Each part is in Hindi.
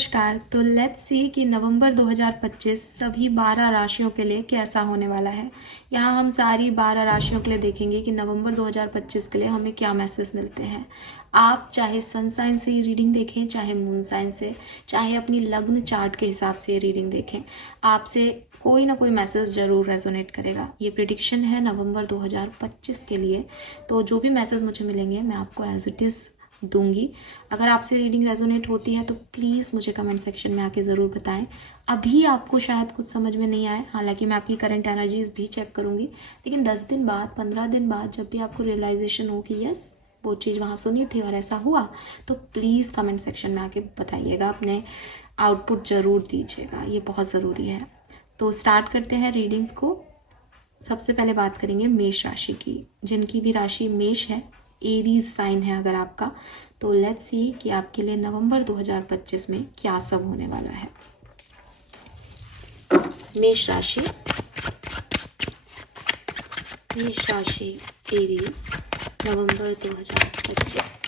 नमस्कार। तो लेट्स सी कि नवंबर 2025 सभी 12 राशियों के लिए कैसा होने वाला है। यहाँ हम सारी 12 राशियों के लिए देखेंगे कि नवंबर 2025 के लिए हमें क्या मैसेज मिलते हैं। आप चाहे सन साइन से ही रीडिंग देखें, चाहे मून साइन से, चाहे अपनी लग्न चार्ट के हिसाब से रीडिंग देखें, आपसे कोई ना कोई मैसेज ज़रूर रेजोनेट करेगा। ये प्रिडिक्शन है नवंबर 2025 के लिए। तो जो भी मैसेज मुझे मिलेंगे मैं आपको एज इट इज़ दूंगी। अगर आपसे रीडिंग रेजोनेट होती है तो प्लीज़ मुझे कमेंट सेक्शन में आके ज़रूर बताएं। अभी आपको शायद कुछ समझ में नहीं आए, हालांकि मैं आपकी करंट एनर्जीज भी चेक करूंगी, लेकिन 10 दिन बाद, 15 दिन बाद जब भी आपको रियलाइजेशन हो कि यस वो चीज़ वहाँ सुनी थी और ऐसा हुआ, तो प्लीज़ कमेंट सेक्शन में आके बताइएगा, अपने आउटपुट ज़रूर दीजिएगा, ये बहुत ज़रूरी है। तो स्टार्ट करते हैं रीडिंग्स को। सबसे पहले बात करेंगे मेष राशि की। जिनकी भी राशि मेष है, एरीज साइन है अगर आपका, तो लेट्स सी कि आपके लिए नवंबर 2025 में क्या सब होने वाला है। मेष राशि, मेष राशि Aries, November 2025।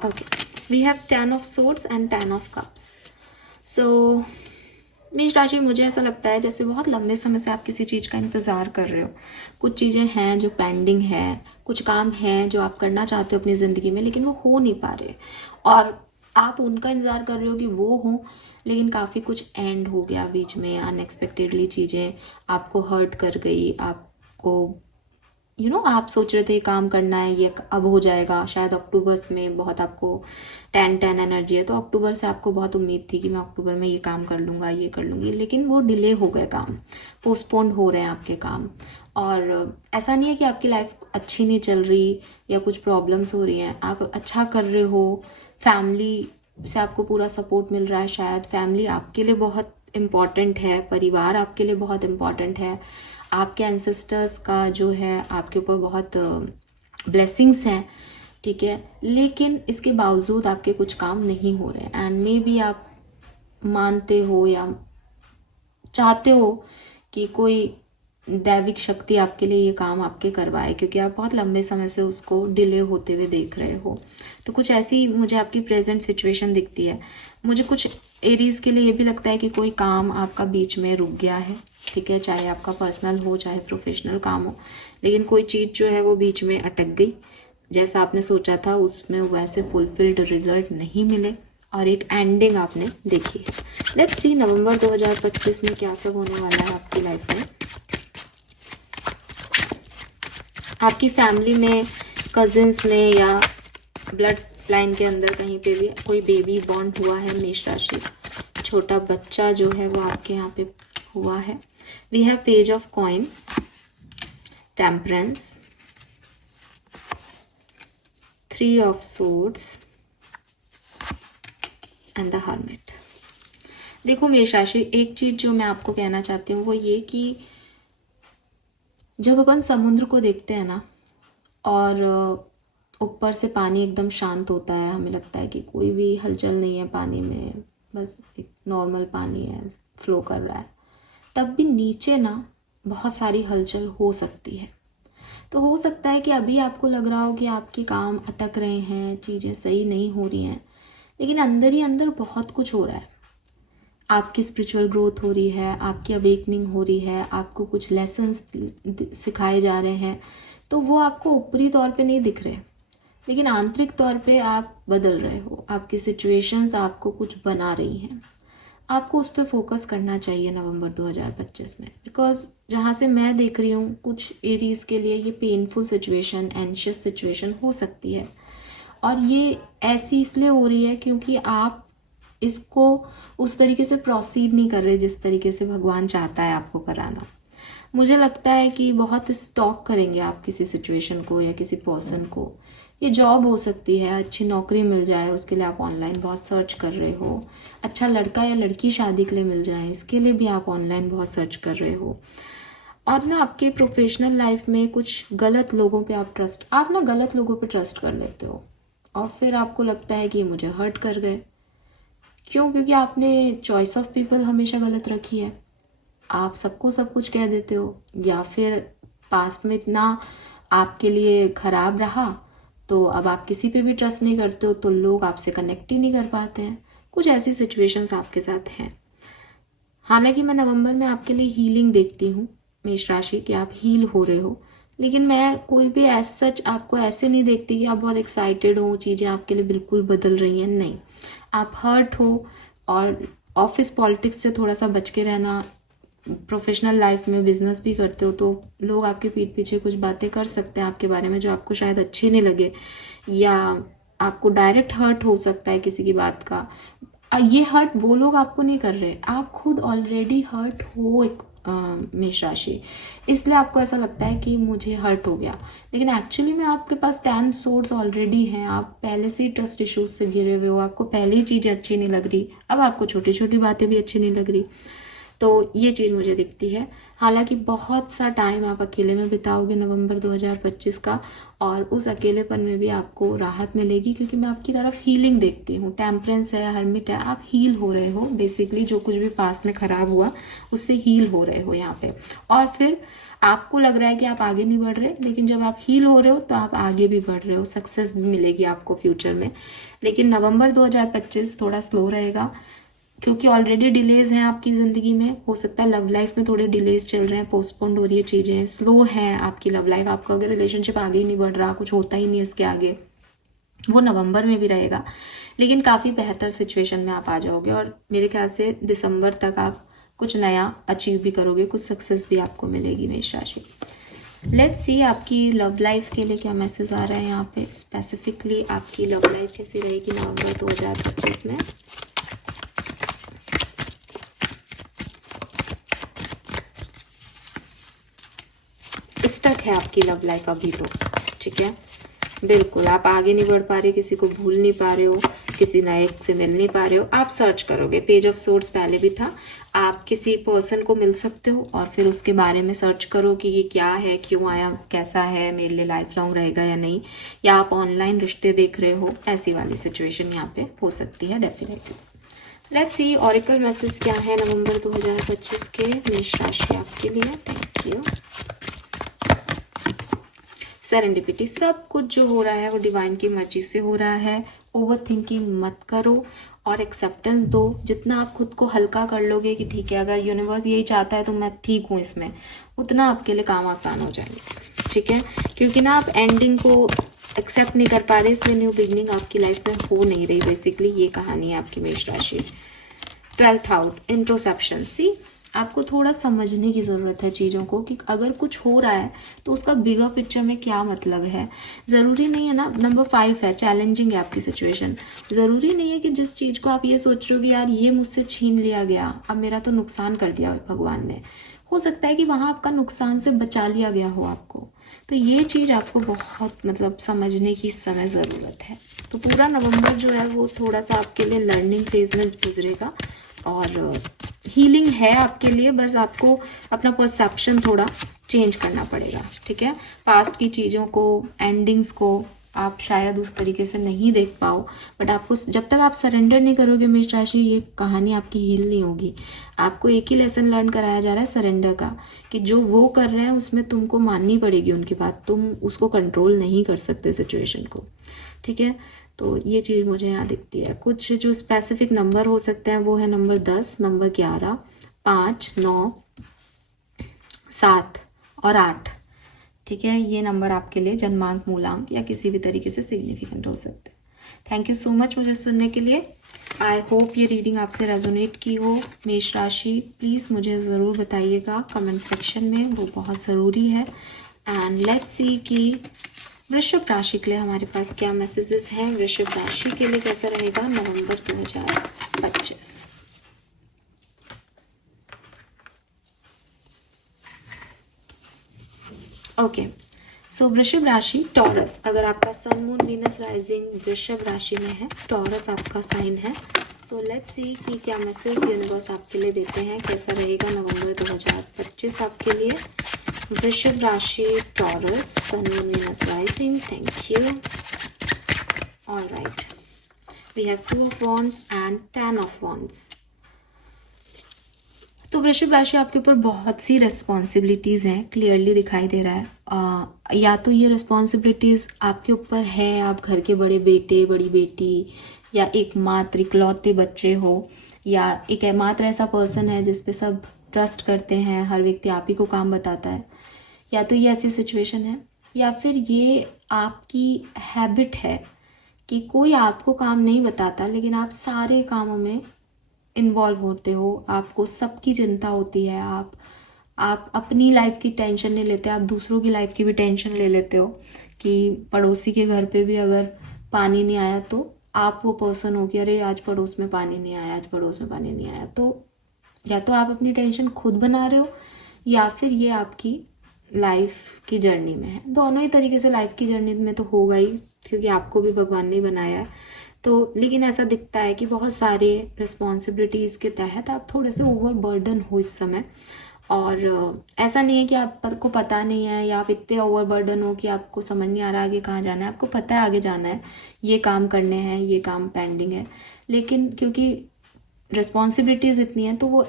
Okay, we have 10 of swords and 10 of cups. So मेष राशि, मुझे ऐसा लगता है जैसे बहुत लंबे समय से आप किसी चीज़ का इंतज़ार कर रहे हो। कुछ चीज़ें हैं जो पेंडिंग है, कुछ काम हैं जो आप करना चाहते हो अपनी ज़िंदगी में, लेकिन वो हो नहीं पा रहे, और आप उनका इंतज़ार कर रहे हो कि वो हो, लेकिन काफ़ी कुछ एंड हो गया बीच में। अनएक्सपेक्टेडली चीज़ें आपको हर्ट कर गई, आपको आप सोच रहे थे काम करना है, ये अब हो जाएगा शायद अक्टूबर में। बहुत आपको 10-10 एनर्जी है, तो अक्टूबर से आपको बहुत उम्मीद थी कि मैं अक्टूबर में ये काम कर लूँगा, ये कर लूँगी, लेकिन वो डिले हो गए, काम पोस्टपोन हो रहे हैं आपके काम। और ऐसा नहीं है कि आपकी लाइफ अच्छी नहीं चल रही या कुछ प्रॉब्लम्स हो रही हैं, आप अच्छा कर रहे हो। फैमिली से आपको पूरा सपोर्ट मिल रहा है, शायद फैमिली आपके लिए बहुत इम्पॉर्टेंट है, परिवार आपके लिए बहुत इम्पॉर्टेंट है, आपके एंसेस्टर्स का जो है आपके ऊपर बहुत ब्लेसिंग्स हैं, ठीक है। लेकिन इसके बावजूद आपके कुछ काम नहीं हो रहे, एंड मे बी आप मानते हो या चाहते हो कि कोई दैविक शक्ति आपके लिए ये काम आपके करवाए, क्योंकि आप बहुत लंबे समय से उसको डिले होते हुए देख रहे हो। तो कुछ ऐसी मुझे आपकी प्रेजेंट सिचुएशन दिखती है। मुझे कुछ एरीज के लिए ये भी लगता है कि कोई काम आपका बीच में रुक गया है, ठीक है, चाहे आपका पर्सनल हो चाहे प्रोफेशनल काम हो, लेकिन कोई चीज़ जो है वो बीच में अटक गई। जैसा आपने सोचा था उसमें वैसे फुलफिल्ड रिजल्ट नहीं मिले, और एक एंडिंग आपने देखी। लेट्स सी नवंबर 2025 में क्या सब होने वाला है आपकी लाइफ में। आपकी फैमिली में, कजिन्स में या ब्लड लाइन के अंदर कहीं पे भी कोई बेबी बॉर्न हुआ है मेष राशि, छोटा बच्चा जो है वो आपके यहाँ पे हुआ है। We have page of coin, temperance, 3 of swords and the hermit. देखो मेष राशि, एक चीज जो मैं आपको कहना चाहती हूँ वो ये कि जब अपन समुद्र को देखते हैं ना, और ऊपर से पानी एकदम शांत होता है, हमें लगता है कि कोई भी हलचल नहीं है पानी में, बस एक नॉर्मल पानी है, फ्लो कर रहा है, तब भी नीचे ना बहुत सारी हलचल हो सकती है। तो हो सकता है कि अभी आपको लग रहा हो कि आपके काम अटक रहे हैं, चीज़ें सही नहीं हो रही हैं, लेकिन अंदर ही अंदर बहुत कुछ हो रहा है। आपकी स्पिरिचुअल ग्रोथ हो रही है, आपकी अवेकनिंग हो रही है, आपको कुछ लेसन्स सिखाए जा रहे हैं, तो वो आपको ऊपरी तौर पे नहीं दिख रहे, लेकिन आंतरिक तौर पे आप बदल रहे हो, आपकी सिचुएशंस आपको कुछ बना रही हैं। आपको उस पर फोकस करना चाहिए नवंबर 2025 में, बिकॉज जहाँ से मैं देख रही हूँ कुछ एरीज के लिए ये पेनफुल सिचुएशन, एंशियस सिचुएशन हो सकती है, और ये ऐसी इसलिए हो रही है क्योंकि आप इसको उस तरीके से प्रोसीड नहीं कर रहे जिस तरीके से भगवान चाहता है आपको कराना। मुझे लगता है कि बहुत स्टॉक करेंगे आप किसी सिचुएशन को या किसी पर्सन को। ये जॉब हो सकती है, अच्छी नौकरी मिल जाए उसके लिए आप ऑनलाइन बहुत सर्च कर रहे हो, अच्छा लड़का या लड़की शादी के लिए मिल जाए इसके लिए भी आप ऑनलाइन बहुत सर्च कर रहे हो, और ना आपके प्रोफेशनल लाइफ में कुछ गलत लोगों पे आप ना गलत लोगों पे ट्रस्ट कर लेते हो। और फिर आपको लगता है कि मुझे हर्ट कर गए। क्यों? क्योंकि आपने चॉइस ऑफ पीपल हमेशा गलत रखी है। आप सबको सब कुछ कह देते हो, या फिर पास्ट में इतना आपके लिए खराब रहा तो अब आप किसी पे भी ट्रस्ट नहीं करते हो, तो लोग आपसे कनेक्ट ही नहीं कर पाते हैं। कुछ ऐसी सिचुएशंस आपके साथ हैं। हालांकि मैं नवंबर में आपके लिए हीलिंग देखती हूँ मेष राशि, कि आप हील हो रहे हो, लेकिन मैं कोई भी एज सच आपको ऐसे नहीं देखती कि आप बहुत एक्साइटेड हो, चीज़ें आपके लिए बिल्कुल बदल रही हैं। नहीं, आप हर्ट हो, और ऑफिस पॉलिटिक्स से थोड़ा सा बच के रहना। प्रोफेशनल लाइफ में बिजनेस भी करते हो तो लोग आपके पीठ पीछे कुछ बातें कर सकते हैं आपके बारे में जो आपको शायद अच्छे नहीं लगे, या आपको डायरेक्ट हर्ट हो सकता है किसी की बात का। ये हर्ट वो लोग आपको नहीं कर रहे, आप खुद ऑलरेडी हर्ट हो एक मेष राशि, इसलिए आपको ऐसा लगता है कि मुझे हर्ट हो गया। लेकिन एक्चुअली में आपके पास 10 सोर्स ऑलरेडी हैं, आप पहले से ही ट्रस्ट इश्यूज से घिरे हुए हो, आपको पहले ही चीज़ें अच्छी नहीं लग रही, अब आपको छोटी छोटी बातें भी अच्छी नहीं लग रही। तो ये चीज़ मुझे दिखती है। हालांकि बहुत सा टाइम आप अकेले में बिताओगे नवंबर 2025 का, और उस अकेलेपन में भी आपको राहत मिलेगी, क्योंकि मैं आपकी तरफ हीलिंग देखती हूँ। टेम्परेंस है, हर्मिट है, आप हील हो रहे हो बेसिकली। जो कुछ भी पास्ट में खराब हुआ उससे हील हो रहे हो यहाँ पे, और फिर आपको लग रहा है कि आप आगे नहीं बढ़ रहे, लेकिन जब आप हील हो रहे हो तो आप आगे भी बढ़ रहे हो, सक्सेस भी मिलेगी आपको फ्यूचर में। लेकिन नवंबर 2025 थोड़ा स्लो रहेगा, क्योंकि ऑलरेडी डिलेज हैं आपकी ज़िंदगी में। हो सकता है लव लाइफ में थोड़े डिलेज चल रहे हैं, पोस्टपोन्ड हो रही है चीज़ें, स्लो है आपकी लव लाइफ। आपका अगर रिलेशनशिप आगे ही नहीं बढ़ रहा, कुछ होता ही नहीं इसके आगे, वो नवंबर में भी रहेगा, लेकिन काफ़ी बेहतर सिचुएशन में आप आ जाओगे, और मेरे ख्याल से दिसंबर तक आप कुछ नया अचीव भी करोगे, कुछ सक्सेस भी आपको मिलेगी मेष राशि। लेट्स सी आपकी लव लाइफ के लिए क्या मैसेज आ रहा है यहाँ पे स्पेसिफिकली। आपकी लव लाइफ कैसी रहेगी नवंबर 2025 में? स्टक है आपकी लव लाइफ अभी तो, ठीक है, बिल्कुल आप आगे नहीं बढ़ पा रहे, किसी को भूल नहीं पा रहे हो, किसी नए से मिल नहीं पा रहे हो। आप सर्च करोगे, पेज ऑफ सोर्स पहले भी था, आप किसी पर्सन को मिल सकते हो और फिर उसके बारे में सर्च करो कि ये क्या है, क्यों आया, कैसा है, मेरे लिए लाइफ लॉन्ग रहेगा या नहीं, या आप ऑनलाइन रिश्ते देख रहे हो, ऐसी वाली सिचुएशन यहाँ पे हो सकती है definitely. Let's see oracle message क्या है नवंबर 2025 के मेष राशि आपके लिए। Thank you. सेरेंडिपिटी, सब कुछ जो हो रहा है वो डिवाइन की मर्जी से हो रहा है। ओवर थिंकिंग मत करो और एक्सेप्टेंस दो। जितना आप खुद को हल्का कर लोगे कि ठीक है अगर यूनिवर्स यही चाहता है तो मैं ठीक हूँ इसमें, उतना आपके लिए काम आसान हो जाएंगे, ठीक है। क्योंकि ना आप एंडिंग को एक्सेप्ट नहीं कर पा रहे, इसलिए न्यू बिगनिंग आपकी लाइफ में हो नहीं रही। बेसिकली ये कहानी है आपकी मेष राशि। 12th out, इंट्रोसेप्शन। सी आपको थोड़ा समझने की ज़रूरत है चीज़ों को, कि अगर कुछ हो रहा है तो उसका बिगर पिक्चर में क्या मतलब है। ज़रूरी नहीं है ना, नंबर 5 है, चैलेंजिंग है आपकी सिचुएशन। ज़रूरी नहीं है कि जिस चीज़ को आप ये सोच रहे हो कि यार ये मुझसे छीन लिया गया, अब मेरा तो नुकसान कर दिया भगवान ने, हो सकता है कि वहाँ आपका नुकसान से बचा लिया गया हो आपको। तो ये चीज़ आपको बहुत मतलब समझने की इस समय ज़रूरत है। तो पूरा नवंबर जो है वो थोड़ा सा आपके लिए लर्निंग फेज में गुजरेगा, और हीलिंग है आपके लिए, बस आपको अपना परसेप्शन थोड़ा चेंज करना पड़ेगा, ठीक है। पास्ट की चीज़ों को, एंडिंग्स को आप शायद उस तरीके से नहीं देख पाओ, बट आपको जब तक आप सरेंडर नहीं करोगे मेष राशि, ये कहानी आपकी हील नहीं होगी। आपको एक ही लेसन लर्न कराया जा रहा है सरेंडर का, कि जो वो कर रहे हैं उसमें तुमको माननी पड़ेगी उनकी बात, तुम उसको कंट्रोल नहीं कर सकते सिचुएशन को, ठीक है। तो ये चीज़ मुझे यहाँ दिखती है। कुछ जो स्पेसिफिक नंबर हो सकते हैं वो है नंबर 10, नंबर 11, 5, 9, 7 और 8, ठीक है। ये नंबर आपके लिए जन्मांक, मूलांक या किसी भी तरीके से सिग्निफिकेंट हो सकते हैं। थैंक यू सो मच मुझे सुनने के लिए। आई होप ये रीडिंग आपसे रेजोनेट की हो। मेष राशि प्लीज़ मुझे ज़रूर बताइएगा कमेंट सेक्शन में, वो बहुत ज़रूरी है। एंड लेट्स सी कि वृषभ राशि के लिए हमारे पास क्या मैसेजेस हैं। वृषभ राशि के लिए कैसा रहेगा नवंबर 2025। ओके, सो वृषभ राशि टॉरस, अगर आपका सन मून वीनस राइजिंग वृषभ राशि में है, टॉरस आपका साइन है। सो लेट्स सी कि क्या मैसेज यूनिवर्स आपके लिए देते हैं, कैसा रहेगा नवंबर 2025 आपके लिए। वृषभ राशि, Taurus, sun moon Venus rising, thank you. All right, we have 2 of wands and 10 of wands. तो वृषभ राशि, आपके ऊपर बहुत सी रिस्पॉन्सिबिलिटीज़ हैं, क्लियरली दिखाई दे रहा है। या तो ये रिस्पॉन्सिबिलिटीज़ आपके ऊपर है, आप घर के बड़े बेटे बड़ी बेटी या एकमात्र इकलौते बच्चे हो, या एक एकमात्र ऐसा पर्सन है जिस पे सब ट्रस्ट करते हैं, हर व्यक्ति आप ही को काम बताता है, या तो ये ऐसी सिचुएशन है, या फिर ये आपकी हैबिट है कि कोई आपको काम नहीं बताता लेकिन आप सारे कामों में इन्वॉल्व होते हो, आपको सबकी चिंता होती है, आप अपनी लाइफ की टेंशन नहीं लेते, आप दूसरों की लाइफ की भी टेंशन ले लेते हो कि पड़ोसी के घर पे भी अगर पानी नहीं आया तो आप वो पर्सन हो कि अरे आज पड़ोस में पानी नहीं आया, आज पड़ोस में पानी नहीं आया। तो या तो आप अपनी टेंशन खुद बना रहे हो या फिर ये आपकी लाइफ की जर्नी में है। दोनों ही तरीके से लाइफ की जर्नी में तो होगा ही, क्योंकि आपको भी भगवान ने बनाया है। तो लेकिन ऐसा दिखता है कि बहुत सारे रिस्पॉन्सिबिलिटीज़ के तहत आप थोड़े से ओवरबर्डन हो इस समय, और ऐसा नहीं है कि आपको पता नहीं है या आप इतने ओवरबर्डन हो कि आपको समझ नहीं आ रहा आगे कहाँ जाना है। आपको पता है आगे जाना है, ये काम करने हैं, ये काम पेंडिंग है, लेकिन क्योंकि रिस्पॉन्सिबिलिटीज़ इतनी हैं तो वो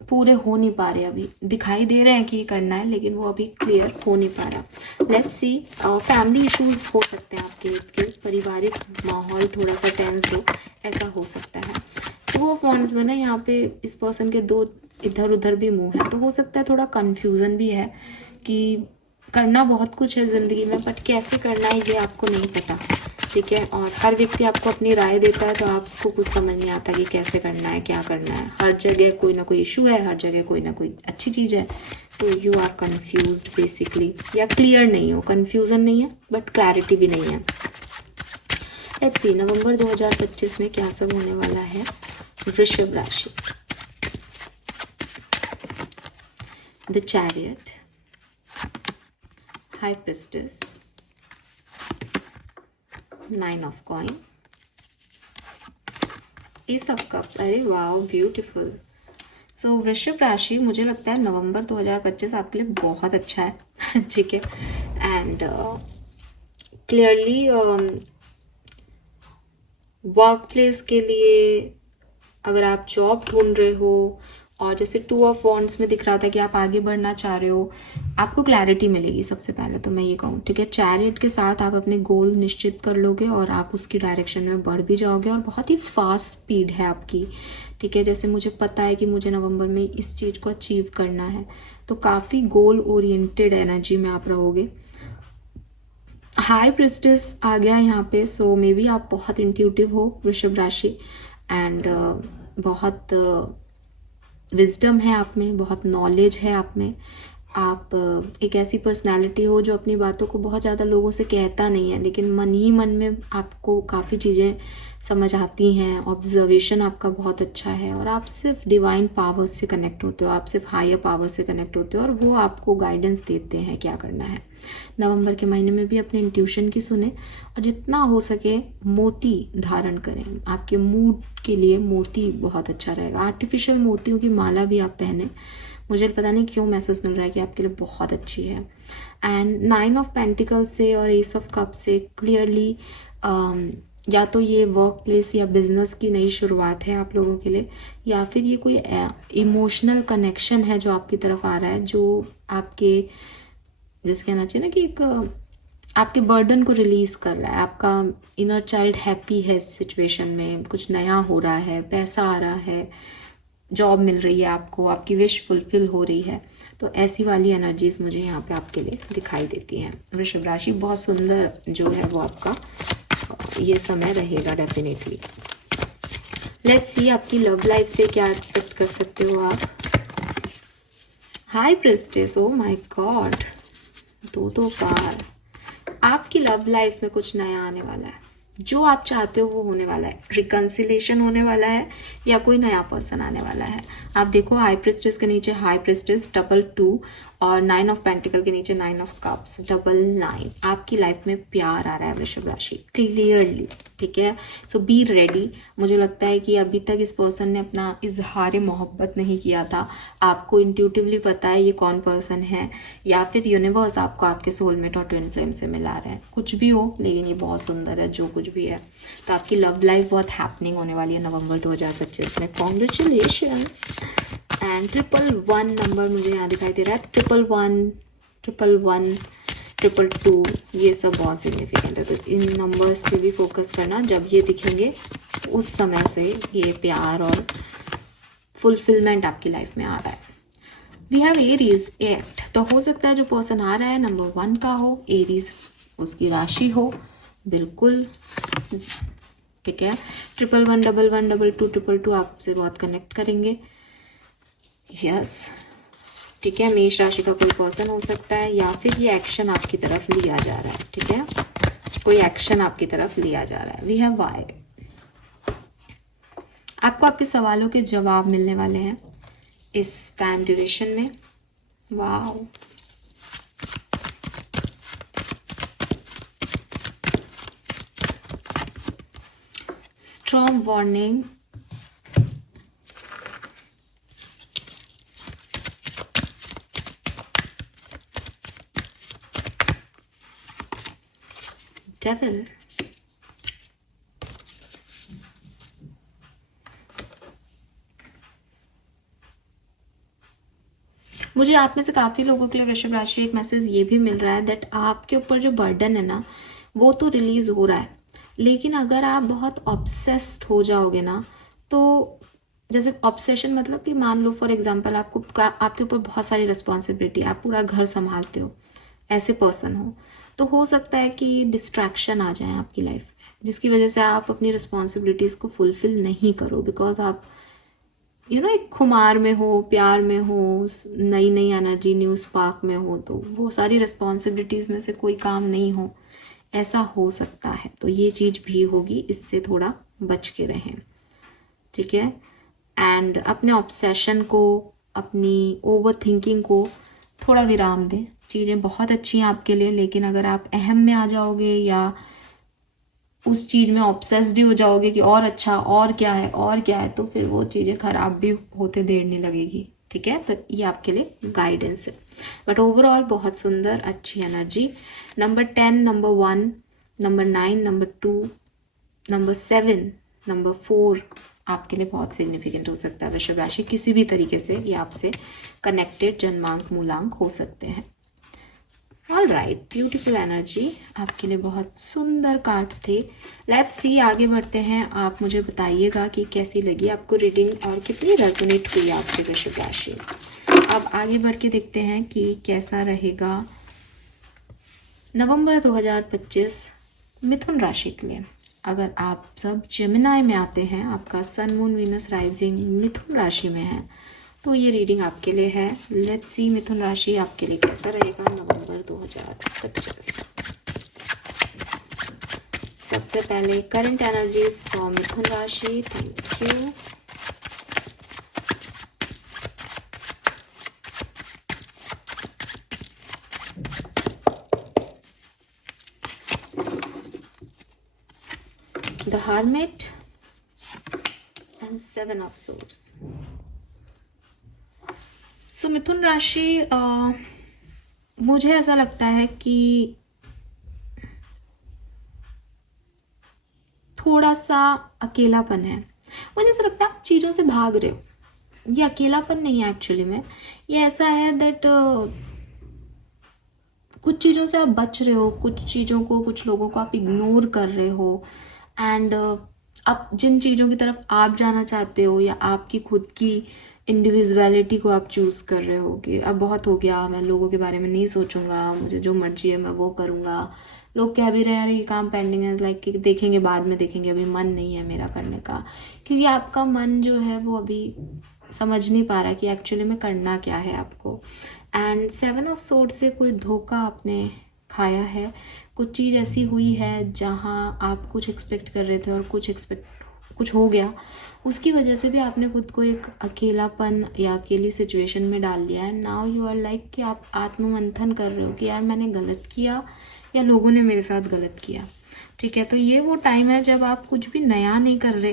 पूरे हो नहीं पा रहे। अभी दिखाई दे रहे हैं कि ये करना है लेकिन वो अभी क्लियर हो नहीं पा रहा। लेट्स सी, फैमिली इश्यूज हो सकते हैं आपके के, पारिवारिक माहौल थोड़ा सा टेंस हो, ऐसा हो सकता है। तो वो फॉन्ट्स में ना यहाँ पे इस पर्सन के 2 इधर उधर भी मुंह है, तो हो सकता है थोड़ा कन्फ्यूज़न भी है कि करना बहुत कुछ है ज़िंदगी में बट कैसे करना है ये आपको नहीं पता, ठीक है। और हर व्यक्ति आपको अपनी राय देता है तो आपको कुछ समझ नहीं आता कि कैसे करना है, क्या करना है। हर जगह कोई ना कोई इशू है, हर जगह कोई ना कोई अच्छी चीज़ है, तो यू आर कन्फ्यूज्ड बेसिकली, या क्लियर नहीं हो। कन्फ्यूज़न नहीं है बट क्लैरिटी भी नहीं है। लेट्स सी, नवंबर 2025 में क्या सब होने वाला है वृषभ राशि। The chariot, high priestess, 9 of coin, S of cups. अरे वाओ, ब्यूटीफुल। सो वृषभ राशि, मुझे लगता है नवंबर 2025 आपके लिए बहुत अच्छा है, ठीक है। एंड क्लियरली वर्क प्लेस के लिए अगर आप जॉब ढूंढ रहे हो, और जैसे 2 ऑफ वॉन्ड्स में दिख रहा था कि आप आगे बढ़ना चाह रहे हो, आपको क्लैरिटी मिलेगी। सबसे पहले तो मैं ये कहूँ, ठीक है। चैरियट के साथ आप अपने गोल निश्चित कर लोगे और आप उसकी डायरेक्शन में बढ़ भी जाओगे, और बहुत ही फास्ट स्पीड है आपकी, ठीक है। जैसे मुझे पता है कि मुझे नवंबर में इस चीज़ को अचीव करना है, तो काफ़ी गोल ओरिएंटेड एनर्जी में आप रहोगे। हाई प्रिस्टेस आ गया यहाँ पे, सो मे बी आप बहुत इंट्यूटिव हो वृषभ राशि, एंड बहुत विजडम है आप में, बहुत नॉलेज है आप में। आप एक ऐसी पर्सनालिटी हो जो अपनी बातों को बहुत ज़्यादा लोगों से कहता नहीं है, लेकिन मन ही मन में आपको काफ़ी चीज़ें समझ आती हैं। ऑब्जर्वेशन आपका बहुत अच्छा है, और आप सिर्फ डिवाइन पावर से कनेक्ट होते हो, आप सिर्फ हायर पावर से कनेक्ट होते हो, और वो आपको गाइडेंस देते हैं क्या करना है। नवंबर के महीने में भी अपने इंट्यूशन की सुने, और जितना हो सके मोती धारण करें। आपके मूड के लिए मोती बहुत अच्छा रहेगा। आर्टिफिशियल मोतियों की माला भी आप पहने, मुझे पता नहीं क्यों मैसेज मिल रहा है कि आपके लिए बहुत अच्छी है। एंड 9 ऑफ पेंटिकल से और एस ऑफ कप से क्लियरली या तो ये वर्क प्लेस या बिजनेस की नई शुरुआत है आप लोगों के लिए, या फिर ये कोई इमोशनल कनेक्शन है जो आपकी तरफ आ रहा है, जो आपके जैसे कहना चाहिए ना कि एक आपके बर्डन को रिलीज कर रहा है। आपका इनर चाइल्ड हैप्पी है इस सिचुएशन में, कुछ नया हो रहा है, पैसा आ रहा है, जॉब मिल रही है आपको, आपकी विश फुलफिल हो रही है। तो ऐसी वाली एनर्जीज मुझे यहाँ पे आपके लिए दिखाई देती हैं। वृषभ राशि, बहुत सुंदर जो है वो आपका ये समय रहेगा डेफिनेटली। लेट्स सी, आपकी लव लाइफ से क्या एक्सपेक्ट कर सकते हो आप। High priestess, oh my God, 2 बार। आपकी लव लाइफ में कुछ नया आने वाला है, जो आप चाहते हो वो होने वाला है। रिकंसिलेशन होने वाला है, या कोई नया पर्सन आने वाला है। आप देखो, हाई प्रिस्टेस के नीचे हाई प्रिस्टेस, डबल 2 और 9 ऑफ पेंटिकल के नीचे 9 ऑफ कप्स, डबल 9। आपकी लाइफ में प्यार आ रहा है वृषभ राशि, क्लियरली, ठीक है। सो बी रेडी। मुझे लगता है कि अभी तक इस पर्सन ने अपना इजहार मोहब्बत नहीं किया था। आपको इंट्यूटिवली पता है ये कौन पर्सन है, या फिर यूनिवर्स आपको आपके सोलमेट और ट्विन फ्लेम से मिला रहे हैं। कुछ भी हो, लेकिन ये बहुत सुंदर है जो कुछ भी है। तो आपकी लव लाइफ बहुत हैपनिंग होने वाली है नवंबर 2025 में। कॉन्ग्रेचुलेशंस। एंड 111 नंबर मुझे यहाँ दिखाई दे रहा है। 111, 111, 222, ये सब बहुत सिग्निफिकेंट है। तो इन नंबर्स पे भी फोकस करना। जब ये दिखेंगे उस समय से ये प्यार और फुलफिलमेंट आपकी लाइफ में आ रहा है। We have Aries 8। तो हो सकता है जो पर्सन आ रहा है नंबर 1 का हो, एरीज उसकी राशि हो, बिल्कुल, ठीक है। 111, 11, 22, 222 आपसे बहुत कनेक्ट करेंगे। यस, ठीक है। मेष राशि का कोई पर्सन हो सकता है, या फिर ये एक्शन आपकी तरफ लिया जा रहा है, ठीक है। कोई एक्शन आपकी तरफ लिया जा रहा है। We have Y. आपको आपके सवालों के जवाब मिलने वाले हैं इस टाइम ड्यूरेशन में। Wow, strong warning. डेविल। मुझे आप में से काफ़ी लोगों के लिए वृषभ राशि एक मैसेज ये भी मिल रहा है दैट आपके ऊपर जो बर्डन है ना वो तो रिलीज हो रहा है, लेकिन अगर आप बहुत ऑब्सेस्ड हो जाओगे ना, तो जैसे ऑब्सेशन मतलब कि मान लो फॉर एग्जांपल आपके ऊपर बहुत सारी रिस्पॉन्सिबिलिटी, आप पूरा घर संभालते हो, ऐसे पर्सन हो, तो हो सकता है कि डिस्ट्रैक्शन आ जाए आपकी लाइफ में, जिसकी वजह से आप अपनी रिस्पॉन्सिबिलिटीज़ को फुलफिल नहीं करो, बिकॉज आप एक खुमार में हो, प्यार में हो, नई नई एनर्जी, न्यू स्पार्क में हो, तो वो सारी रिस्पॉन्सिबिलिटीज़ में से कोई काम नहीं हो, ऐसा हो सकता है। तो ये चीज़ भी होगी, इससे थोड़ा बच के रहें, ठीक है। एंड अपने ऑब्सेशन को, अपनी ओवर थिंकिंग को थोड़ा विराम दें। चीज़ें बहुत अच्छी हैं आपके लिए, लेकिन अगर आप अहम में आ जाओगे या उस चीज़ में ऑब्सेस्ड हो जाओगे कि और अच्छा, और क्या है, और क्या है, तो फिर वो चीज़ें खराब भी होते देर नहीं लगेगी, ठीक है। तो ये आपके लिए गाइडेंस है, बट ओवरऑल बहुत सुंदर अच्छी energy. Number 10, number 1, number 9, number 2, number 7, number 4 आपके लिए बहुत सिग्निफिकेंट हो सकता है। वृषभ राशि किसी भी तरीके से ये आपसे कनेक्टेड जन्मांक मूलांक हो सकते हैं। ऑल राइट, ब्यूटीफुल एनर्जी, आपके लिए बहुत सुंदर कार्ड्स थे। लेट्स सी, आगे बढ़ते हैं। आप मुझे बताइएगा कि कैसी लगी आपको रीडिंग और कितनी रेजोनेट की आपसे वृषभ राशि। अब आगे बढ़ के देखते हैं कि कैसा रहेगा नवंबर 2025 मिथुन राशि के लिए। अगर आप सब जेमिनाई में आते हैं, आपका सन मून वीनस राइजिंग मिथुन राशि में है, तो ये रीडिंग आपके लिए है। लेट्स सी मिथुन राशि आपके लिए कैसा रहेगा नवंबर 2025। सबसे पहले current energies for Mithun rashi. Thank you. The hermit and 7 of swords. So Mithun राशि, मुझे ऐसा लगता है कि थोड़ा सा अकेलापन है। मुझे ऐसा लगता है आप चीज़ों से भाग रहे हो। ये अकेलापन नहीं है एक्चुअली में, ये ऐसा है दैट कुछ चीज़ों से आप बच रहे हो, कुछ चीज़ों को, कुछ लोगों को आप इग्नोर कर रहे हो, एंड आप जिन चीज़ों की तरफ आप जाना चाहते हो या आपकी खुद की इंडिविजुअलिटी को आप चूज़ कर रहे हो कि अब बहुत हो गया, मैं लोगों के बारे में नहीं सोचूंगा, मुझे जो मर्जी है मैं वो करूँगा। लोग कह भी रहे हैं अरे ये काम पेंडिंग है, लाइक कि देखेंगे बाद में देखेंगे, अभी मन नहीं है मेरा करने का, क्योंकि आपका मन जो है वो अभी समझ नहीं पा रहा कि एक्चुअली में करना क्या है आपको। एंड 7 ऑफ सोर्ड से कोई धोखा आपने खाया है, कुछ चीज़ ऐसी हुई है जहाँ आप कुछ एक्सपेक्ट कर रहे थे और कुछ एक्सपेक्ट कुछ हो गया, उसकी वजह से भी आपने खुद को एक अकेलापन या अकेली सिचुएशन में डाल लिया है। नाउ यू आर लाइक कि आप आत्ममंथन कर रहे हो कि यार मैंने गलत किया या लोगों ने मेरे साथ गलत किया। ठीक है, तो ये वो टाइम है जब आप कुछ भी नया नहीं कर रहे,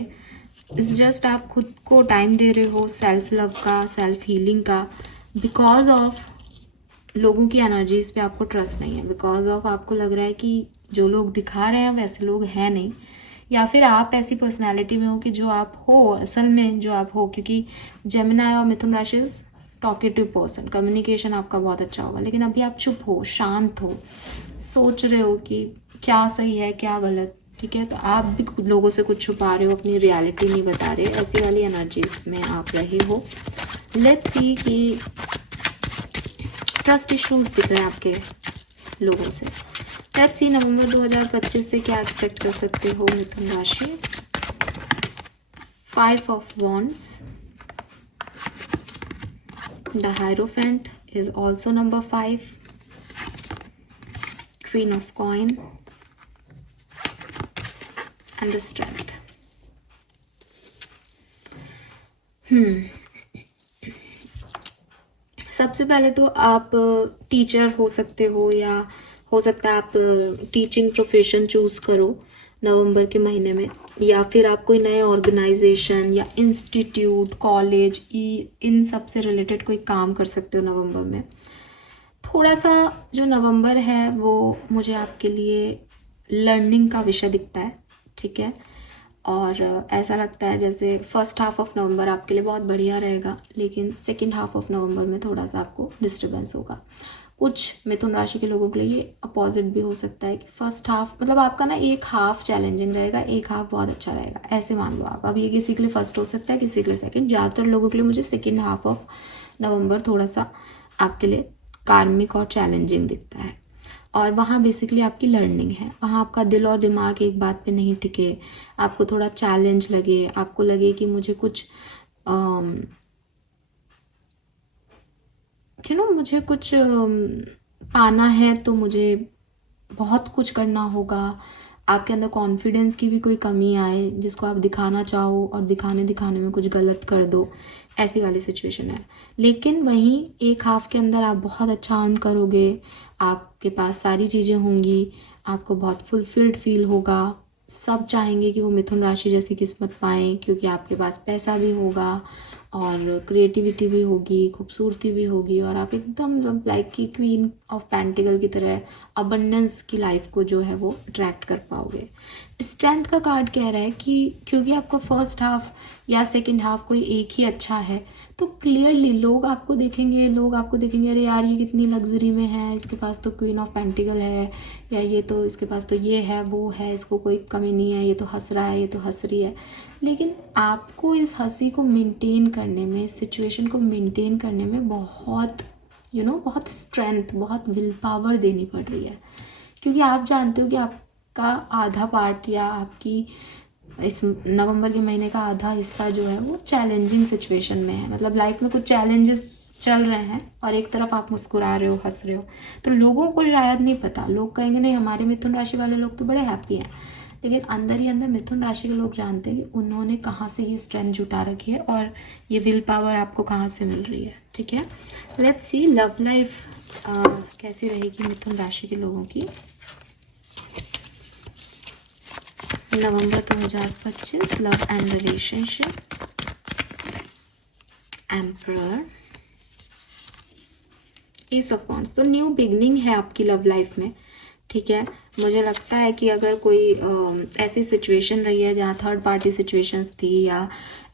इट्स जस्ट आप खुद को टाइम दे रहे हो सेल्फ लव का, सेल्फ हीलिंग का। बिकॉज ऑफ लोगों की एनर्जीज पे आपको ट्रस्ट नहीं है, बिकॉज ऑफ आपको लग रहा है कि जो लोग दिखा रहे हैं वैसे लोग हैं नहीं, या फिर आप ऐसी पर्सनालिटी में हो कि जो आप हो असल में जो आप हो, क्योंकि जेमिनी और मिथुन राशि टॉकेटिव पर्सन, कम्युनिकेशन आपका बहुत अच्छा होगा, लेकिन अभी आप चुप हो, शांत हो, सोच रहे हो कि क्या सही है क्या गलत। ठीक है, तो आप भी लोगों से कुछ छुपा रहे हो, अपनी रियलिटी नहीं बता रहे, ऐसी वाली एनर्जीज में आप रहे हो। लेट्स सी कि ट्रस्ट इश्यूज दिख रहे हैं आपके लोगों से। लेट्स सी नवंबर 2025 से क्या एक्सपेक्ट कर सकते हो मिथुन राशि। 5 of wands, the hierophant is also number 5, queen of coin and the strength. सबसे पहले तो आप टीचर हो सकते हो, या हो सकता है आप टीचिंग प्रोफेशन चूज करो नवंबर के महीने में, या फिर आप कोई नए ऑर्गेनाइजेशन या इंस्टीट्यूट, कॉलेज, इन सब से रिलेटेड कोई काम कर सकते हो नवंबर में। थोड़ा सा जो नवंबर है वो मुझे आपके लिए लर्निंग का विषय दिखता है। ठीक है, और ऐसा लगता है जैसे फर्स्ट हाफ ऑफ नवंबर आपके लिए बहुत बढ़िया रहेगा, लेकिन सेकंड हाफ ऑफ नवंबर में थोड़ा सा आपको डिस्टर्बेंस होगा। कुछ मिथुन राशि के लोगों के लिए ये अपोजिट भी हो सकता है कि फर्स्ट हाफ मतलब आपका ना एक हाफ चैलेंजिंग रहेगा, एक हाफ बहुत अच्छा रहेगा, ऐसे मान लो आप। अब ये किसी के लिए फर्स्ट हो सकता है, किसी के लिए सेकंड। ज़्यादातर लोगों के लिए मुझे सेकंड हाफ ऑफ नवंबर थोड़ा सा आपके लिए कार्मिक और चैलेंजिंग दिखता है, और वहाँ बेसिकली आपकी लर्निंग है। वहाँ आपका दिल और दिमाग एक बात पे नहीं टिके, आपको थोड़ा चैलेंज लगे, आपको लगे कि मुझे कुछ मुझे कुछ पाना है तो मुझे बहुत कुछ करना होगा। आपके अंदर कॉन्फिडेंस की भी कोई कमी आए जिसको आप दिखाना चाहो और दिखाने में कुछ गलत कर दो, ऐसी वाली सिचुएशन है। लेकिन वहीं एक हाफ के अंदर आप बहुत अच्छा अर्न करोगे, आपके पास सारी चीज़ें होंगी, आपको बहुत फुलफिल्ड फील होगा। सब चाहेंगे कि वो मिथुन राशि जैसी किस्मत पाएँ, क्योंकि आपके पास पैसा भी होगा और क्रिएटिविटी भी होगी, खूबसूरती भी होगी, और आप एकदम लाइक की क्वीन ऑफ पेंटिकल की तरह अबंडेंस की लाइफ को जो है वो अट्रैक्ट कर पाओगे। स्ट्रेंथ का कार्ड कह रहा है कि क्योंकि आपका फर्स्ट हाफ या सेकंड हाफ कोई एक ही अच्छा है, तो क्लियरली लोग आपको देखेंगे अरे यार ये कितनी लग्जरी में है, इसके पास तो क्वीन ऑफ पेंटिकल है, या ये तो इसके पास तो ये है वो है, इसको कोई कमी नहीं है, ये तो हंस रहा है, ये तो हंस रही है। लेकिन आपको इस हंसी को मेंटेन करने में, इस सिचुएशन को मेंटेन करने में बहुत बहुत स्ट्रेंथ, बहुत विल पावर देनी पड़ रही है, क्योंकि आप जानते हो कि आपका आधा पार्ट या आपकी इस नवंबर के महीने का आधा हिस्सा जो है वो चैलेंजिंग सिचुएशन में है। मतलब लाइफ में कुछ चैलेंजेस चल रहे हैं और एक तरफ आप मुस्कुरा रहे हो, हंस रहे हो, तो लोगों को शायद नहीं पता, लोग कहेंगे नहीं हमारे मिथुन राशि वाले लोग तो बड़े हैप्पी हैं, लेकिन अंदर ही अंदर मिथुन राशि के लोग जानते हैं कि उन्होंने कहाँ से ये स्ट्रेंथ जुटा रखी है और ये विल पावर आपको कहाँ से मिल रही है। ठीक है, लेट्स सी लव लाइफ कैसी रहेगी मिथुन राशि के लोगों की नवंबर 2025। Love and relationship, emperor, S of wands. तो न्यू बिगनिंग है आपकी लव लाइफ में। ठीक है, मुझे लगता है कि अगर कोई ऐसी सिचुएशन रही है जहाँ थर्ड पार्टी सिचुएशंस थी या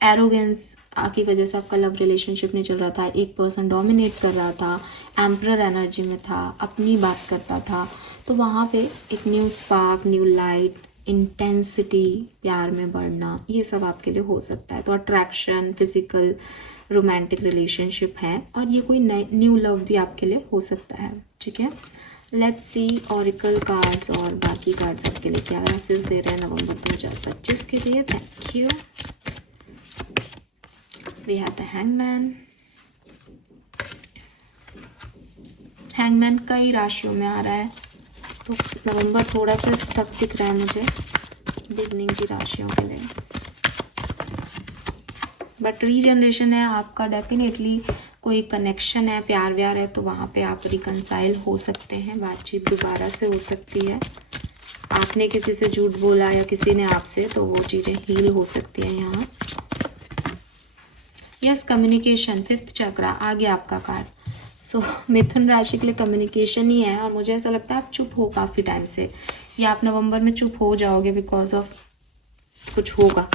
एरोगेंस की वजह से आपका लव रिलेशनशिप नहीं चल रहा था, एक पर्सन डोमिनेट कर रहा था, एम्परर एनर्जी में था, अपनी बात करता था, तो वहाँ पे एक new spark, new light, intensity, प्यार में बढ़ना, ये सब आपके लिए हो सकता है। तो अट्रैक्शन, फिजिकल, रोमांटिक रिलेशनशिप है, और ये कोई न्यू लव भी आपके लिए हो सकता है। ठीक है, लेट्स सी ऑरिकल कार्ड्स और बाकी कार्ड्स आपके लिए क्या मैसेज दे रहे हैं नवंबर 2025 के लिए। Thank you. We have the hangman. Hangman कई राशियों में आ रहा है, तो नवंबर थोड़ा सा स्टक दिख रहा है मुझे बिगनिंग की राशियों के लिए। बट रीजनरेशन है आपका, डेफिनेटली कोई कनेक्शन है, प्यार व्यार है, तो वहाँ पे आप रिकंसाइल हो सकते हैं, बातचीत दोबारा से हो सकती है। आपने किसी से झूठ बोला या किसी ने आपसे, तो वो चीज़ें हील हो सकती हैं यहाँ। यस, कम्युनिकेशन, 5th चक्रा आ गया आपका कार्ड। सो मिथुन राशि के लिए कम्युनिकेशन ही है, और मुझे ऐसा लगता है आप चुप हो काफ़ी टाइम से, या आप नवंबर में चुप हो जाओगे बिकॉज ऑफ कुछ होगा,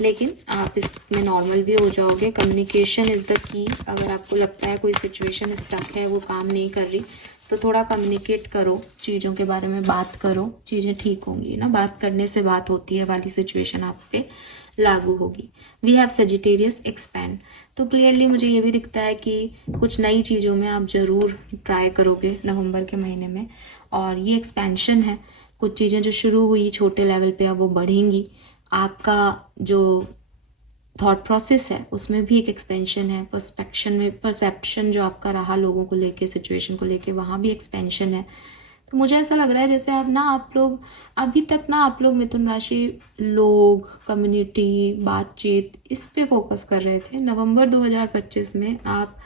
लेकिन आप इसमें नॉर्मल भी हो जाओगे। Communication is the key. अगर आपको लगता है कोई सिचुएशन स्टक है, वो काम नहीं कर रही, तो थोड़ा कम्युनिकेट करो, चीज़ों के बारे में बात करो, चीज़ें ठीक होंगी ना। बात करने से बात होती है वाली सिचुएशन आप पे लागू होगी। We have Sagittarius, expand. तो क्लियरली मुझे ये भी दिखता है कि कुछ नई चीज़ों में आप ज़रूर ट्राई करोगे नवंबर के महीने में, और ये एक्सपेंशन है। कुछ चीज़ें जो शुरू हुई छोटे लेवल पे, अब वो बढ़ेंगी। आपका जो थॉट प्रोसेस है उसमें भी एक एक्सपेंशन है। परसेप्शन जो आपका रहा लोगों को लेके, सिचुएशन को लेके, वहाँ भी एक्सपेंशन है। तो मुझे ऐसा लग रहा है जैसे अब ना आप लोग अभी तक ना आप लोग मिथुन राशि लोग, कम्युनिटी, बातचीत, इस पे फोकस कर रहे थे। नवंबर 2025 में आप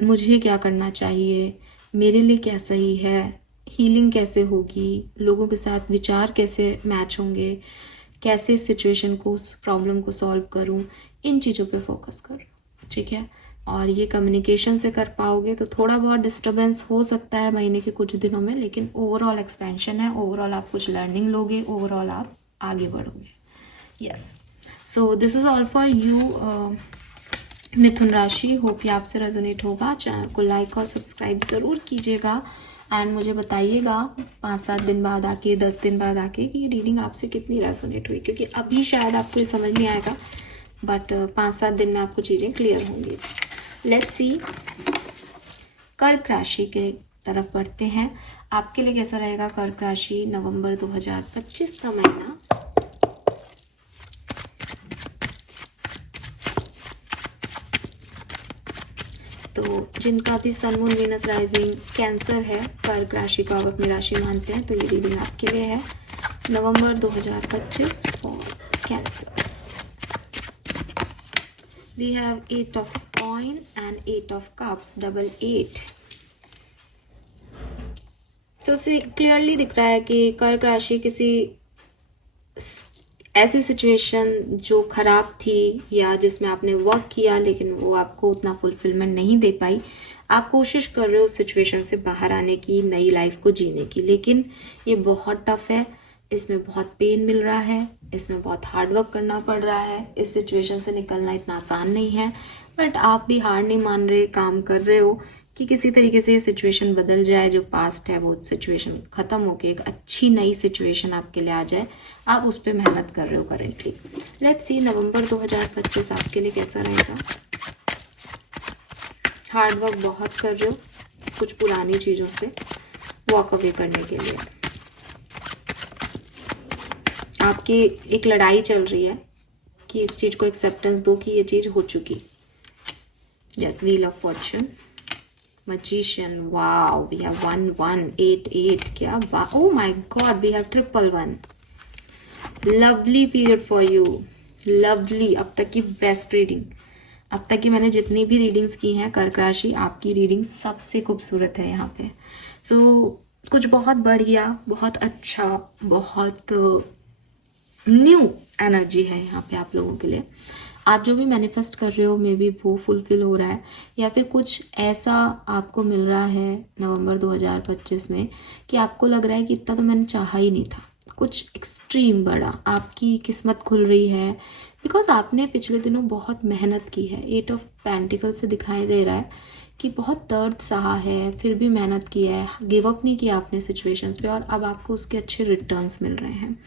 मुझे क्या करना चाहिए, मेरे लिए क्या सही है, हीलिंग कैसे होगी, लोगों के साथ विचार कैसे मैच होंगे, कैसे इस सिचुएशन को, उस प्रॉब्लम को सॉल्व करूं, इन चीज़ों पे फोकस करो, ठीक है। और ये कम्युनिकेशन से कर पाओगे। तो थोड़ा बहुत डिस्टर्बेंस हो सकता है महीने के कुछ दिनों में, लेकिन ओवरऑल एक्सपेंशन है, ओवरऑल आप कुछ लर्निंग लोगे, ओवरऑल आप आगे बढ़ोगे। Yes, so this is all for you Mithun rashi. Hope ये आपसे रेजोनेट होगा। चैनल को लाइक और सब्सक्राइब ज़रूर कीजिएगा, एंड मुझे बताइएगा 5-7 दिन बाद आके, 10 दिन बाद आके, कि ये रीडिंग आपसे कितनी रेजोनेट हुई, क्योंकि अभी शायद आपको ये समझ नहीं आएगा, बट 5-7 दिन में आपको चीज़ें क्लियर होंगी। लेट्स सी, कर्क राशि के तरफ बढ़ते हैं। आपके लिए कैसा रहेगा कर्क राशि नवंबर 2025 का महीना। तो जिनका भी sun moon Venus rising Cancer है, कर्क राशि को आप अपनी राशि मानते हैं, तो ये रीडिंग आपके लिए है नवंबर 2025 for cancers. We have 8 of coin and 8 of cups, double 8। तो से क्लियरली दिख रहा है कि कर्क राशि किसी ऐसी सिचुएशन जो खराब थी, या जिसमें आपने वर्क किया लेकिन वो आपको उतना फुलफिलमेंट नहीं दे पाई, आप कोशिश कर रहे हो उस सिचुएशन से बाहर आने की, नई लाइफ को जीने की, लेकिन ये बहुत टफ है। इसमें बहुत पेन मिल रहा है, इसमें बहुत हार्ड वर्क करना पड़ रहा है, इस सिचुएशन से निकलना इतना आसान नहीं है। बट आप भी हार नहीं मान रहे, काम कर रहे हो कि किसी तरीके से ये सिचुएशन बदल जाए, जो पास्ट है वो सिचुएशन खत्म होकर एक अच्छी नई सिचुएशन आपके लिए आ जाए। आप उस पर मेहनत कर रहे हो करेंटली। लेट्स सी नवंबर 2025 आपके लिए कैसा रहेगा। हार्ड वर्क बहुत कर रहे हो कुछ पुरानी चीज़ों से वॉक अवे करने के लिए। आपकी एक लड़ाई चल रही है कि इस चीज़ को एक्सेप्टेंस दो कि ये चीज़ हो चुकी। Yes, wheel of Fortune, magician, wow, we have 1 1 8 8, क्या वाह, oh my god, we have 1 1 1। lovely period for you, lovely। अब तक की बेस्ट रीडिंग, अब तक की मैंने जितनी भी रीडिंग्स की हैं कर्क राशि, आपकी रीडिंग सबसे खूबसूरत है यहाँ पे। सो कुछ बहुत बढ़िया, बहुत अच्छा, बहुत न्यू एनर्जी है यहाँ पे आप लोगों के लिए। आप जो भी मैनिफेस्ट कर रहे हो मे बी वो फुलफिल हो रहा है, या फिर कुछ ऐसा आपको मिल रहा है नवंबर 2025 में कि आपको लग रहा है कि इतना तो मैंने चाहा ही नहीं था। कुछ एक्सट्रीम बड़ा आपकी किस्मत खुल रही है, बिकॉज आपने पिछले दिनों बहुत मेहनत की है। 8 ऑफ पेंटिकल से दिखाई दे रहा है कि बहुत दर्द सहा है, फिर भी मेहनत की है, गिव अप नहीं किया आपने सिचुएशंस पे, और अब आपको उसके अच्छे रिटर्न्स मिल रहे हैं।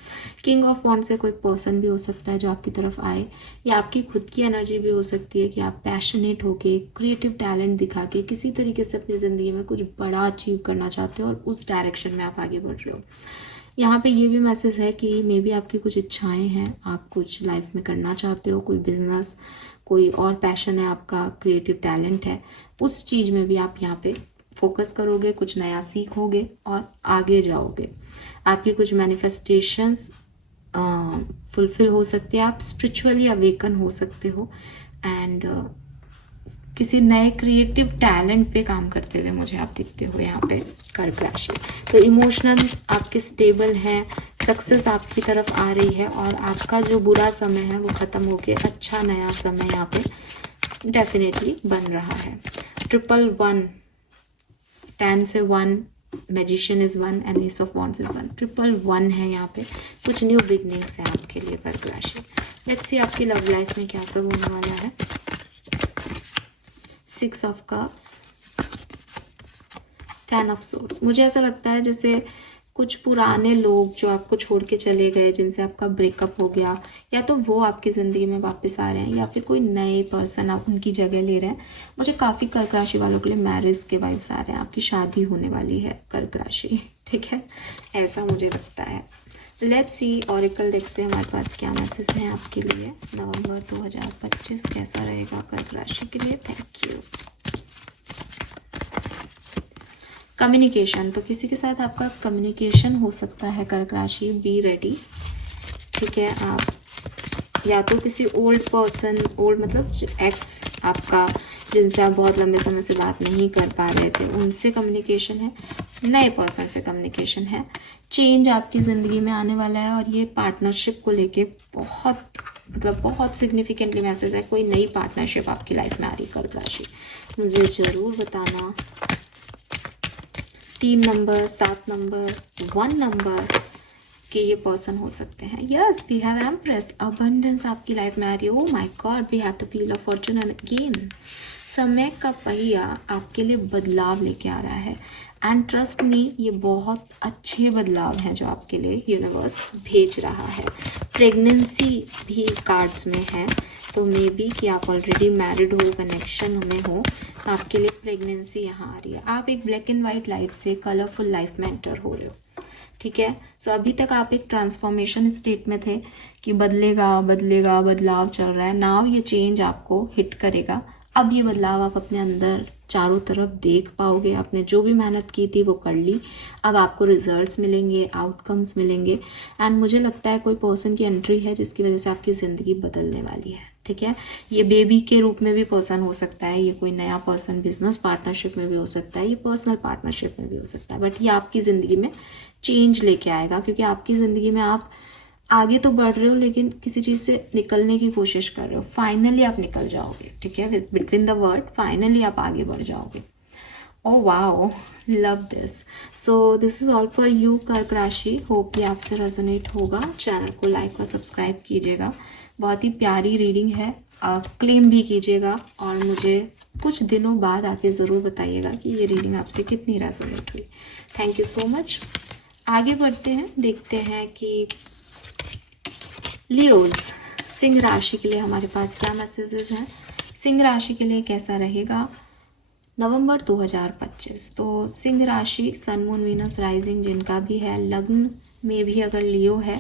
किंग ऑफ वॉन्ड से कोई पर्सन भी हो सकता है जो आपकी तरफ आए, या आपकी खुद की एनर्जी भी हो सकती है कि आप पैशनेट होके, क्रिएटिव टैलेंट दिखा के किसी तरीके से अपनी ज़िंदगी में कुछ बड़ा अचीव करना चाहते हो, और उस डायरेक्शन में आप आगे बढ़ रहे हो। यहाँ पे ये भी मैसेज है कि मे बी आपकी कुछ इच्छाएं हैं, आप कुछ लाइफ में करना चाहते हो, कोई बिजनेस, कोई और पैशन है आपका, क्रिएटिव टैलेंट है, उस चीज़ में भी आप यहाँ पे फोकस करोगे, कुछ नया सीखोगे और आगे जाओगे। आपकी कुछ मैनिफेस्टेशंस फुलफिल हो सकती है, आप स्पिरिचुअली अवेकन हो सकते हो एंड किसी नए क्रिएटिव टैलेंट पे काम करते हुए मुझे आप दिखते हो यहाँ पे कर्क राशि। तो इमोशनल आपके स्टेबल हैं, सक्सेस आपकी तरफ आ रही है और आपका जो बुरा समय है वो ख़त्म होके अच्छा नया समय यहाँ पे डेफिनेटली बन रहा है। 111 10 से 1, magician is 1 and S of wands is 1, 111 है यहाँ पे। कुछ न्यू बिगनिंग्स है आपके लिए कर्क राशि। लेट्स सी आपकी लव लाइफ में क्या सब होने वाला है। 6 ऑफ कप्स, 10 ऑफ सोर्ड्स। मुझे ऐसा लगता है जैसे कुछ पुराने लोग जो आपको छोड़ के चले गए, जिनसे आपका ब्रेकअप हो गया, या तो वो आपकी ज़िंदगी में वापस आ रहे हैं या फिर कोई नए पर्सन आप उनकी जगह ले रहे हैं। मुझे काफ़ी कर्क राशि वालों के लिए मैरिज के वाइब्स आ रहे हैं, आपकी शादी होने वाली है कर्क राशि, ठीक है, ऐसा मुझे लगता है। लेट्स सी ऑरिकल डेक से हमारे पास क्या मैसेज हैं आपके लिए। नवंबर 2025 कैसा रहेगा कर्क राशि के लिए। Thank you. कम्युनिकेशन, तो किसी के साथ आपका कम्युनिकेशन हो सकता है कर्क राशि, बी रेडी, ठीक है। आप या तो किसी ओल्ड पर्सन, ओल्ड मतलब एक्स आपका, जिनसे आप बहुत लंबे समय से बात नहीं कर पा रहे थे, उनसे कम्युनिकेशन है, नए पर्सन से कम्युनिकेशन है। चेंज आपकी ज़िंदगी में आने वाला है और ये पार्टनरशिप को लेके बहुत मतलब बहुत सिग्निफिकेंटली मैसेज है। कोई नई पार्टनरशिप आपकी लाइफ में आ रही कर्क राशि, मुझे ज़रूर बताना। 3 नंबर, 7 नंबर, 1 नंबर के ये पर्सन हो सकते हैं। Yes, we have empress, abundance आपकी लाइफ में आ रही है। Oh my God, we have the wheel of fortune again. समय का पहिया आपके लिए बदलाव लेके आ रहा है एंड ट्रस्ट मी, ये बहुत अच्छे बदलाव हैं जो आपके लिए यूनिवर्स भेज रहा है। प्रेगनेंसी भी कार्ड्स में है, तो मे बी कि आप ऑलरेडी मैरिड हो, कनेक्शन में हो, तो आपके लिए प्रेगनेंसी यहाँ आ रही है। आप एक ब्लैक एंड वाइट लाइफ से कलरफुल लाइफ में एंटर हो रहे हो, ठीक है। सो अभी तक आप एक ट्रांसफॉर्मेशन स्टेट में थे कि बदलेगा बदलेगा, बदलाव चल रहा है। नाउ ये चेंज आपको हिट करेगा। अब ये बदलाव आप अपने अंदर चारों तरफ देख पाओगे। आपने जो भी मेहनत की थी वो कर ली, अब आपको रिजल्ट्स मिलेंगे, आउटकम्स मिलेंगे एंड मुझे लगता है कोई पर्सन की एंट्री है जिसकी वजह से आपकी ज़िंदगी बदलने वाली है, ठीक है। ये बेबी के रूप में भी पर्सन हो सकता है, ये कोई नया पर्सन बिजनेस पार्टनरशिप में भी हो सकता है, ये पर्सनल पार्टनरशिप में भी हो सकता है, बट ये आपकी ज़िंदगी में चेंज लेके आएगा क्योंकि आपकी ज़िंदगी में आप आगे तो बढ़ रहे हो लेकिन किसी चीज़ से निकलने की कोशिश कर रहे हो। फाइनली आप निकल जाओगे, ठीक है, बिटवीन द वर्ड, फाइनली आप आगे बढ़ जाओगे। Oh wow, love this. So this is all for you कर्क राशि। होप ये आपसे रेजोनेट होगा। चैनल को लाइक और सब्सक्राइब कीजिएगा। बहुत ही प्यारी रीडिंग है, क्लेम भी कीजिएगा और मुझे कुछ दिनों बाद आके ज़रूर बताइएगा कि ये रीडिंग आपसे कितनी रेजोनेट हुई। Thank you so much. आगे बढ़ते हैं, देखते हैं कि लियोज, सिंह राशि के लिए हमारे पास क्या मैसेजेस हैं। सिंह राशि के लिए कैसा रहेगा नवंबर 2025। तो सिंह राशि, सन मून वीनस राइजिंग जिनका भी है, लग्न में भी अगर लियो है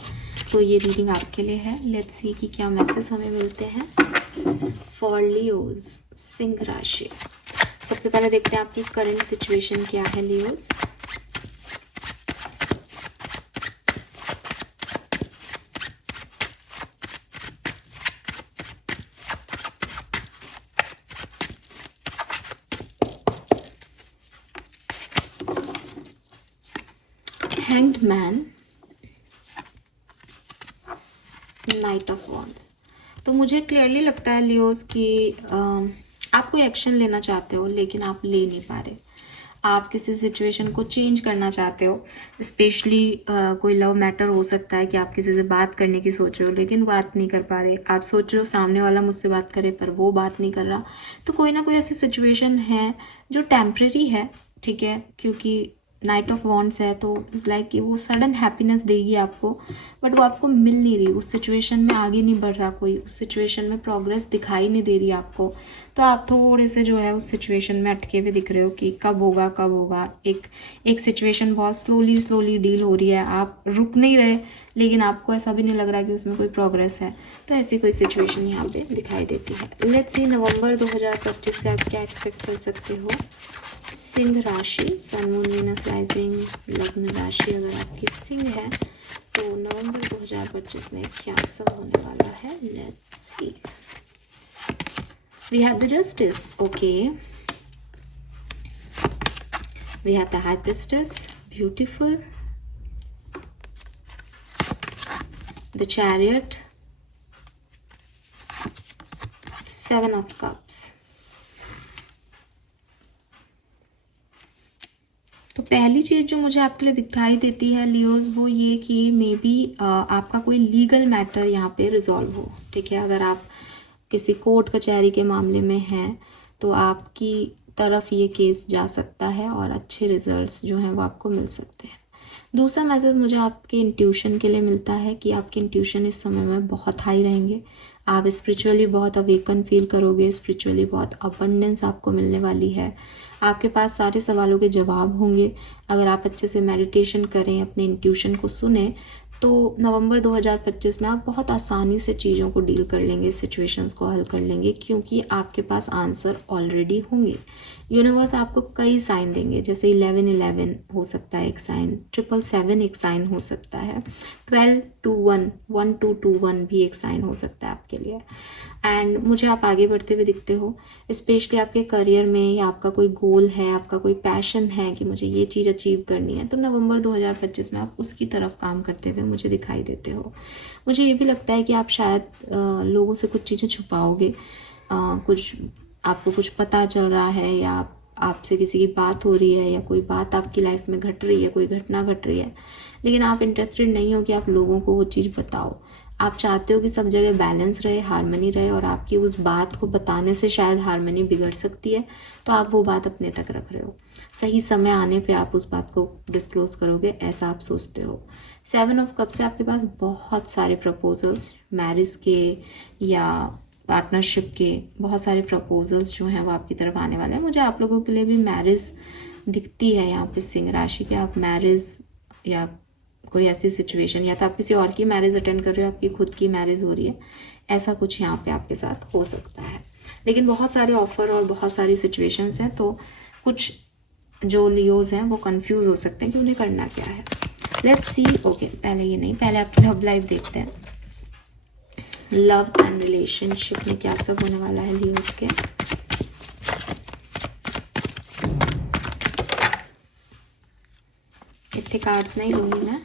तो ये रीडिंग आपके लिए है। लेट्स सी कि क्या मैसेज हमें मिलते हैं फॉर लियोज, सिंह राशि। सबसे पहले देखते हैं आपकी करंट सिचुएशन क्या है Leos. Hanged man, night of wands. तो मुझे क्लियरली लगता है लियोस कि आप कोई एक्शन लेना चाहते हो लेकिन आप ले नहीं पा रहे। आप किसी सिचुएशन को चेंज करना चाहते हो, स्पेशली कोई लव मैटर हो सकता है कि आप किसी से बात करने की सोच रहे हो लेकिन बात नहीं कर पा रहे। आप सोच रहे हो सामने वाला मुझसे बात करे पर वो बात नहीं कर रहा। तो कोई ना कोई ऐसी सिचुएशन है जो टेम्प्रेरी है, ठीक है, क्योंकि नाइट ऑफ वॉन्ड्स है तो इट्स लाइक कि वो सडन हैप्पीनेस देगी आपको, बट वो आपको मिल नहीं रही। उस सिचुएशन में आगे नहीं बढ़ रहा कोई, उस सिचुएशन में प्रोग्रेस दिखाई नहीं दे रही आपको। तो आप थोड़े से जो है उस सिचुएशन में अटके हुए दिख रहे हो कि कब होगा कब होगा। एक सिचुएशन बहुत स्लोली डील हो रही है, आप रुक नहीं रहे लेकिन आपको ऐसा भी नहीं लग रहा कि उसमें कोई प्रोग्रेस है। तो ऐसी कोई सिचुएशन यहाँ पे दिखाई देती है। लेट्स सी नवंबर 2025 से आप क्या एक्सपेक्ट कर सकते हो। सिंह राशि, सन मून वीनस राइजिंग, लग्न राशि अगर आपकी सिंह है तो नवंबर 2025 में क्या सब होने वाला है, let's see. We have the justice, okay, we have the high priestess, beautiful, the chariot, 7 of cups. तो पहली चीज़ जो मुझे आपके लिए दिखाई देती है लियोज, वो ये कि मे बी आपका कोई लीगल मैटर यहाँ पे रिजॉल्व हो, ठीक है। अगर आप किसी कोर्ट कचहरी के मामले में हैं तो आपकी तरफ ये केस जा सकता है और अच्छे रिजल्ट्स जो हैं वो आपको मिल सकते हैं। दूसरा मैसेज मुझे आपके इंट्यूशन के लिए मिलता है कि आपके इंट्यूशन इस समय में बहुत हाई रहेंगे। आप स्पिरिचुअली बहुत अवेकन फील करोगे, स्पिरिचुअली बहुत अबंडेंस आपको मिलने वाली है। आपके पास सारे सवालों के जवाब होंगे। अगर आप अच्छे से मेडिटेशन करें, अपने इंट्यूशन को सुने, तो नवंबर 2025 में आप बहुत आसानी से चीज़ों को डील कर लेंगे, सिचुएशंस को हल कर लेंगे, क्योंकि आपके पास आंसर ऑलरेडी होंगे। यूनिवर्स आपको कई साइन देंगे, जैसे 1111 हो सकता है एक साइन, 777 एक साइन हो सकता है, 1221 1221 भी एक साइन हो सकता है आपके लिए। एंड मुझे आप आगे बढ़ते हुए दिखते हो, स्पेशली आपके करियर में, या आपका कोई गोल है, आपका कोई पैशन है कि मुझे ये चीज़ अचीव करनी है, तो नवंबर 2025 में आप उसकी तरफ काम करते हुए मुझे दिखाई देते हो। मुझे ये भी लगता है कि आप शायद लोगों से कुछ चीज़ें छुपाओगे, कुछ आपको कुछ पता चल रहा है, या आपसे किसी की बात हो रही है, या कोई बात आपकी लाइफ में घट रही है, कोई घटना घट रही है, लेकिन आप इंटरेस्टेड नहीं हो कि आप लोगों को वो चीज़ बताओ। आप चाहते हो कि सब जगह बैलेंस रहे, हार्मनी रहे, और आपकी उस बात को बताने से शायद हार्मनी बिगड़ सकती है, तो आप वो बात अपने तक रख रहे हो। सही समय आने पे आप उस बात को डिस्क्लोज करोगे, ऐसा आप सोचते हो। 7 ऑफ कप से आपके पास बहुत सारे प्रपोजल्स, मैरिज के या पार्टनरशिप के बहुत सारे प्रपोजल्स जो हैं वो आपकी तरफ आने वाले हैं। मुझे आप लोगों के लिए भी मैरिज दिखती है यहाँ पे सिंह राशि के। आप मैरिज या कोई ऐसी सिचुएशन, या तो आप किसी और की मैरिज अटेंड कर रहे हो, आपकी खुद की मैरिज हो रही है, ऐसा कुछ यहाँ पे आपके साथ हो सकता है। लेकिन बहुत सारे ऑफर और बहुत सारी सिचुएशंस हैं, तो कुछ जो लियोज हैं वो कंफ्यूज हो सकते हैं कि उन्हें करना क्या है। लेट्स सी, ओके, पहले ये नहीं, पहले आपकी लव लाइफ देखते हैं। लव एंड रिलेशनशिप में क्या सब होने वाला है लियोज के। इतने कार्ड्स नहीं लूंगी मैं।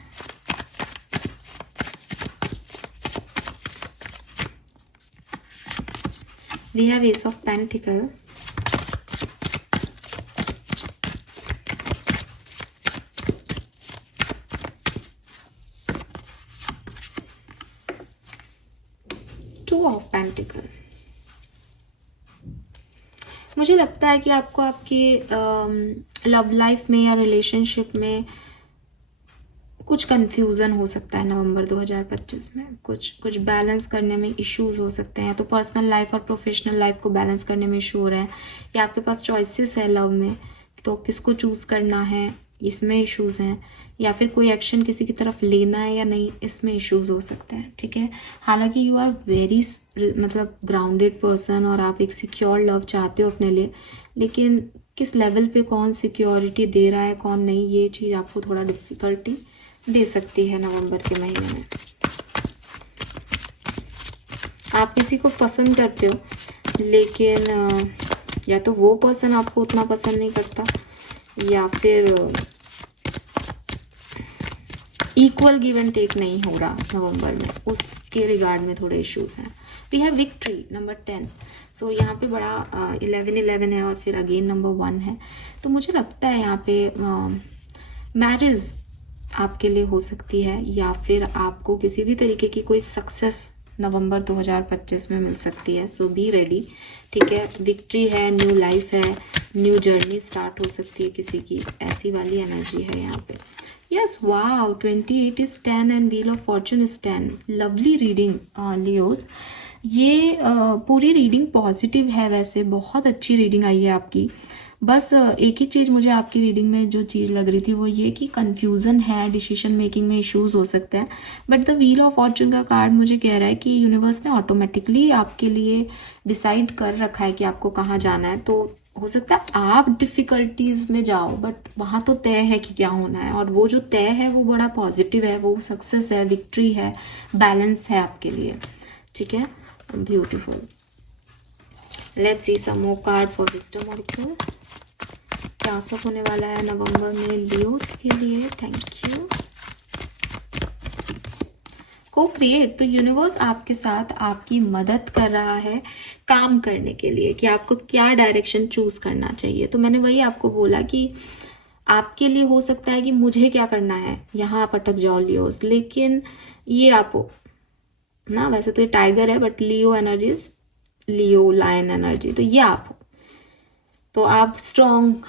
We have Ace of Pentacle, Two of Pentacle। मुझे लगता है कि आपको आपकी लव लाइफ में या रिलेशनशिप में कुछ कंफ्यूजन हो सकता है नवंबर 2025 में। कुछ बैलेंस करने में इश्यूज हो सकते हैं। तो पर्सनल लाइफ और प्रोफेशनल लाइफ को बैलेंस करने में इशू हो रहा है, या आपके पास चॉइसेस है लव में, तो किसको चूज करना है, इसमें इश्यूज हैं, या फिर कोई एक्शन किसी की तरफ लेना है या नहीं, इसमें इश्यूज हो सकते हैं, ठीक है। हालांकि यू आर वेरी मतलब ग्राउंडेड पर्सन, और आप एक सिक्योर लव चाहते हो अपने लिए, लेकिन किस लेवल पे कौन सिक्योरिटी दे रहा है कौन नहीं, ये चीज़ आपको थोड़ा डिफिकल्टी दे सकती है नवंबर के महीने में। आप किसी को पसंद करते हो, लेकिन या तो वो पर्सन आपको उतना पसंद नहीं करता, या फिर इक्वल गिव एंड टेक नहीं हो रहा नवंबर में, उसके रिगार्ड में थोड़े इश्यूज हैं। We have victory number 10। So यहाँ पे बड़ा 11 है, और फिर अगेन नंबर 1 है। तो मुझे लगता है यहाँ पे मैरिज आपके लिए हो सकती है, या फिर आपको किसी भी तरीके की कोई सक्सेस नवंबर 2025 में मिल सकती है। सो बी रेडी, ठीक है। विक्ट्री है, न्यू लाइफ है, न्यू जर्नी स्टार्ट हो सकती है किसी की, ऐसी वाली एनर्जी है यहाँ पे। Yes, wow, 28 is 10 and wheel of Fortune is 10। Lovely reading Leos. ये पूरी रीडिंग पॉजिटिव है, वैसे बहुत अच्छी रीडिंग आई है आपकी। बस एक ही चीज़ मुझे आपकी रीडिंग में जो चीज़ लग रही थी वो ये कि कंफ्यूजन है, डिसीजन मेकिंग में इश्यूज हो सकते हैं। But the wheel of Fortune का कार्ड मुझे कह रहा है कि यूनिवर्स ने ऑटोमेटिकली आपके लिए डिसाइड कर रखा है कि आपको कहाँ जाना है। तो हो सकता है आप डिफ़िकल्टीज़ में जाओ, बट वहाँ तो तय है कि क्या होना है, और वो जो तय है वो बड़ा पॉजिटिव है, वो सक्सेस है, विक्ट्री है, बैलेंस है आपके लिए, ठीक है। Beautiful. Let's see some more card for wisdom oracle. क्या सब होने वाला है नवंबर में लियोस के लिए? Thank you. को क्रिएट, तो यूनिवर्स आपके साथ आपकी मदद कर रहा है काम करने के लिए कि आपको क्या डायरेक्शन चूज करना चाहिए। तो मैंने वही आपको बोला कि आपके लिए हो सकता है कि मुझे क्या करना है, यहाँ आप अटक जाओ लियोस, लेकिन ये आपको ना, वैसे तो ये टाइगर है but Leo energy, Leo lion energy, तो ये आप हो, तो आप स्ट्रॉन्ग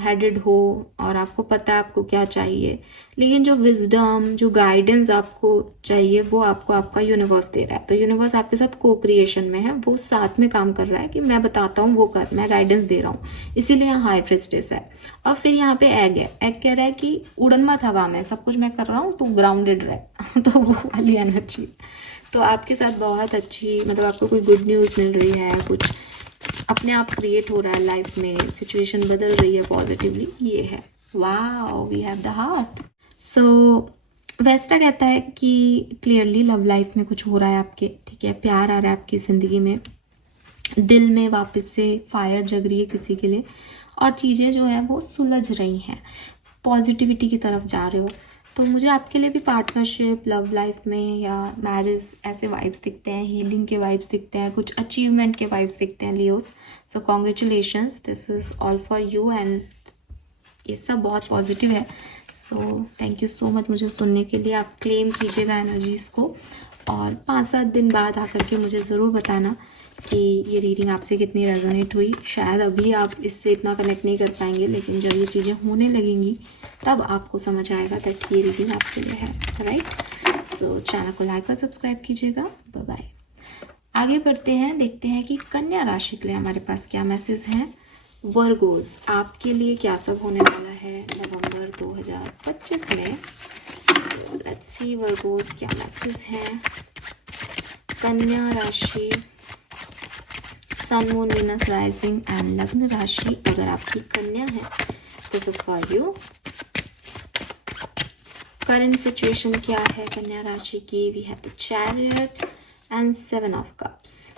हेडेड हो और आपको पता है आपको क्या चाहिए, लेकिन जो विजडम, जो गाइडेंस आपको चाहिए वो आपको आपका यूनिवर्स दे रहा है। तो यूनिवर्स आपके साथ को क्रिएशन में है, वो साथ में काम कर रहा है कि मैं बताता हूँ वो कर, मैं गाइडेंस दे रहा हूँ, इसीलिए यहाँ हाई प्रिस्टेस है। और फिर यहाँ पे एग है, एग कह रहा है कि उड़न मत हवा में, सब कुछ मैं कर रहा हूँ तो ग्राउंडेड रहे तो वो वाली एनर्जी। तो आपके साथ बहुत अच्छी, मतलब आपको कोई गुड न्यूज़ मिल रही है, कुछ अपने आप क्रिएट हो रहा है लाइफ में, सिचुएशन बदल रही है पॉजिटिवली, ये है। Wow, we have the heart. So Vesta कहता है कि क्लियरली लव लाइफ में कुछ हो रहा है आपके, ठीक है, प्यार आ रहा है आपकी ज़िंदगी में, दिल में वापस से फायर जग रही है किसी के लिए, और चीज़ें जो है वो सुलझ रही हैं, पॉजिटिविटी की तरफ जा रहे हो। तो मुझे आपके लिए भी पार्टनरशिप, लव लाइफ में या मैरिज, ऐसे वाइब्स दिखते हैं, हीलिंग के वाइब्स दिखते हैं, कुछ अचीवमेंट के वाइब्स दिखते हैं Leos. So congratulations, this is all for you, and ये सब बहुत पॉजिटिव है। So thank you so much मुझे सुनने के लिए। आप क्लेम कीजिएगा एनर्जीज़ को, और 5-7 दिन बाद आकर के मुझे ज़रूर बताना कि ये रीडिंग आपसे कितनी रेजोनेट हुई। शायद अभी आप इससे इतना कनेक्ट नहीं कर पाएंगे, लेकिन जब ये चीज़ें होने लगेंगी तब आपको समझ आएगा दैट ये रीडिंग आपके लिए है, राइट। सो चैनल को लाइक और सब्सक्राइब कीजिएगा। Bye bye. आगे बढ़ते हैं, देखते हैं कि कन्या राशि के लिए हमारे पास क्या मैसेज है। वर्गोज, आपके लिए क्या सब होने वाला है नवंबर 2025 में। सो लेट्स सी वर्गोज क्या मैसेज है। कन्या राशि, sun, moon, Venus, rising and लग्न राशि, अगर आपकी कन्या है, this is for you. Current situation क्या है कन्या राशि की? We have the chariot and 7 of cups.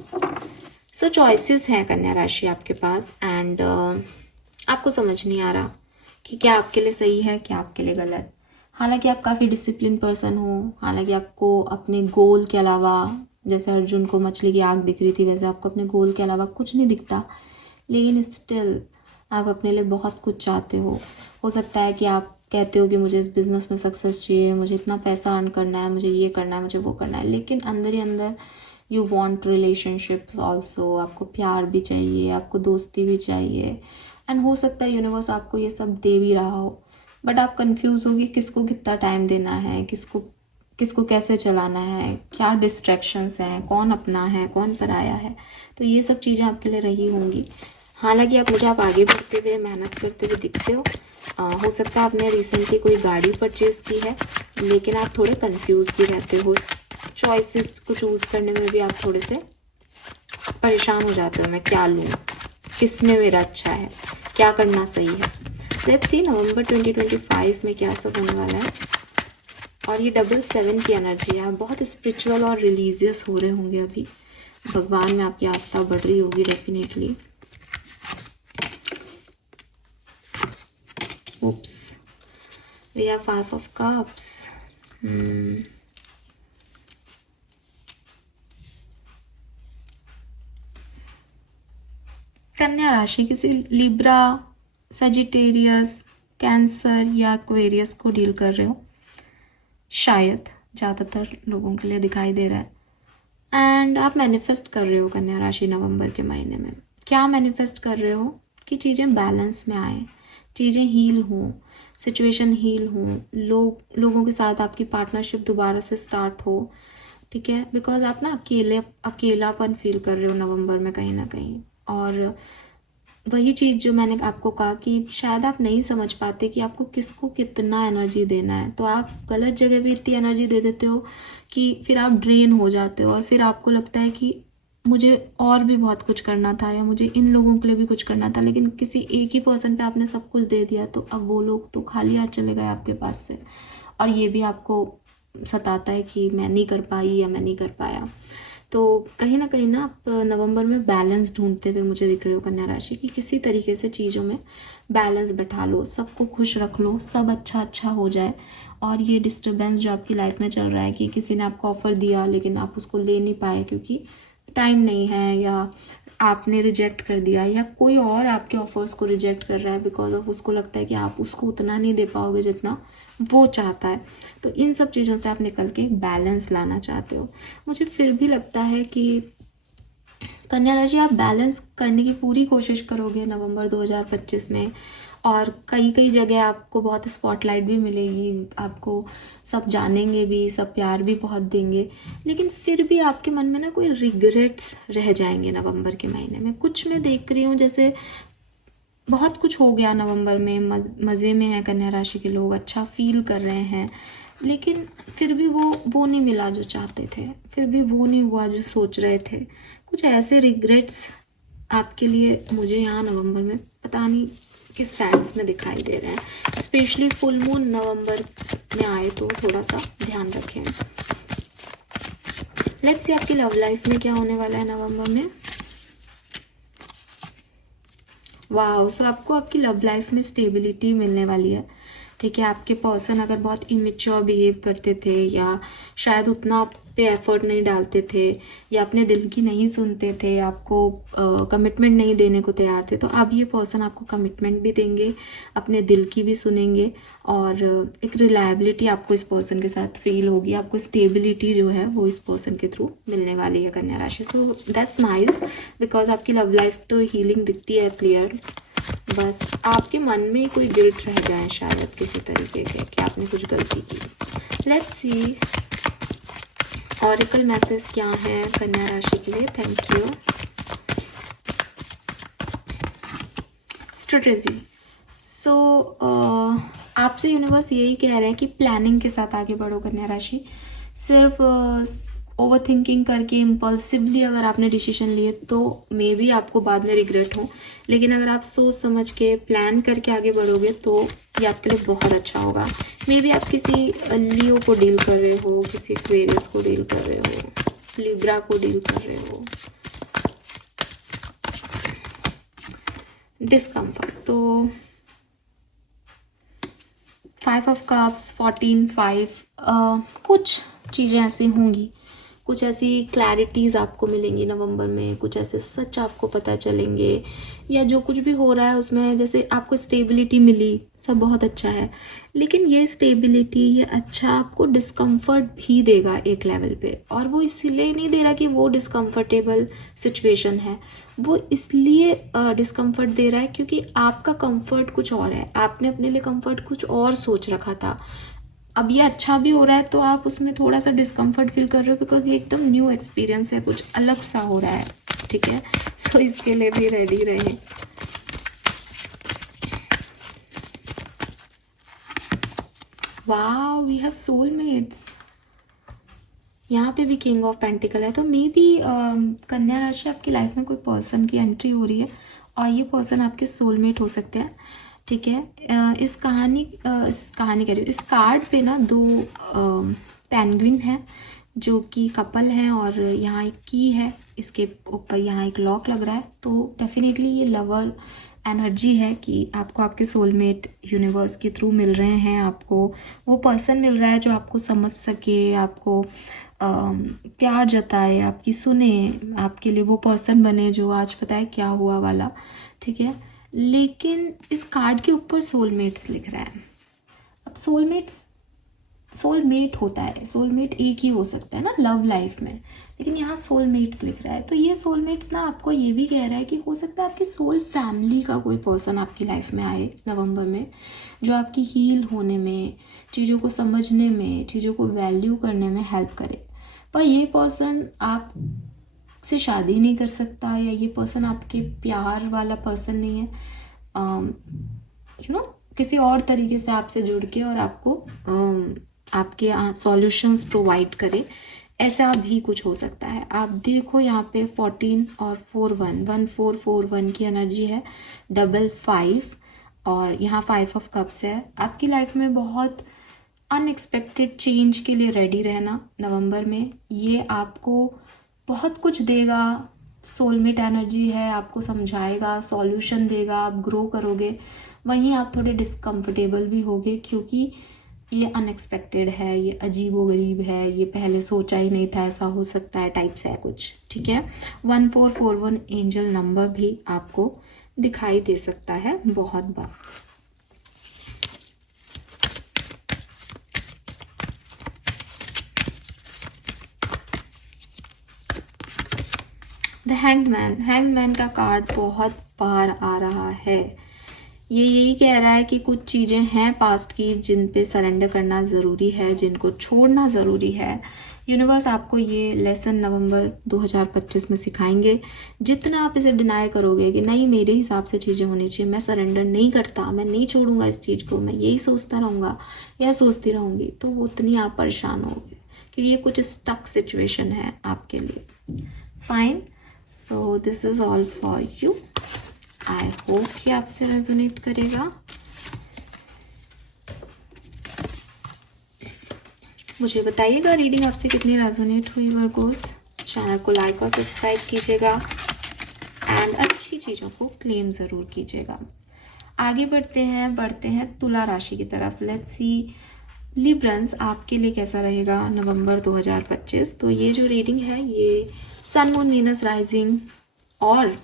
So choices हैं कन्या राशि आपके पास, एंड आपको समझ नहीं आ रहा कि क्या आपके लिए सही है, क्या आपके लिए गलत। हालांकि आप काफ़ी डिसिप्लिन पर्सन हो, हालांकि आपको अपने गोल के अलावा, जैसे अर्जुन को मछली की आग दिख रही थी, वैसे आपको अपने गोल के अलावा कुछ नहीं दिखता, लेकिन स्टिल आप अपने लिए बहुत कुछ चाहते हो सकता है कि आप कहते हो कि मुझे इस बिज़नेस में सक्सेस चाहिए, मुझे इतना पैसा अर्न करना है, मुझे ये करना है, मुझे वो करना है, लेकिन अंदर ही अंदर यू वॉन्ट रिलेशनशिप्स ऑल्सो, आपको प्यार भी चाहिए, आपको दोस्ती भी चाहिए, एंड हो सकता है यूनिवर्स आपको ये सब दे भी रहा हो, बट आप कंफ्यूज हो कि किसको कितना टाइम देना है, किसको कैसे चलाना है, क्या डिस्ट्रैक्शंस हैं, कौन अपना है, कौन पराया है। तो ये सब चीज़ें आपके लिए रही होंगी। हालांकि आप आगे बढ़ते हुए, मेहनत करते हुए दिखते हो सकता है आपने रिसेंटली कोई गाड़ी परचेज़ की है, लेकिन आप थोड़े कंफ्यूज भी रहते हो, चॉइसेस को चूज़ करने में भी आप थोड़े से परेशान हो जाते हो, मैं क्या लूँ, किस में मेरा अच्छा है, क्या करना सही है। लेट्स सी नवंबर 2025 में क्या सब होने वाला है। और ये 7 की एनर्जी है, बहुत स्पिरिचुअल और रिलीजियस हो रहे होंगे अभी, भगवान में आपकी आस्था बढ़ रही होगी definitely. Oops, we have 5 of cups. कन्या राशि किसी लिब्रा, सजिटेरियस, कैंसर या एक्वेरियस को डील कर रहे हो, शायद ज़्यादातर लोगों के लिए दिखाई दे रहा है। एंड आप मैनिफेस्ट कर रहे हो कन्या राशि नवंबर के महीने में। क्या मैनिफेस्ट कर रहे हो? कि चीज़ें बैलेंस में आए, चीज़ें हील हों, सिचुएशन हील हों, लोगों के साथ आपकी पार्टनरशिप दोबारा से स्टार्ट हो, ठीक है। बिकॉज आप ना अकेलापन फील कर रहे हो नवंबर में कहीं ना कहीं, और वही चीज़ जो मैंने आपको कहा कि शायद आप नहीं समझ पाते कि आपको किसको कितना एनर्जी देना है, तो आप गलत जगह भी इतनी एनर्जी दे देते हो कि फिर आप ड्रेन हो जाते हो, और फिर आपको लगता है कि मुझे और भी बहुत कुछ करना था या मुझे इन लोगों के लिए भी कुछ करना था, लेकिन किसी एक ही पर्सन पे आपने सब कुछ दे दिया, तो अब वो लोग तो खाली हाथ चले गए आपके पास से, और ये भी आपको सताता है कि मैं नहीं कर पाई या मैं नहीं कर पाया। तो कहीं ना आप नवंबर में बैलेंस ढूंढते हुए मुझे दिख रहे हो कन्या राशि, कि किसी तरीके से चीज़ों में बैलेंस बैठा लो, सबको खुश रख लो, सब अच्छा अच्छा हो जाए। और ये डिस्टर्बेंस जो आपकी लाइफ में चल रहा है कि किसी ने आपको ऑफ़र दिया लेकिन आप उसको ले नहीं पाए क्योंकि टाइम नहीं है, या आपने रिजेक्ट कर दिया, या कोई और आपके ऑफर्स को रिजेक्ट कर रहा है बिकॉज ऑफ उसको लगता है कि आप उसको उतना नहीं दे पाओगे जितना वो चाहता है। तो इन सब चीज़ों से आप निकल के बैलेंस लाना चाहते हो। मुझे फिर भी लगता है कि कन्या राशि आप बैलेंस करने की पूरी कोशिश करोगे नवंबर 2025 में, और कई कई जगह आपको बहुत स्पॉटलाइट भी मिलेगी, आपको सब जानेंगे भी, सब प्यार भी बहुत देंगे, लेकिन फिर भी आपके मन में ना कोई रिग्रेट्स रह जाएंगे नवंबर के महीने में। कुछ मैं देख रही हूँ जैसे बहुत कुछ हो गया नवंबर में, मज़े में है कन्या राशि के लोग, अच्छा फील कर रहे हैं, लेकिन फिर भी वो नहीं मिला जो चाहते थे, फिर भी वो नहीं हुआ जो सोच रहे थे। कुछ ऐसे रिग्रेट्स आपके लिए मुझे यहाँ नवंबर में पता नहीं किस सेंस में दिखाई दे रहे हैं। स्पेशली फुल मून नवंबर में आए तो थोड़ा सा ध्यान रखें। लेट्स सी आपकी लव लाइफ में क्या होने वाला है नवंबर में। वाह, सो आपको आपकी लव लाइफ में स्टेबिलिटी मिलने वाली है। ठीक है, आपके पर्सन अगर बहुत इमेच्योर बिहेव करते थे, या शायद उतना आप पे एफर्ट नहीं डालते थे, या अपने दिल की नहीं सुनते थे, आपको कमिटमेंट नहीं देने को तैयार थे, तो अब ये पर्सन आपको कमिटमेंट भी देंगे, अपने दिल की भी सुनेंगे, और एक रिलायबिलिटी आपको इस पर्सन के साथ फील होगी, आपको स्टेबिलिटी जो है वो इस पर्सन के थ्रू मिलने वाली है कन्या राशि। सो दैट्स नाइस, बिकॉज आपकी लव लाइफ तो हीलिंग दिखती है क्लियर। बस आपके मन में कोई गिल्ट रह जाए शायद किसी तरीके के कि आपने कुछ गलती की। लेट्स सी ऑरिकल मैसेज क्या है कन्या राशि के लिए। Thank you. स्ट्रेटेजी। सो आपसे यूनिवर्स यही कह रहे हैं कि प्लानिंग के साथ आगे बढ़ो कन्या राशि। सिर्फ ओवर थिंकिंग करके इम्पल्सिवली अगर आपने डिसीजन लिए तो मे बी आपको बाद में रिग्रेट हो, लेकिन अगर आप सोच समझ के प्लान करके आगे बढ़ोगे तो ये आपके लिए बहुत अच्छा होगा। मे बी आप किसी लियो को डील कर रहे हो, किसी एक्वेरियस को डील कर रहे हो, लिब्रा को डील कर रहे हो। डिस्कम्फर्ट, तो 5 ऑफ कप्स, 14, 5, कुछ चीज़ें ऐसी होंगी, कुछ ऐसी क्लैरिटीज़ आपको मिलेंगी नवंबर में, कुछ ऐसे सच आपको पता चलेंगे, या जो कुछ भी हो रहा है उसमें जैसे आपको स्टेबिलिटी मिली, सब बहुत अच्छा है, लेकिन ये स्टेबिलिटी, ये अच्छा आपको डिस्कम्फर्ट भी देगा एक लेवल पे। और वो इसलिए नहीं दे रहा कि वो डिस्कम्फर्टेबल सिचुएशन है, वो इसलिए डिस्कम्फर्ट दे रहा है क्योंकि आपका कंफर्ट कुछ और है, आपने अपने लिए कंफर्ट कुछ और सोच रखा था। अब ये अच्छा भी हो रहा है तो आप उसमें थोड़ा सा डिस्कम्फर्ट फील कर रहे हो बिकॉज ये एकदम न्यू एक्सपीरियंस है, कुछ अलग सा हो रहा है। ठीक है, सो इसके लिए भी रेडी रहें। Wow, we have soulmates. यहाँ पे भी किंग ऑफ पेंटिकल है, तो मे बी कन्या राशि आपकी लाइफ में कोई पर्सन की एंट्री हो रही है और ये पर्सन आपके सोलमेट हो सकते हैं। ठीक है, इस कहानी कह रही हूँ, इस कार्ड पे ना 2 पेंगुइन है जो कि कपल है, और यहाँ एक की है, इसके ऊपर यहाँ एक लॉक लग रहा है, तो डेफिनेटली ये लवर एनर्जी है कि आपको आपके सोलमेट यूनिवर्स के थ्रू मिल रहे हैं, आपको वो पर्सन मिल रहा है जो आपको समझ सके, आपको प्यार जताए, आपकी सुने, आपके लिए वो पर्सन बने जो आज पता है क्या हुआ वाला। ठीक है, लेकिन इस कार्ड के ऊपर सोलमेट्स लिख रहा है। अब सोलमेट होता है, सोलमेट एक ही हो सकता है ना लव लाइफ में, लेकिन यहाँ सोलमेट्स लिख रहा है, तो ये सोलमेट्स ना आपको ये भी कह रहा है कि हो सकता है आपकी सोल फैमिली का कोई पर्सन आपकी लाइफ में आए नवंबर में, जो आपकी हील होने में, चीज़ों को समझने में, चीज़ों को वैल्यू करने में हेल्प करे। पर ये पर्सन आप से शादी नहीं कर सकता, या ये पर्सन आपके प्यार वाला पर्सन नहीं है, किसी और तरीके से आपसे जुड़ के और आपको आपके सॉल्यूशंस प्रोवाइड करे, ऐसा भी कुछ हो सकता है। आप देखो यहाँ पे 14 और 4 1 1441 की एनर्जी है, 55 और यहाँ 5 ऑफ कप्स है। आपकी लाइफ में बहुत अनएक्सपेक्टेड चेंज के लिए रेडी रहना नवंबर में, ये आपको बहुत कुछ देगा। सोलमेट एनर्जी है, आपको समझाएगा, सॉल्यूशन देगा, आप ग्रो करोगे। वहीं आप थोड़े डिस्कम्फर्टेबल भी होगे क्योंकि ये अनएक्सपेक्टेड है, ये अजीबोगरीब है, ये पहले सोचा ही नहीं था ऐसा हो सकता है टाइप से है कुछ, ठीक है। 1441 एंजल नंबर भी आपको दिखाई दे सकता है बहुत बार। द हैंगमैन का कार्ड बहुत बार आ रहा है। ये यही कह रहा है कि कुछ चीज़ें हैं पास्ट की जिन पे सरेंडर करना ज़रूरी है, जिनको छोड़ना ज़रूरी है। यूनिवर्स आपको ये लेसन नवंबर 2025 में सिखाएंगे। जितना आप इसे डिनाई करोगे कि नहीं मेरे हिसाब से चीज़ें होनी चाहिए, मैं सरेंडर नहीं करता, मैं नहीं छोड़ूंगा इस चीज़ को, मैं यही सोचता रहूँगा या सोचती रहूँगी, तो वो उतनी आप परेशान होगे क्योंकि ये कुछ स्टक सिचुएशन है आपके लिए। Fine, so this is all for you. I hope कि आपसे रेजोनेट करेगा। मुझे बताइएगा रीडिंग आपसे कितनी रेजोनेट हुई वर्गोस। चैनल को लाइक और सब्सक्राइब कीजिएगा एंड अच्छी चीज़ों को क्लेम ज़रूर कीजिएगा। आगे बढ़ते हैं तुला राशि की तरफ। लेट्स सी लिब्रंस आपके लिए कैसा रहेगा नवंबर 2025। तो ये जो रीडिंग है ये सन मून वीनस राइजिंग और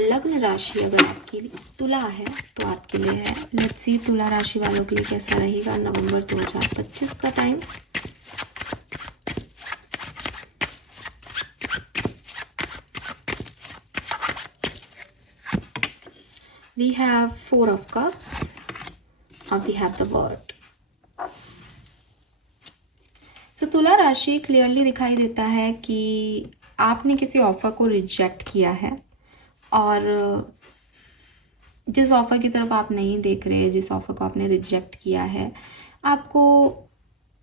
लग्न राशि अगर आपकी तुला है तो आपके लिए है। लेट्स सी तुला राशि वालों के लिए कैसा रहेगा नवंबर 2025 का time. We have 4 of cups और we have the word. So तुला राशि क्लियरली दिखाई देता है कि आपने किसी ऑफर को रिजेक्ट किया है और जिस ऑफ़र की तरफ आप नहीं देख रहे, जिस ऑफ़र को आपने रिजेक्ट किया है, आपको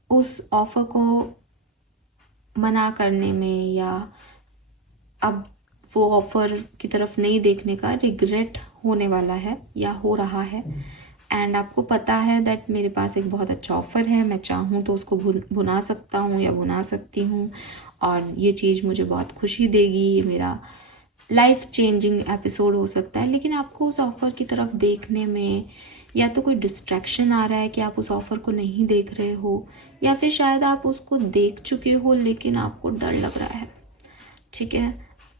उस ऑफ़र को मना करने में या अब वो ऑफ़र की तरफ नहीं देखने का रिग्रेट होने वाला है या हो रहा है। एंड आपको पता है दैट मेरे पास एक बहुत अच्छा ऑफ़र है, मैं चाहूँ तो उसको भुना सकता हूँ या भुना सकती हूँ और ये चीज़ मुझे बहुत खुशी देगी, ये मेरा लाइफ चेंजिंग एपिसोड हो सकता है। लेकिन आपको उस ऑफ़र की तरफ देखने में या तो कोई डिस्ट्रैक्शन आ रहा है कि आप उस ऑफ़र को नहीं देख रहे हो या फिर शायद आप उसको देख चुके हो लेकिन आपको डर लग रहा है, ठीक है।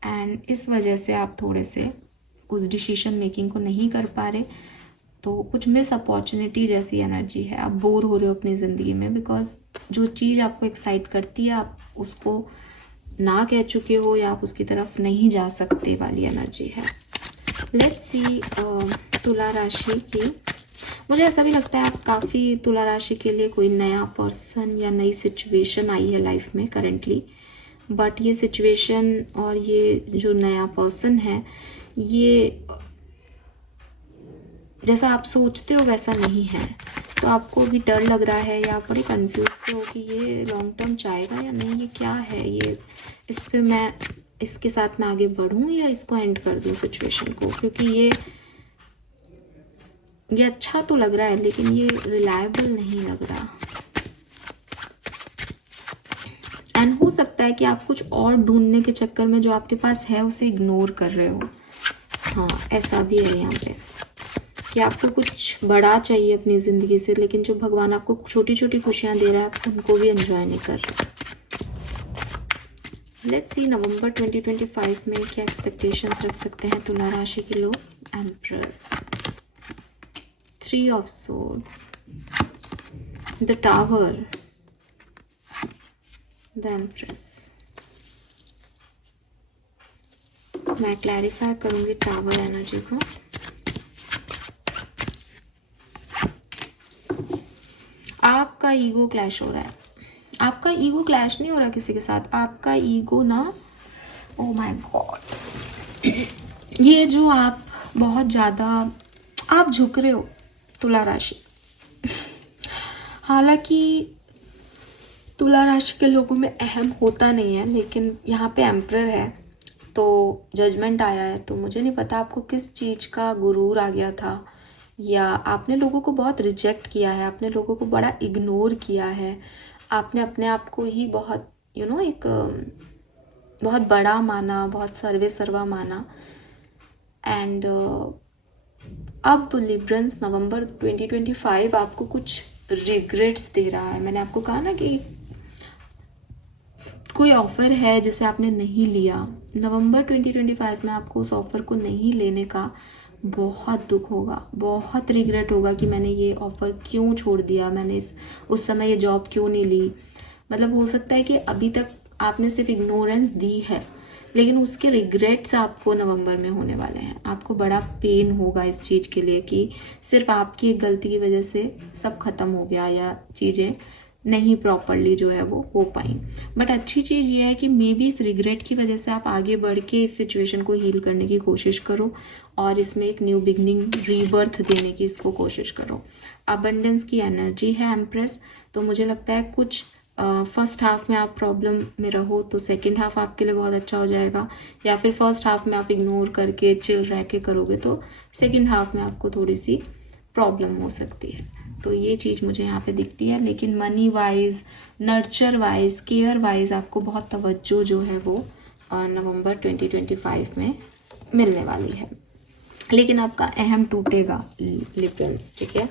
एंड इस वजह से आप थोड़े से उस डिसीजन मेकिंग को नहीं कर पा रहे, तो कुछ मिस अपॉर्चुनिटी जैसी एनर्जी है। आप बोर हो रहे हो अपनी ज़िंदगी में बिकॉज जो चीज़ आपको एक्साइट करती है आप उसको ना कह चुके हो या आप उसकी तरफ नहीं जा सकते वाली एनर्जी है। लेट्स सी तुला राशि की। मुझे ऐसा भी लगता है आप काफ़ी तुला राशि के लिए कोई नया पर्सन या नई सिचुएशन आई है लाइफ में करेंटली, बट ये सिचुएशन और ये जो नया पर्सन है ये जैसा आप सोचते हो वैसा नहीं है। तो आपको भी डर लग रहा है या आप बड़े कंफ्यूज से हो कि ये लॉन्ग टर्म जाएगा या नहीं, ये क्या है, ये इस पे मैं इसके साथ मैं आगे बढ़ूं या इसको एंड कर दूं सिचुएशन को, क्योंकि ये अच्छा तो लग रहा है लेकिन ये रिलायबल नहीं लग रहा। एंड हो सकता है कि आप कुछ और ढूंढने के चक्कर में जो आपके पास है उसे इग्नोर कर रहे हो। हाँ, ऐसा भी है यहाँ पे कि आपको कुछ बड़ा चाहिए अपनी ज़िंदगी से, लेकिन जो भगवान आपको छोटी छोटी खुशियाँ दे रहा है आप उनको भी एंजॉय नहीं कर रहे। लेट्स सी नवंबर 2025 में क्या एक्सपेक्टेशंस रख सकते हैं तुला राशि के लोग। Emperor, 3 of swords, the tower, the empress. मैं क्लैरिफाई करूंगी टावर एनर्जी को। आपका ईगो क्लैश हो रहा है। आपका ईगो क्लैश नहीं हो रहा किसी के साथ, आपका ईगो ना, ओ माय गॉड, ये जो आप बहुत ज़्यादा आप झुक रहे हो तुला राशि। हालांकि तुला राशि के लोगों में अहम होता नहीं है, लेकिन यहाँ पे एम्परर है तो जजमेंट आया है। तो मुझे नहीं पता आपको किस चीज़ का गुरूर आ गया था, या आपने लोगों को बहुत रिजेक्ट किया है, आपने लोगों को बड़ा इग्नोर किया है, आपने अपने आप को ही बहुत एक बहुत बड़ा माना, बहुत सर्वे सर्वा माना। एंड अब लिब्रंस नवंबर 2025 आपको कुछ रिग्रेट्स दे रहा है। मैंने आपको कहा ना कि कोई ऑफ़र है जिसे आपने नहीं लिया, नवंबर 2025 में आपको उस ऑफ़र को नहीं लेने का बहुत दुख होगा, बहुत रिग्रेट होगा कि मैंने ये ऑफ़र क्यों छोड़ दिया, मैंने उस समय ये जॉब क्यों नहीं ली। मतलब हो सकता है कि अभी तक आपने सिर्फ इग्नोरेंस दी है, लेकिन उसके रिग्रेट्स आपको नवंबर में होने वाले हैं। आपको बड़ा पेन होगा इस चीज़ के लिए कि सिर्फ आपकी एक गलती की वजह से सब खत्म हो गया, या चीज़ें नहीं प्रॉपरली जो है वो हो पाई। बट अच्छी चीज़ ये है कि मे बी इस रिग्रेट की वजह से आप आगे बढ़ के इस सिचुएशन को हील करने की कोशिश करो और इसमें एक न्यू बिगनिंग, रीबर्थ देने की इसको कोशिश करो। अबंडेंस की एनर्जी है एम्प्रेस, तो मुझे लगता है कुछ फर्स्ट हाफ में आप प्रॉब्लम में रहो तो सेकंड हाफ आपके लिए बहुत अच्छा हो जाएगा, या फिर फर्स्ट हाफ में आप इग्नोर करके चिल रह के करोगे तो सेकंड हाफ में आपको थोड़ी सी प्रॉब्लम हो सकती है। तो ये चीज़ मुझे यहाँ पे दिखती है। लेकिन money wise, nurture wise, care wise आपको बहुत तवज्जो जो है वो नवंबर 2025 में मिलने वाली है। लेकिन आपका अहम टूटेगा लिब्रंस, ठीक है।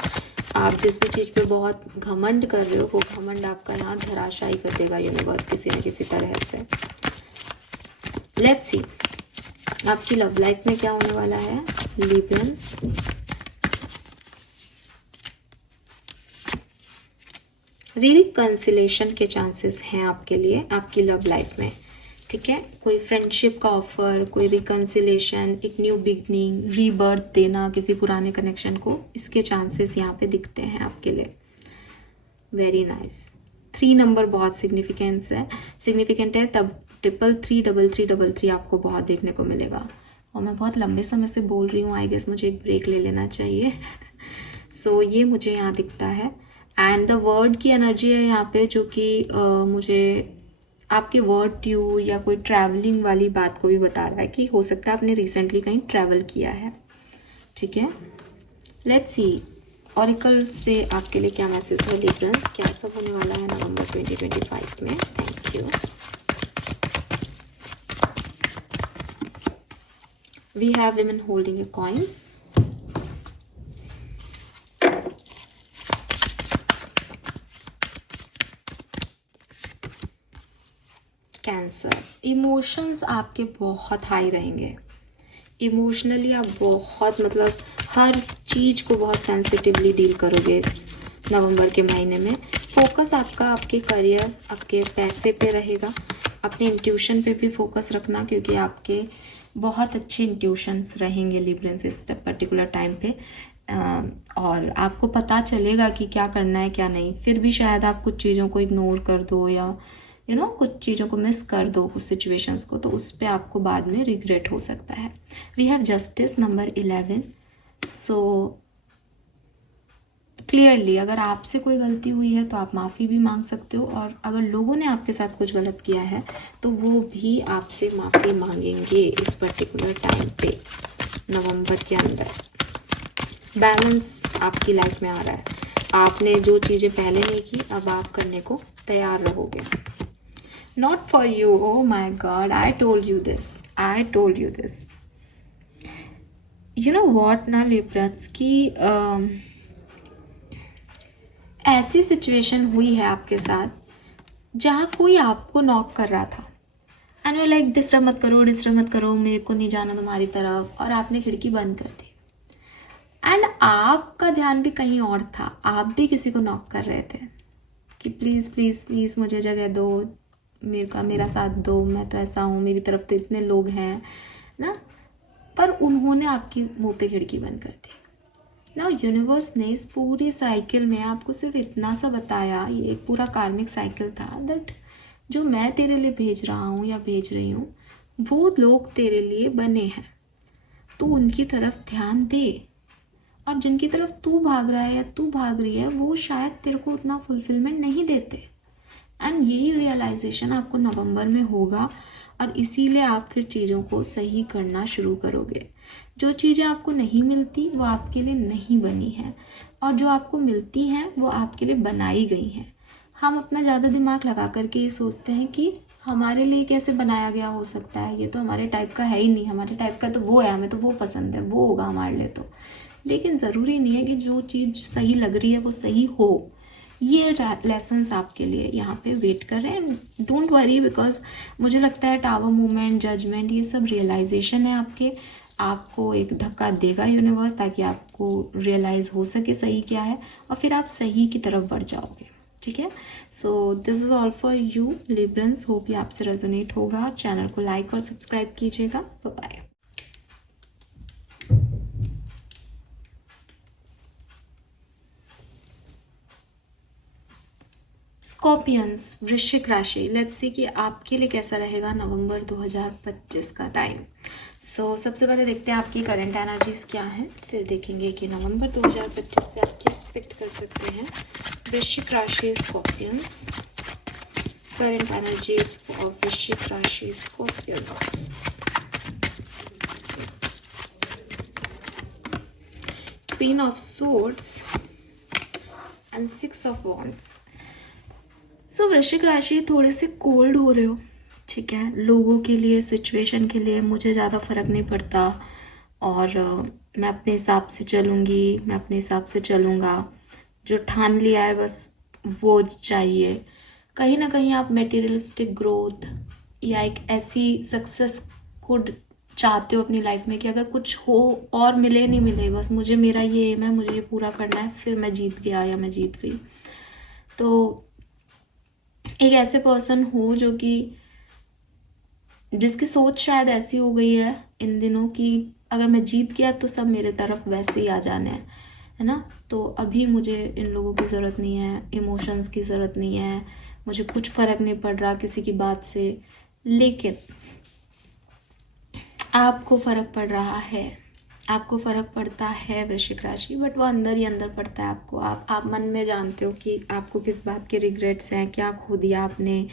आप जिस भी चीज़ पे बहुत घमंड कर रहे हो वो घमंड आपका यहाँ धराशायी कर देगा यूनिवर्स किसी न किसी तरह से। लेट्स सी आपकी लव लाइफ में क्या होने वाला है लिब्रंस। रिकंसिलेशन के चांसेस हैं आपके लिए आपकी लव लाइफ में, ठीक है। कोई फ्रेंडशिप का ऑफर, कोई रिकंसिलेशन, एक न्यू बिगनिंग, रीबर्थ देना किसी पुराने कनेक्शन को, इसके चांसेस यहाँ पे दिखते हैं आपके लिए। Very nice. 3 नंबर बहुत सिग्निफिकेंट है, तब 3333333 आपको बहुत देखने को मिलेगा। और मैं बहुत लंबे समय से बोल रही हूँ, आई गेस मुझे एक ब्रेक ले लेना चाहिए। सो ये मुझे यहाँ दिखता है। एंड द वर्ड की एनर्जी है यहाँ पे, जो कि मुझे आपके वर्ड ट्यू या कोई ट्रैवलिंग वाली बात को भी बता रहा है कि हो सकता है आपने रिसेंटली कहीं ट्रैवल किया है, ठीक है। लेट्स सी ऑरिकल से आपके लिए क्या मैसेज है लिब्रंस, क्या सब होने वाला है नवंबर 2025 में। Thank you. We have women holding a coin. Cancer, emotions आपके बहुत हाई रहेंगे। इमोशनली आप बहुत हर चीज़ को बहुत सेंसिटिवली डील करोगे इस नवंबर के महीने में। फोकस आपका आपके करियर, आपके पैसे पे रहेगा। अपने इंट्यूशन पे भी फोकस रखना, क्योंकि आपके बहुत अच्छे इंट्यूशंस रहेंगे लिब्रंस इस पर्टिकुलर टाइम पे। और आपको पता चलेगा कि क्या करना है क्या नहीं। फिर भी शायद आप कुछ चीज़ों को इग्नोर कर दो, या कुछ चीज़ों को मिस कर दो, कुछ सिचुएशंस को, तो उस पर आपको बाद में रिग्रेट हो सकता है। We have justice number 11। So clearly अगर आपसे कोई गलती हुई है तो आप माफ़ी भी मांग सकते हो, और अगर लोगों ने आपके साथ कुछ गलत किया है तो वो भी आपसे माफ़ी मांगेंगे इस पर्टिकुलर टाइम पे नवंबर के अंदर। बैलेंस आपकी लाइफ में आ रहा है। आपने जो चीज़ें पहले नहीं की अब आप करने को तैयार रहोगे। Not for you. Oh my God, I told you this. I told you this. You know what ना लिब्रंस की ऐसी सिचुएशन हुई है आपके साथ जहाँ कोई आपको नॉक कर रहा था, एंड यू लाइक डिस्टर्ब मत करो, मेरे को नहीं जाना तुम्हारी तरफ, और आपने खिड़की बंद कर दी। एंड आपका ध्यान भी कहीं और था, आप भी किसी को नॉक कर रहे थे कि प्लीज़ प्लीज़ प्लीज़ मुझे जगह दो, मेरा साथ दो, मैं तो ऐसा हूँ, मेरी तरफ तो इतने लोग हैं ना। पर उन्होंने आपकी मुंह पे खिड़की बंद कर दी। ना यूनिवर्स ने इस पूरी साइकिल में आपको सिर्फ इतना सा बताया, ये एक पूरा कार्मिक साइकिल था, दैट जो मैं तेरे लिए भेज रहा हूँ या भेज रही हूँ वो लोग तेरे लिए बने हैं, तो उनकी तरफ ध्यान दे। और जिनकी तरफ तू भाग रहा है या तू भाग रही है वो शायद तेरे को उतना फुलफिलमेंट नहीं देते। एंड यही रियलाइजेशन आपको नवंबर में होगा और इसीलिए आप फिर चीज़ों को सही करना शुरू करोगे। जो चीज़ें आपको नहीं मिलती वो आपके लिए नहीं बनी हैं, और जो आपको मिलती हैं वो आपके लिए बनाई गई हैं। हम अपना ज़्यादा दिमाग लगा करके ये सोचते हैं कि हमारे लिए कैसे बनाया गया हो सकता है, ये तो हमारे टाइप का है ही नहीं, हमारे टाइप का तो वो है, हमें तो वो पसंद है, वो होगा हमारे लिए। तो लेकिन ज़रूरी नहीं है कि जो चीज़ सही लग रही है वो सही हो। ये लेसन्स आपके लिए यहाँ पे वेट कर रहे हैं। डोंट वरी, बिकॉज मुझे लगता है टावर मूवमेंट, जजमेंट, ये सब रियलाइजेशन है आपके। आपको एक धक्का देगा यूनिवर्स, ताकि आपको रियलाइज़ हो सके सही क्या है, और फिर आप सही की तरफ बढ़ जाओगे। ठीक है, so this is all for you Librans. Hope ये आपसे रेजोनेट होगा। चैनल को लाइक और सब्सक्राइब कीजिएगा। Bye bye. स्कॉर्पियंस, वृश्चिक राशि, लेट्स सी कि आपके लिए कैसा रहेगा नवंबर 2025 का टाइम। सबसे पहले देखते हैं आपकी करंट एनर्जीज क्या हैं, फिर देखेंगे कि नवंबर 2025 से आप क्या एक्सपेक्ट कर सकते हैं। वृश्चिक राशि स्कॉर्पियंस, करंट एनर्जीज ऑफ वृश्चिक राशि Scorpions. Queen of swords and 6 of wands. वृश्चिक राशि थोड़े से कोल्ड हो रहे हो, ठीक है। लोगों के लिए, सिचुएशन के लिए मुझे ज़्यादा फर्क नहीं पड़ता, और मैं अपने हिसाब से चलूँगी, मैं अपने हिसाब से चलूँगा। जो ठान लिया है बस वो चाहिए। कहीं ना कहीं आप मटेरियलिस्टिक ग्रोथ या एक ऐसी सक्सेस को चाहते हो अपनी लाइफ में कि अगर कुछ हो और मिले नहीं मिले, बस मुझे मेरा ये एम है, मुझे ये पूरा करना है, फिर मैं जीत गया या मैं जीत गई। तो एक ऐसे पर्सन हो जो कि जिसकी सोच शायद ऐसी हो गई है इन दिनों कि अगर मैं जीत गया तो सब मेरे तरफ वैसे ही आ जाने हैं, है ना। तो अभी मुझे इन लोगों की ज़रूरत नहीं है, इमोशंस की ज़रूरत नहीं है, मुझे कुछ फ़र्क नहीं पड़ रहा किसी की बात से। लेकिन आपको फ़र्क पड़ रहा है, आपको फ़र्क पड़ता है वृश्चिक राशि, बट वो अंदर ही अंदर पड़ता है आपको। आप मन में जानते हो कि आपको किस बात के रिग्रेट्स हैं, क्या खो दिया आपने,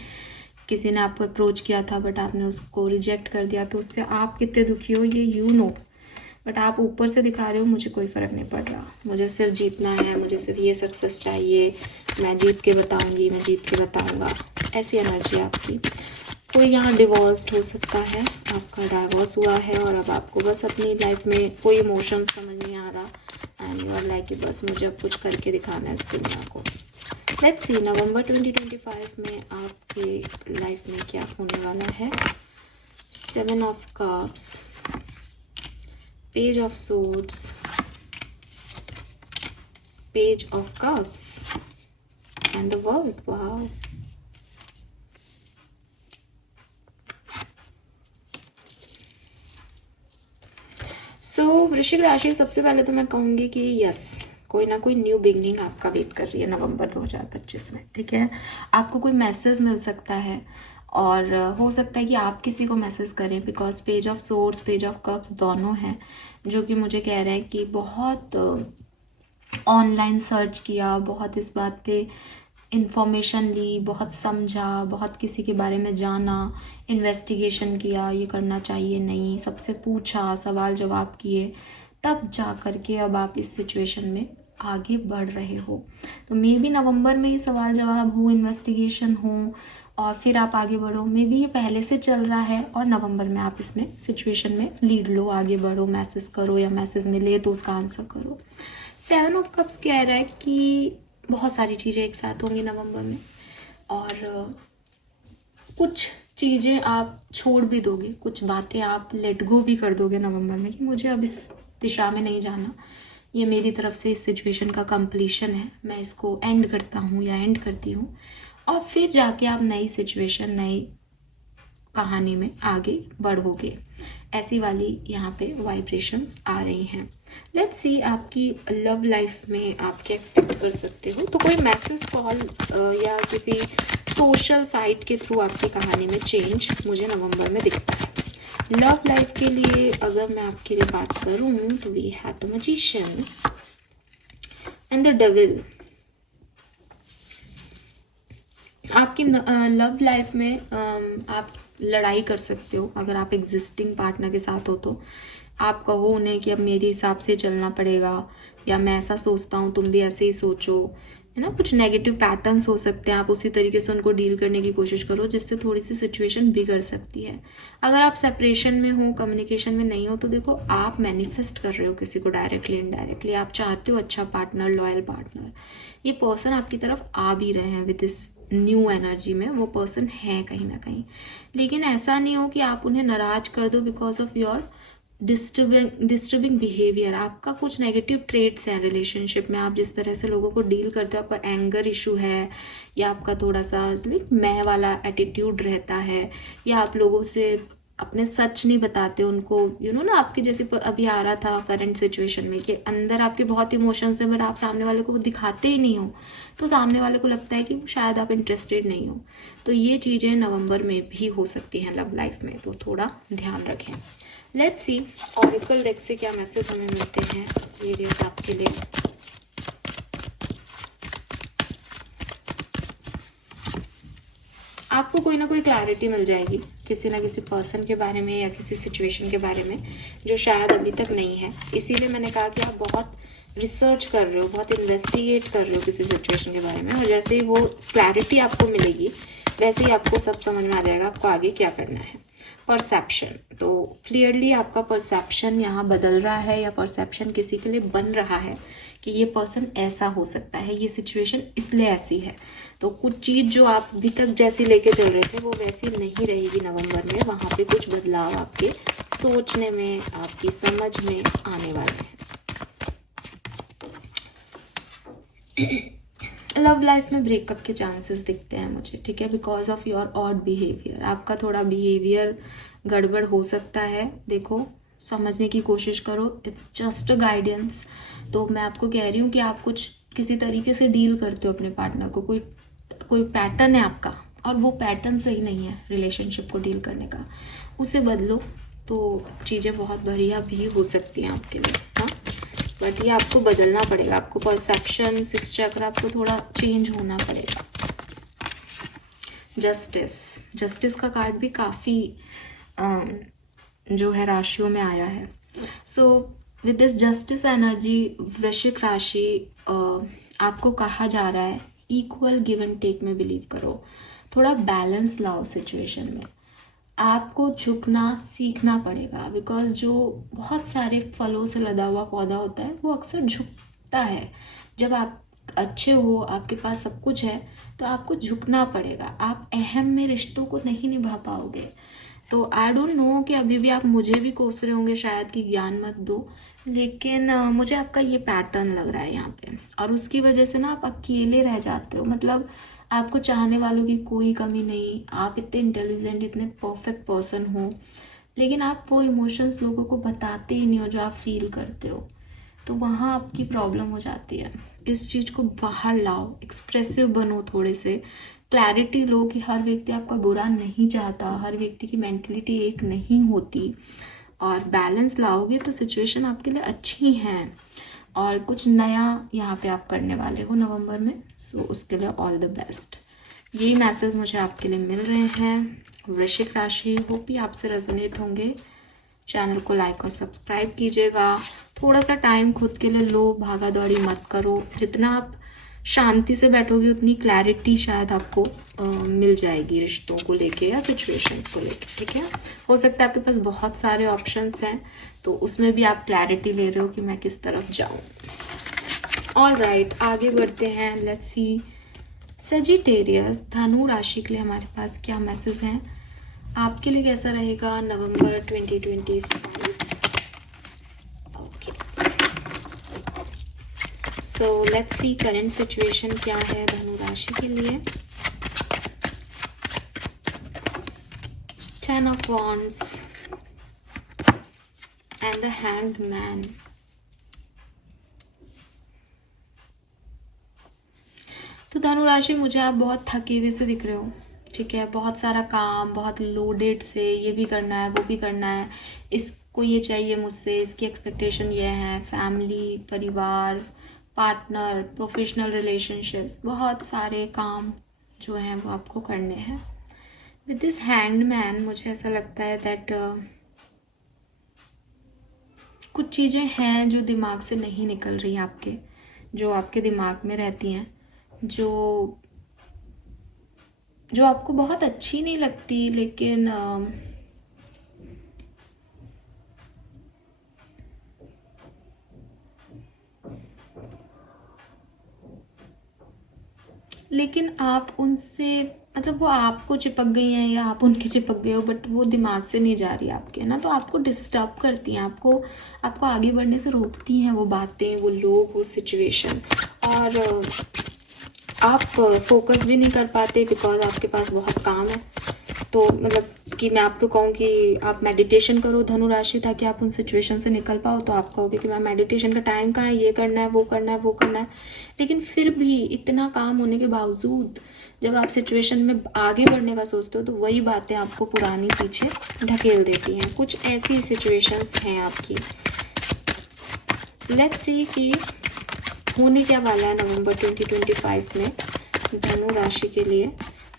किसी ने आपको अप्रोच किया था बट आपने उसको रिजेक्ट कर दिया, तो उससे आप कितने दुखी हो ये यू नो। बट आप ऊपर से दिखा रहे हो मुझे कोई फ़र्क नहीं पड़ रहा, मुझे सिर्फ जीतना है, मुझे सिर्फ ये सक्सेस चाहिए, मैं जीत के बताऊंगी, मैं जीत के बताऊंगा। ऐसी एनर्जी आपकी। कोई यहाँ डिवोर्स्ड हो सकता है, आपका डाइवोर्स हुआ है और अब आपको बस अपनी लाइफ में कोई इमोशन समझ नहीं आ रहा एंड यू आर लाइक कि बस मुझे अब कुछ करके दिखाना है इस दुनिया को। लेट्स सी नवंबर 2025 में आपके लाइफ में क्या होने वाला है। 7 of cups, page of swords, page of cups and the world. Wow, वृश्चिक राशि, सबसे पहले तो मैं कहूँगी कि यस, कोई ना कोई न्यू बिगनिंग आपका वेट कर रही है नवंबर 2025 में, ठीक है। आपको कोई मैसेज मिल सकता है और हो सकता है कि आप किसी को मैसेज करें, because page of swords, page of cups दोनों हैं जो कि मुझे कह रहे हैं कि बहुत ऑनलाइन सर्च किया, बहुत इस बात पे इंफॉर्मेशन ली, बहुत समझा, बहुत किसी के बारे में जाना, इन्वेस्टिगेशन किया, ये करना चाहिए नहीं, सबसे पूछा, सवाल जवाब किए, तब जा कर के अब आप इस सिचुएशन में आगे बढ़ रहे हो। तो मे बी नवंबर में ही सवाल जवाब हो, इन्वेस्टिगेशन हो और फिर आप आगे बढ़ो। मे बी ये पहले से चल रहा है और नवंबर में आप इसमें सिचुएशन में लीड लो, आगे बढ़ो, मैसेज करो या मैसेज मिले तो उसका आंसर करो। 7 ऑफ कप्स कह रहा है कि बहुत सारी चीज़ें एक साथ होंगी नवंबर में और कुछ चीज़ें आप छोड़ भी दोगे, कुछ बातें आप लेट गो भी कर दोगे नवंबर में कि मुझे अब इस दिशा में नहीं जाना, ये मेरी तरफ से इस सिचुएशन का कंप्लीशन है, मैं इसको एंड करता हूँ या एंड करती हूँ। और फिर जाके आप नई सिचुएशन, नई कहानी में आगे बढ़ोगे। ऐसी वाली यहाँ पे वाइब्रेशंस आ रही हैं। लेट्स सी आपकी लव लाइफ में आप क्या एक्सपेक्ट कर सकते हो। तो कोई मैसेज, कॉल या किसी सोशल साइट के थ्रू आपकी कहानी में चेंज मुझे नवंबर में दिखता है। लव लाइफ के लिए अगर मैं आपके लिए बात करूँ तो we have the magician and the devil, आपकी लव लाइफ में आप लड़ाई कर सकते हो अगर आप एग्जिस्टिंग पार्टनर के साथ हो तो। आप कहो उन्हें कि अब मेरे हिसाब से चलना पड़ेगा, या मैं ऐसा सोचता हूँ तुम भी ऐसे ही सोचो, है ना। कुछ नेगेटिव पैटर्न्स हो सकते हैं, आप उसी तरीके से उनको डील करने की कोशिश करो जिससे थोड़ी सी सिचुएशन बिगड़ सकती है। अगर आप सेपरेशन में हो, कम्युनिकेशन में नहीं हो, तो देखो आप मैनिफेस्ट कर रहे हो किसी को डायरेक्टली इनडायरेक्टली। आप चाहते हो अच्छा पार्टनर, लॉयल पार्टनर। ये पर्सन आपकी तरफ आ भी रहे हैं विद दिस न्यू एनर्जी में, वो पर्सन है कहीं ना कहीं। लेकिन ऐसा नहीं हो कि आप उन्हें नाराज कर दो because of your disturbing behaviour. आपका कुछ नेगेटिव ट्रेट्स हैं रिलेशनशिप में, आप जिस तरह से लोगों को डील करते हो, आपका एंगर इशू है, या आपका थोड़ा सा लाइक मैं वाला एटीट्यूड रहता है, या आप लोगों से अपने सच नहीं बताते उनको, ना आपके जैसे अभी आ रहा था करंट सिचुएशन में कि अंदर आपके बहुत इमोशंस हैं बट आप सामने वाले को दिखाते ही नहीं हो, तो सामने वाले को लगता है कि शायद आप इंटरेस्टेड नहीं हो। तो ये चीज़ें नवंबर में भी हो सकती हैं लव लाइफ में, तो थोड़ा ध्यान रखें। लेट्स सी ऑरिकल डेक से क्या मैसेज हमें मिलते हैं एरियस आपके लिए। आपको कोई ना कोई क्लैरिटी मिल जाएगी किसी ना किसी पर्सन के बारे में या किसी सिचुएशन के बारे में जो शायद अभी तक नहीं है। इसीलिए मैंने कहा कि आप बहुत रिसर्च कर रहे हो, बहुत इन्वेस्टिगेट कर रहे हो किसी सिचुएशन के बारे में, और जैसे ही वो क्लैरिटी आपको मिलेगी वैसे ही आपको सब समझ में आ जाएगा आपको आगे क्या करना है। परसेप्शन, तो क्लियरली आपका परसेप्शन यहाँ बदल रहा है, या परसेप्शन किसी के लिए बन रहा है कि ये पर्सन ऐसा हो सकता है, ये सिचुएशन इसलिए ऐसी है। तो कुछ चीज़ जो आप अभी तक जैसी लेके चल रहे थे वो वैसी नहीं रहेगी नवंबर में। वहाँ पे कुछ बदलाव आपके सोचने में, आपकी समझ में आने वाले हैं। लव लाइफ में ब्रेकअप के चांसेस दिखते हैं मुझे, ठीक है, because of your odd behaviour. आपका थोड़ा बिहेवियर गड़बड़ हो सकता है। देखो, समझने की कोशिश करो, इट्स जस्ट अ गाइडेंस। तो मैं आपको कह रही हूँ कि आप कुछ किसी तरीके से डील करते हो अपने पार्टनर को, कोई पैटर्न है आपका और वो पैटर्न सही नहीं है रिलेशनशिप को डील करने का, उसे बदलो तो चीज़ें बहुत बढ़िया भी हो सकती हैं आपके लिए। हाँ, बट ये आपको बदलना पड़ेगा, आपको परसेप्शन, सिक्स चक्र आपको थोड़ा चेंज होना पड़ेगा। जस्टिस का कार्ड भी काफ़ी जो है राशियों में आया है। So with this justice energy, वृश्चिक राशि, आपको कहा जा रहा है इक्वल गिव एंड टेक में बिलीव करो, थोड़ा बैलेंस लाओ सिचुएशन में। आपको झुकना सीखना पड़ेगा, बिकॉज जो बहुत सारे फलों से लदा हुआ पौधा होता है वो अक्सर झुकता है। जब आप अच्छे हो, आपके पास सब कुछ है, तो आपको झुकना पड़ेगा। आप अहम में रिश्तों को नहीं निभा पाओगे। तो आई डोंट नो कि अभी भी आप मुझे भी कोस रहे होंगे शायद कि ज्ञान मत दो, लेकिन मुझे आपका ये पैटर्न लग रहा है यहाँ पे, और उसकी वजह से ना आप अकेले रह जाते हो। मतलब आपको चाहने वालों की कोई कमी नहीं, आप इतने इंटेलिजेंट, इतने परफेक्ट पर्सन हो, लेकिन आप वो इमोशंस लोगों को बताते ही नहीं हो जो आप फील करते हो, तो वहाँ आपकी प्रॉब्लम हो जाती है। इस चीज़ को बाहर लाओ, एक्सप्रेसिव बनो, थोड़े से क्लैरिटी लो कि हर व्यक्ति आपका बुरा नहीं चाहता, हर व्यक्ति की मेंटलिटी एक नहीं होती, और बैलेंस लाओगे तो सिचुएशन आपके लिए अच्छी हैं, और कुछ नया यहाँ पे आप करने वाले हो नवंबर में। सो उसके लिए ऑल द बेस्ट। ये मैसेज मुझे आपके लिए मिल रहे हैं वृश्चिक राशि। होप ही आपसे रेजोनेट होंगे। चैनल को लाइक और सब्सक्राइब कीजिएगा। थोड़ा सा टाइम खुद के लिए लो, भागा दौड़ी मत करो। जितना आप शांति से बैठोगे उतनी क्लैरिटी शायद आपको मिल जाएगी रिश्तों को लेके या सिचुएशंस को लेके, ठीक है। हो सकता है आपके पास बहुत सारे ऑप्शंस हैं, तो उसमें भी आप क्लैरिटी ले रहे हो कि मैं किस तरफ जाऊँ। ऑल राइट, आगे बढ़ते हैं। लेट्स सी सेजिटेरियस, धनु राशि के लिए हमारे पास क्या मैसेज हैं, आपके लिए कैसा रहेगा नवंबर 2025। Okay, so let's C current situation क्या है धनु राशि के लिए। 10 of Wands and the Hanged Man. तो धनु राशि, मुझे आप बहुत थके हुए से दिख रहे हो, ठीक है। बहुत सारा काम, बहुत लोडेड से, ये भी करना है, वो भी करना है, इसको ये चाहिए मुझसे, इसकी एक्सपेक्टेशन ये है, फैमिली, परिवार, पार्टनर, प्रोफेशनल रिलेशनशिप्स, बहुत सारे काम जो हैं वो आपको करने हैं। विद दिस हैंडमैन मुझे ऐसा लगता है दैट कुछ चीज़ें हैं जो दिमाग से नहीं निकल रही आपके, जो आपके दिमाग में रहती हैं, जो जो आपको बहुत अच्छी नहीं लगती, लेकिन आप उनसे मतलब वो आपको चिपक गई हैं या आप उनके चिपक गए हो, बट वो दिमाग से नहीं जा रही आपके ना, तो आपको डिस्टर्ब करती हैं, आपको आगे बढ़ने से रोकती हैं वो बातें, वो लोग, वो सिचुएशन। और आप फोकस भी नहीं कर पाते बिकॉज आपके पास बहुत काम है। तो मतलब कि मैं आपको कहूँ कि आप मेडिटेशन करो धनु राशि, ताकि आप उन सिचुएशन से निकल पाओ, तो आप कहोगे कि मैम मेडिटेशन का टाइम कहाँ है, ये करना है, वो करना है, वो करना है। लेकिन फिर भी इतना काम होने के बावजूद जब आप सिचुएशन में आगे बढ़ने का सोचते हो, तो वही बातें आपको पुरानी पीछे ढकेल देती हैं। कुछ ऐसी सिचुएशंस हैं आपकी। लेट्स सी कि होने क्या वाला है नवंबर 2025 में धनु राशि के लिए।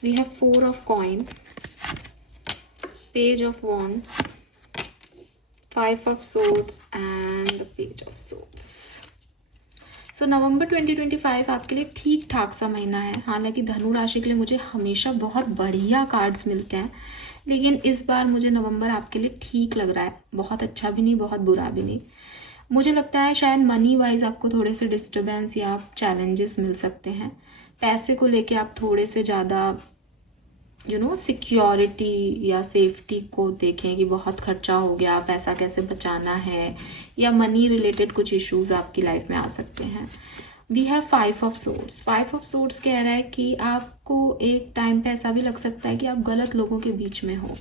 We have 4 of coin, page of wands, 5 of swords and the page of swords. So नवंबर 2025 आपके लिए ठीक ठाक सा महीना है। हालांकि धनु राशि के लिए मुझे हमेशा बहुत बढ़िया कार्ड्स मिलते हैं, लेकिन इस बार मुझे नवंबर आपके लिए ठीक लग रहा है। बहुत अच्छा भी नहीं, बहुत बुरा भी नहीं। मुझे लगता है शायद मनी वाइज आपको थोड़े से डिस्टर्बेंस या चैलेंजेस मिल सकते हैं। पैसे को लेके आप थोड़े से ज़्यादा सिक्योरिटी या सेफ्टी को देखें कि बहुत खर्चा हो गया, पैसा कैसे बचाना है, या मनी रिलेटेड कुछ इश्यूज आपकी लाइफ में आ सकते हैं। We have 5 of swords. 5 of swords कह रहा है कि आपको एक टाइम पे ऐसा भी लग सकता है कि आप गलत लोगों के बीच में हो।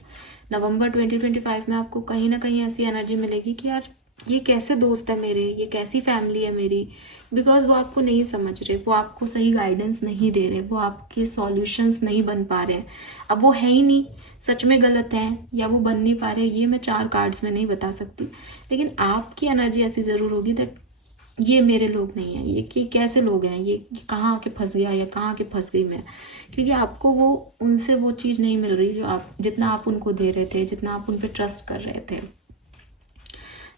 नवंबर 2025 में आपको कहीं ना कहीं ऐसी एनर्जी मिलेगी कि यार ये कैसे दोस्त है मेरे, ये कैसी फैमिली है मेरी, बिकॉज वो आपको नहीं समझ रहे, वो आपको सही गाइडेंस नहीं दे रहे, वो आपके सॉल्यूशंस नहीं बन पा रहे। अब वो है ही नहीं, सच में गलत हैं या वो बन नहीं पा रहे, ये मैं 4 कार्ड्स में नहीं बता सकती, लेकिन आपकी एनर्जी ऐसी ज़रूर होगी दैट ये मेरे लोग नहीं हैं, ये कि कैसे लोग हैं, ये कहाँ आके फंस गया या कहाँ आके फंस गई मैं, क्योंकि आपको वो उनसे वो चीज़ नहीं मिल रही जो आप जितना आप उनको दे रहे थे, जितना आप उन पर ट्रस्ट कर रहे थे।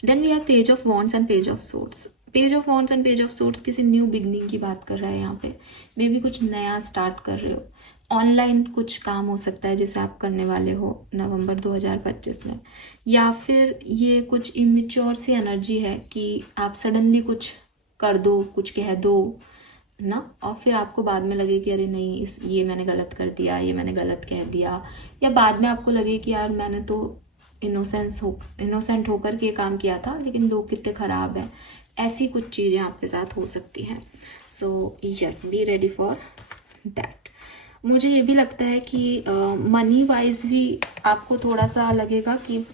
Then we have page of wands and page of swords. Page of wands and page of swords किसी न्यू बिगनिंग की बात कर रहा है यहाँ पे। मे बी कुछ नया स्टार्ट कर रहे हो, ऑनलाइन कुछ काम हो सकता है जैसे आप करने वाले हो नवंबर 2025 में, या फिर ये कुछ इमेच्योर सी एनर्जी है कि आप सडनली कुछ कर दो, कुछ कह दो ना, और फिर आपको बाद में लगे कि अरे नहीं ये मैंने गलत कर दिया, ये मैंने गलत कह दिया, या बाद में आपको लगे कि यार मैंने तो इनोसेंट होकर के काम किया था, लेकिन लोग कितने ख़राब हैं। ऐसी कुछ चीज़ें आपके साथ हो सकती हैं। So yes, be ready for that. मुझे ये भी लगता है कि मनी वाइज भी आपको थोड़ा सा लगेगा कि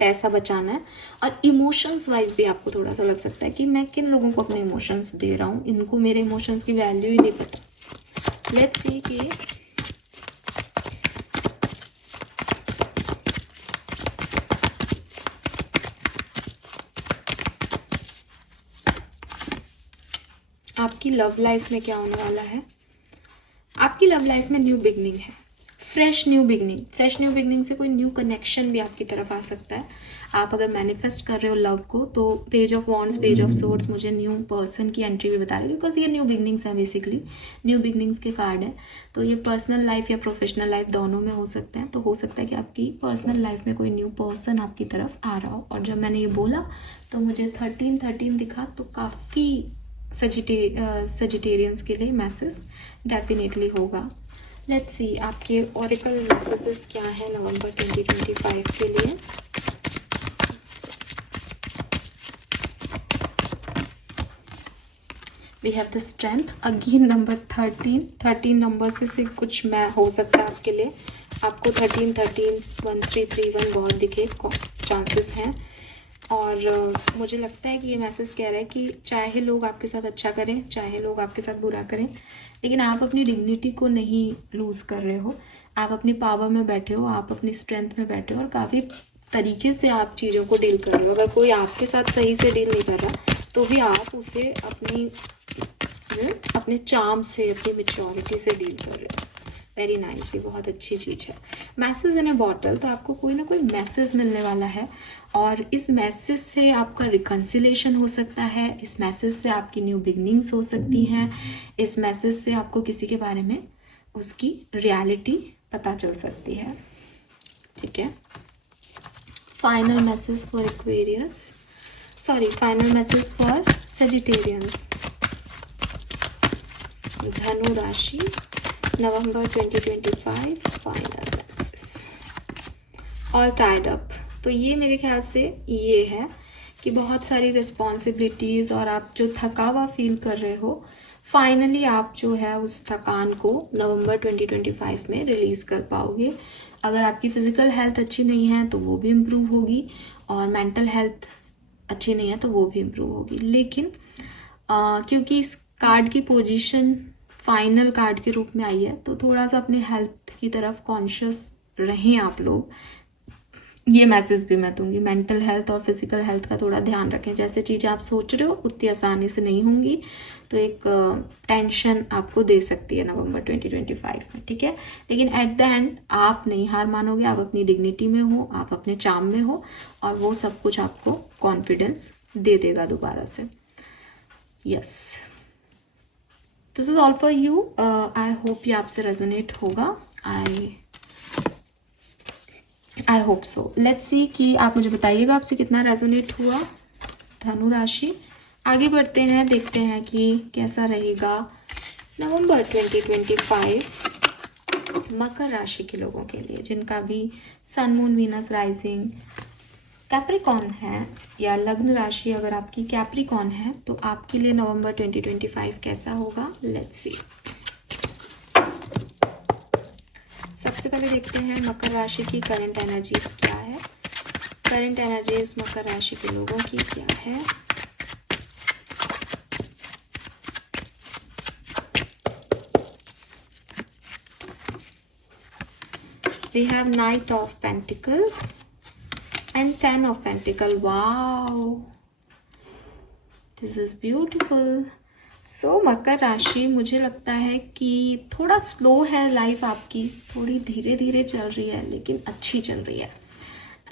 पैसा बचाना है, और इमोशंस वाइज भी आपको थोड़ा सा लग सकता है कि मैं किन लोगों को अपने इमोशंस दे रहा हूँ, इनको मेरे इमोशंस की वैल्यू ही नहीं पता। लेट्स सी कि आपकी लव लाइफ में क्या होने वाला है। आपकी लव लाइफ में न्यू बिगनिंग है, फ्रेश न्यू बिगनिंग से कोई न्यू कनेक्शन भी आपकी तरफ आ सकता है। आप अगर मैनिफेस्ट कर रहे हो लव को, तो page of wands, page of swords मुझे न्यू पर्सन की एंट्री भी बता रही है, बिकॉज ये न्यू बिगनिंग्स हैं, बेसिकली न्यू बिगनिंग्स के कार्ड है। तो ये पर्सनल लाइफ या प्रोफेशनल लाइफ दोनों में हो सकते हैं। तो हो सकता है कि आपकी पर्सनल लाइफ में कोई न्यू पर्सन आपकी तरफ आ रहा हो। और जब मैंने ये बोला तो मुझे 13 दिखा, तो काफ़ी सजिटेरियंस के लिए मैसेज डेफिनेटली होगा। लेट्स सी आपके ऑरिकल मैसेजेस क्या है नवंबर 2025 के लिए। We have the strength, again number 13 number से कुछ मैं हो सकता है आपके लिए। आपको 13 1331 बहुत दिखे चांसेस हैं। और मुझे लगता है कि ये मैसेज कह रहा है कि चाहे लोग आपके साथ अच्छा करें, चाहे लोग आपके साथ बुरा करें, लेकिन आप अपनी डिग्निटी को नहीं लूज़ कर रहे हो। आप अपनी पावर में बैठे हो, आप अपनी स्ट्रेंथ में बैठे हो, और काफ़ी तरीके से आप चीज़ों को डील कर रहे हो। अगर कोई आपके साथ सही से डील नहीं कर रहा, तो भी आप उसे अपनी अपने चार्म से, अपनी मेच्योरिटी से डील कर रहे हो। वेरी नाइस, ये बहुत अच्छी चीज़ है। मैसेज इन ए बॉटल, तो आपको कोई ना कोई मैसेज मिलने वाला है और इस मैसेज से आपका रिकन्सिलेशन हो सकता है, इस मैसेज से आपकी न्यू बिगनिंग्स हो सकती हैं, इस मैसेज से आपको किसी के बारे में उसकी रियलिटी पता चल सकती है। ठीक है, final message for Aquarius, sorry final message for Sagittarians, धनु राशि, नवंबर 2025, final message. All tied up, तो ये मेरे ख्याल से ये है कि बहुत सारी रिस्पॉन्सिबिलिटीज़ और आप जो थका हुआ फील कर रहे हो, फाइनली आप जो है उस थकान को नवंबर 2025 में रिलीज़ कर पाओगे। अगर आपकी फ़िज़िकल हेल्थ अच्छी नहीं है तो वो भी इम्प्रूव होगी, और मेंटल हेल्थ अच्छी नहीं है तो वो भी इम्प्रूव होगी। लेकिन क्योंकि इस कार्ड की पोजीशन फाइनल कार्ड के रूप में आई है, तो थोड़ा सा अपने हेल्थ की तरफ कॉन्शियस रहें आप लोग। ये मैसेज भी मैं दूंगी, मेंटल हेल्थ और फिजिकल हेल्थ का थोड़ा ध्यान रखें। जैसे चीज़ें आप सोच रहे हो उतनी आसानी से नहीं होंगी, तो एक टेंशन आपको दे सकती है नवंबर 2025 में। ठीक है, लेकिन एट द एंड आप नहीं हार मानोगे, आप अपनी डिग्निटी में हो, आप अपने चार्म में हो, और वो सब कुछ आपको कॉन्फिडेंस दे देगा दोबारा से। Yes, this is all for you. I hope ये आपसे रेजोनेट होगा। I hope so. Let's see कि आप मुझे बताइएगा आपसे कितना रेजोनेट हुआ धनु राशि। आगे बढ़ते हैं, देखते हैं कि कैसा रहेगा नवंबर 2025 मकर राशि के लोगों के लिए, जिनका भी sun moon Venus rising Capricorn है, या लग्न राशि अगर आपकी कैप्रिकॉन है, तो आपके लिए नवंबर 2025 कैसा होगा। लेट्स सी। सबसे पहले देखते हैं मकर राशि की करंट एनर्जीज क्या है। करंट एनर्जीज मकर राशि के लोगों की क्या है। We have Knight of Pentacle and Ten of Pentacle. Wow, this is beautiful. So मकर राशि, मुझे लगता है कि थोड़ा स्लो है लाइफ आपकी, थोड़ी धीरे धीरे चल रही है लेकिन अच्छी चल रही है।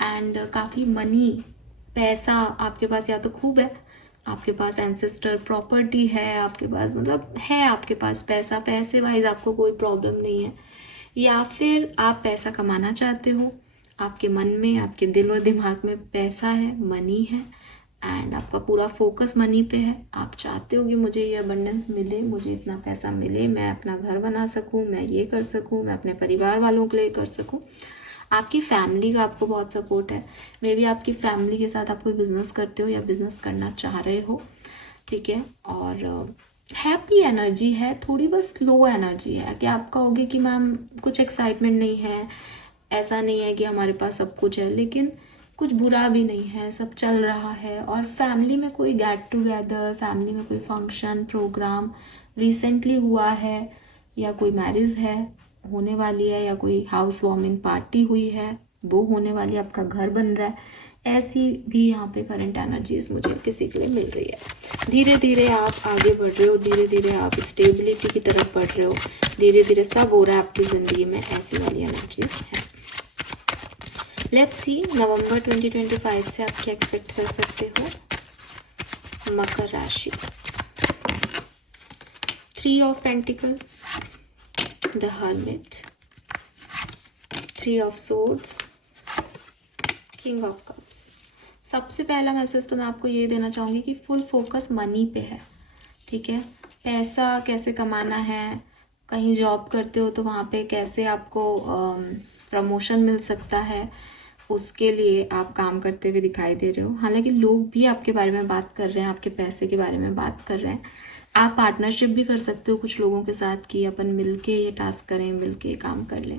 एंड काफ़ी मनी, पैसा आपके पास या तो खूब है, आपके पास एंसेस्टर प्रॉपर्टी है, आपके पास मतलब है, आपके पास पैसा, पैसे वाइज आपको कोई प्रॉब्लम नहीं है, या फिर आप पैसा कमाना चाहते हो, आपके मन में, आपके दिल और दिमाग में पैसा है, मनी है, एंड आपका पूरा फोकस मनी पे है। आप चाहते हो कि मुझे ये अबंडेंस मिले, मुझे इतना पैसा मिले, मैं अपना घर बना सकूं, मैं ये कर सकूं, मैं अपने परिवार वालों के लिए कर सकूं। आपकी फैमिली का आपको बहुत सपोर्ट है। मे बी आपकी फैमिली के साथ आप कोई बिजनेस करते हो या बिजनेस करना चाह रहे हो। ठीक है, और हैप्पी एनर्जी है, थोड़ी बस स्लो एनर्जी है कि आप कहोगे कि मैम कुछ एक्साइटमेंट नहीं है, ऐसा नहीं है कि हमारे पास सब कुछ है, लेकिन कुछ बुरा भी नहीं है, सब चल रहा है। और फैमिली में कोई गेट टुगेदर, फैमिली में कोई फंक्शन प्रोग्राम रिसेंटली हुआ है, या कोई मैरिज है होने वाली है, या कोई हाउस वार्मिंग पार्टी हुई है वो होने वाली है, आपका घर बन रहा है, ऐसी भी यहाँ पे करंट एनर्जीज मुझे किसी के लिए मिल रही है। धीरे धीरे आप आगे बढ़ रहे हो, धीरे धीरे आप स्टेबिलिटी की तरफ बढ़ रहे हो, धीरे धीरे सब हो रहा है आपकी ज़िंदगी में, ऐसी वाली एनर्जीज हैं। लेट्स सी नवंबर 2025 से आप क्या एक्सपेक्ट कर सकते हो मकर राशि। 3 of pentacle, the hermit, 3 of swords, king of cups. सबसे पहला मैसेज तो मैं आपको ये देना चाहूँगी कि फुल फोकस मनी पे है। ठीक है, पैसा कैसे कमाना है, कहीं जॉब करते हो तो वहाँ पे कैसे आपको प्रमोशन मिल सकता है, उसके लिए आप काम करते हुए दिखाई दे रहे हो। हालांकि लोग भी आपके बारे में बात कर रहे हैं, आपके पैसे के बारे में बात कर रहे हैं। आप पार्टनरशिप भी कर सकते हो कुछ लोगों के साथ कि अपन मिलके ये टास्क करें, मिलके ये काम कर लें।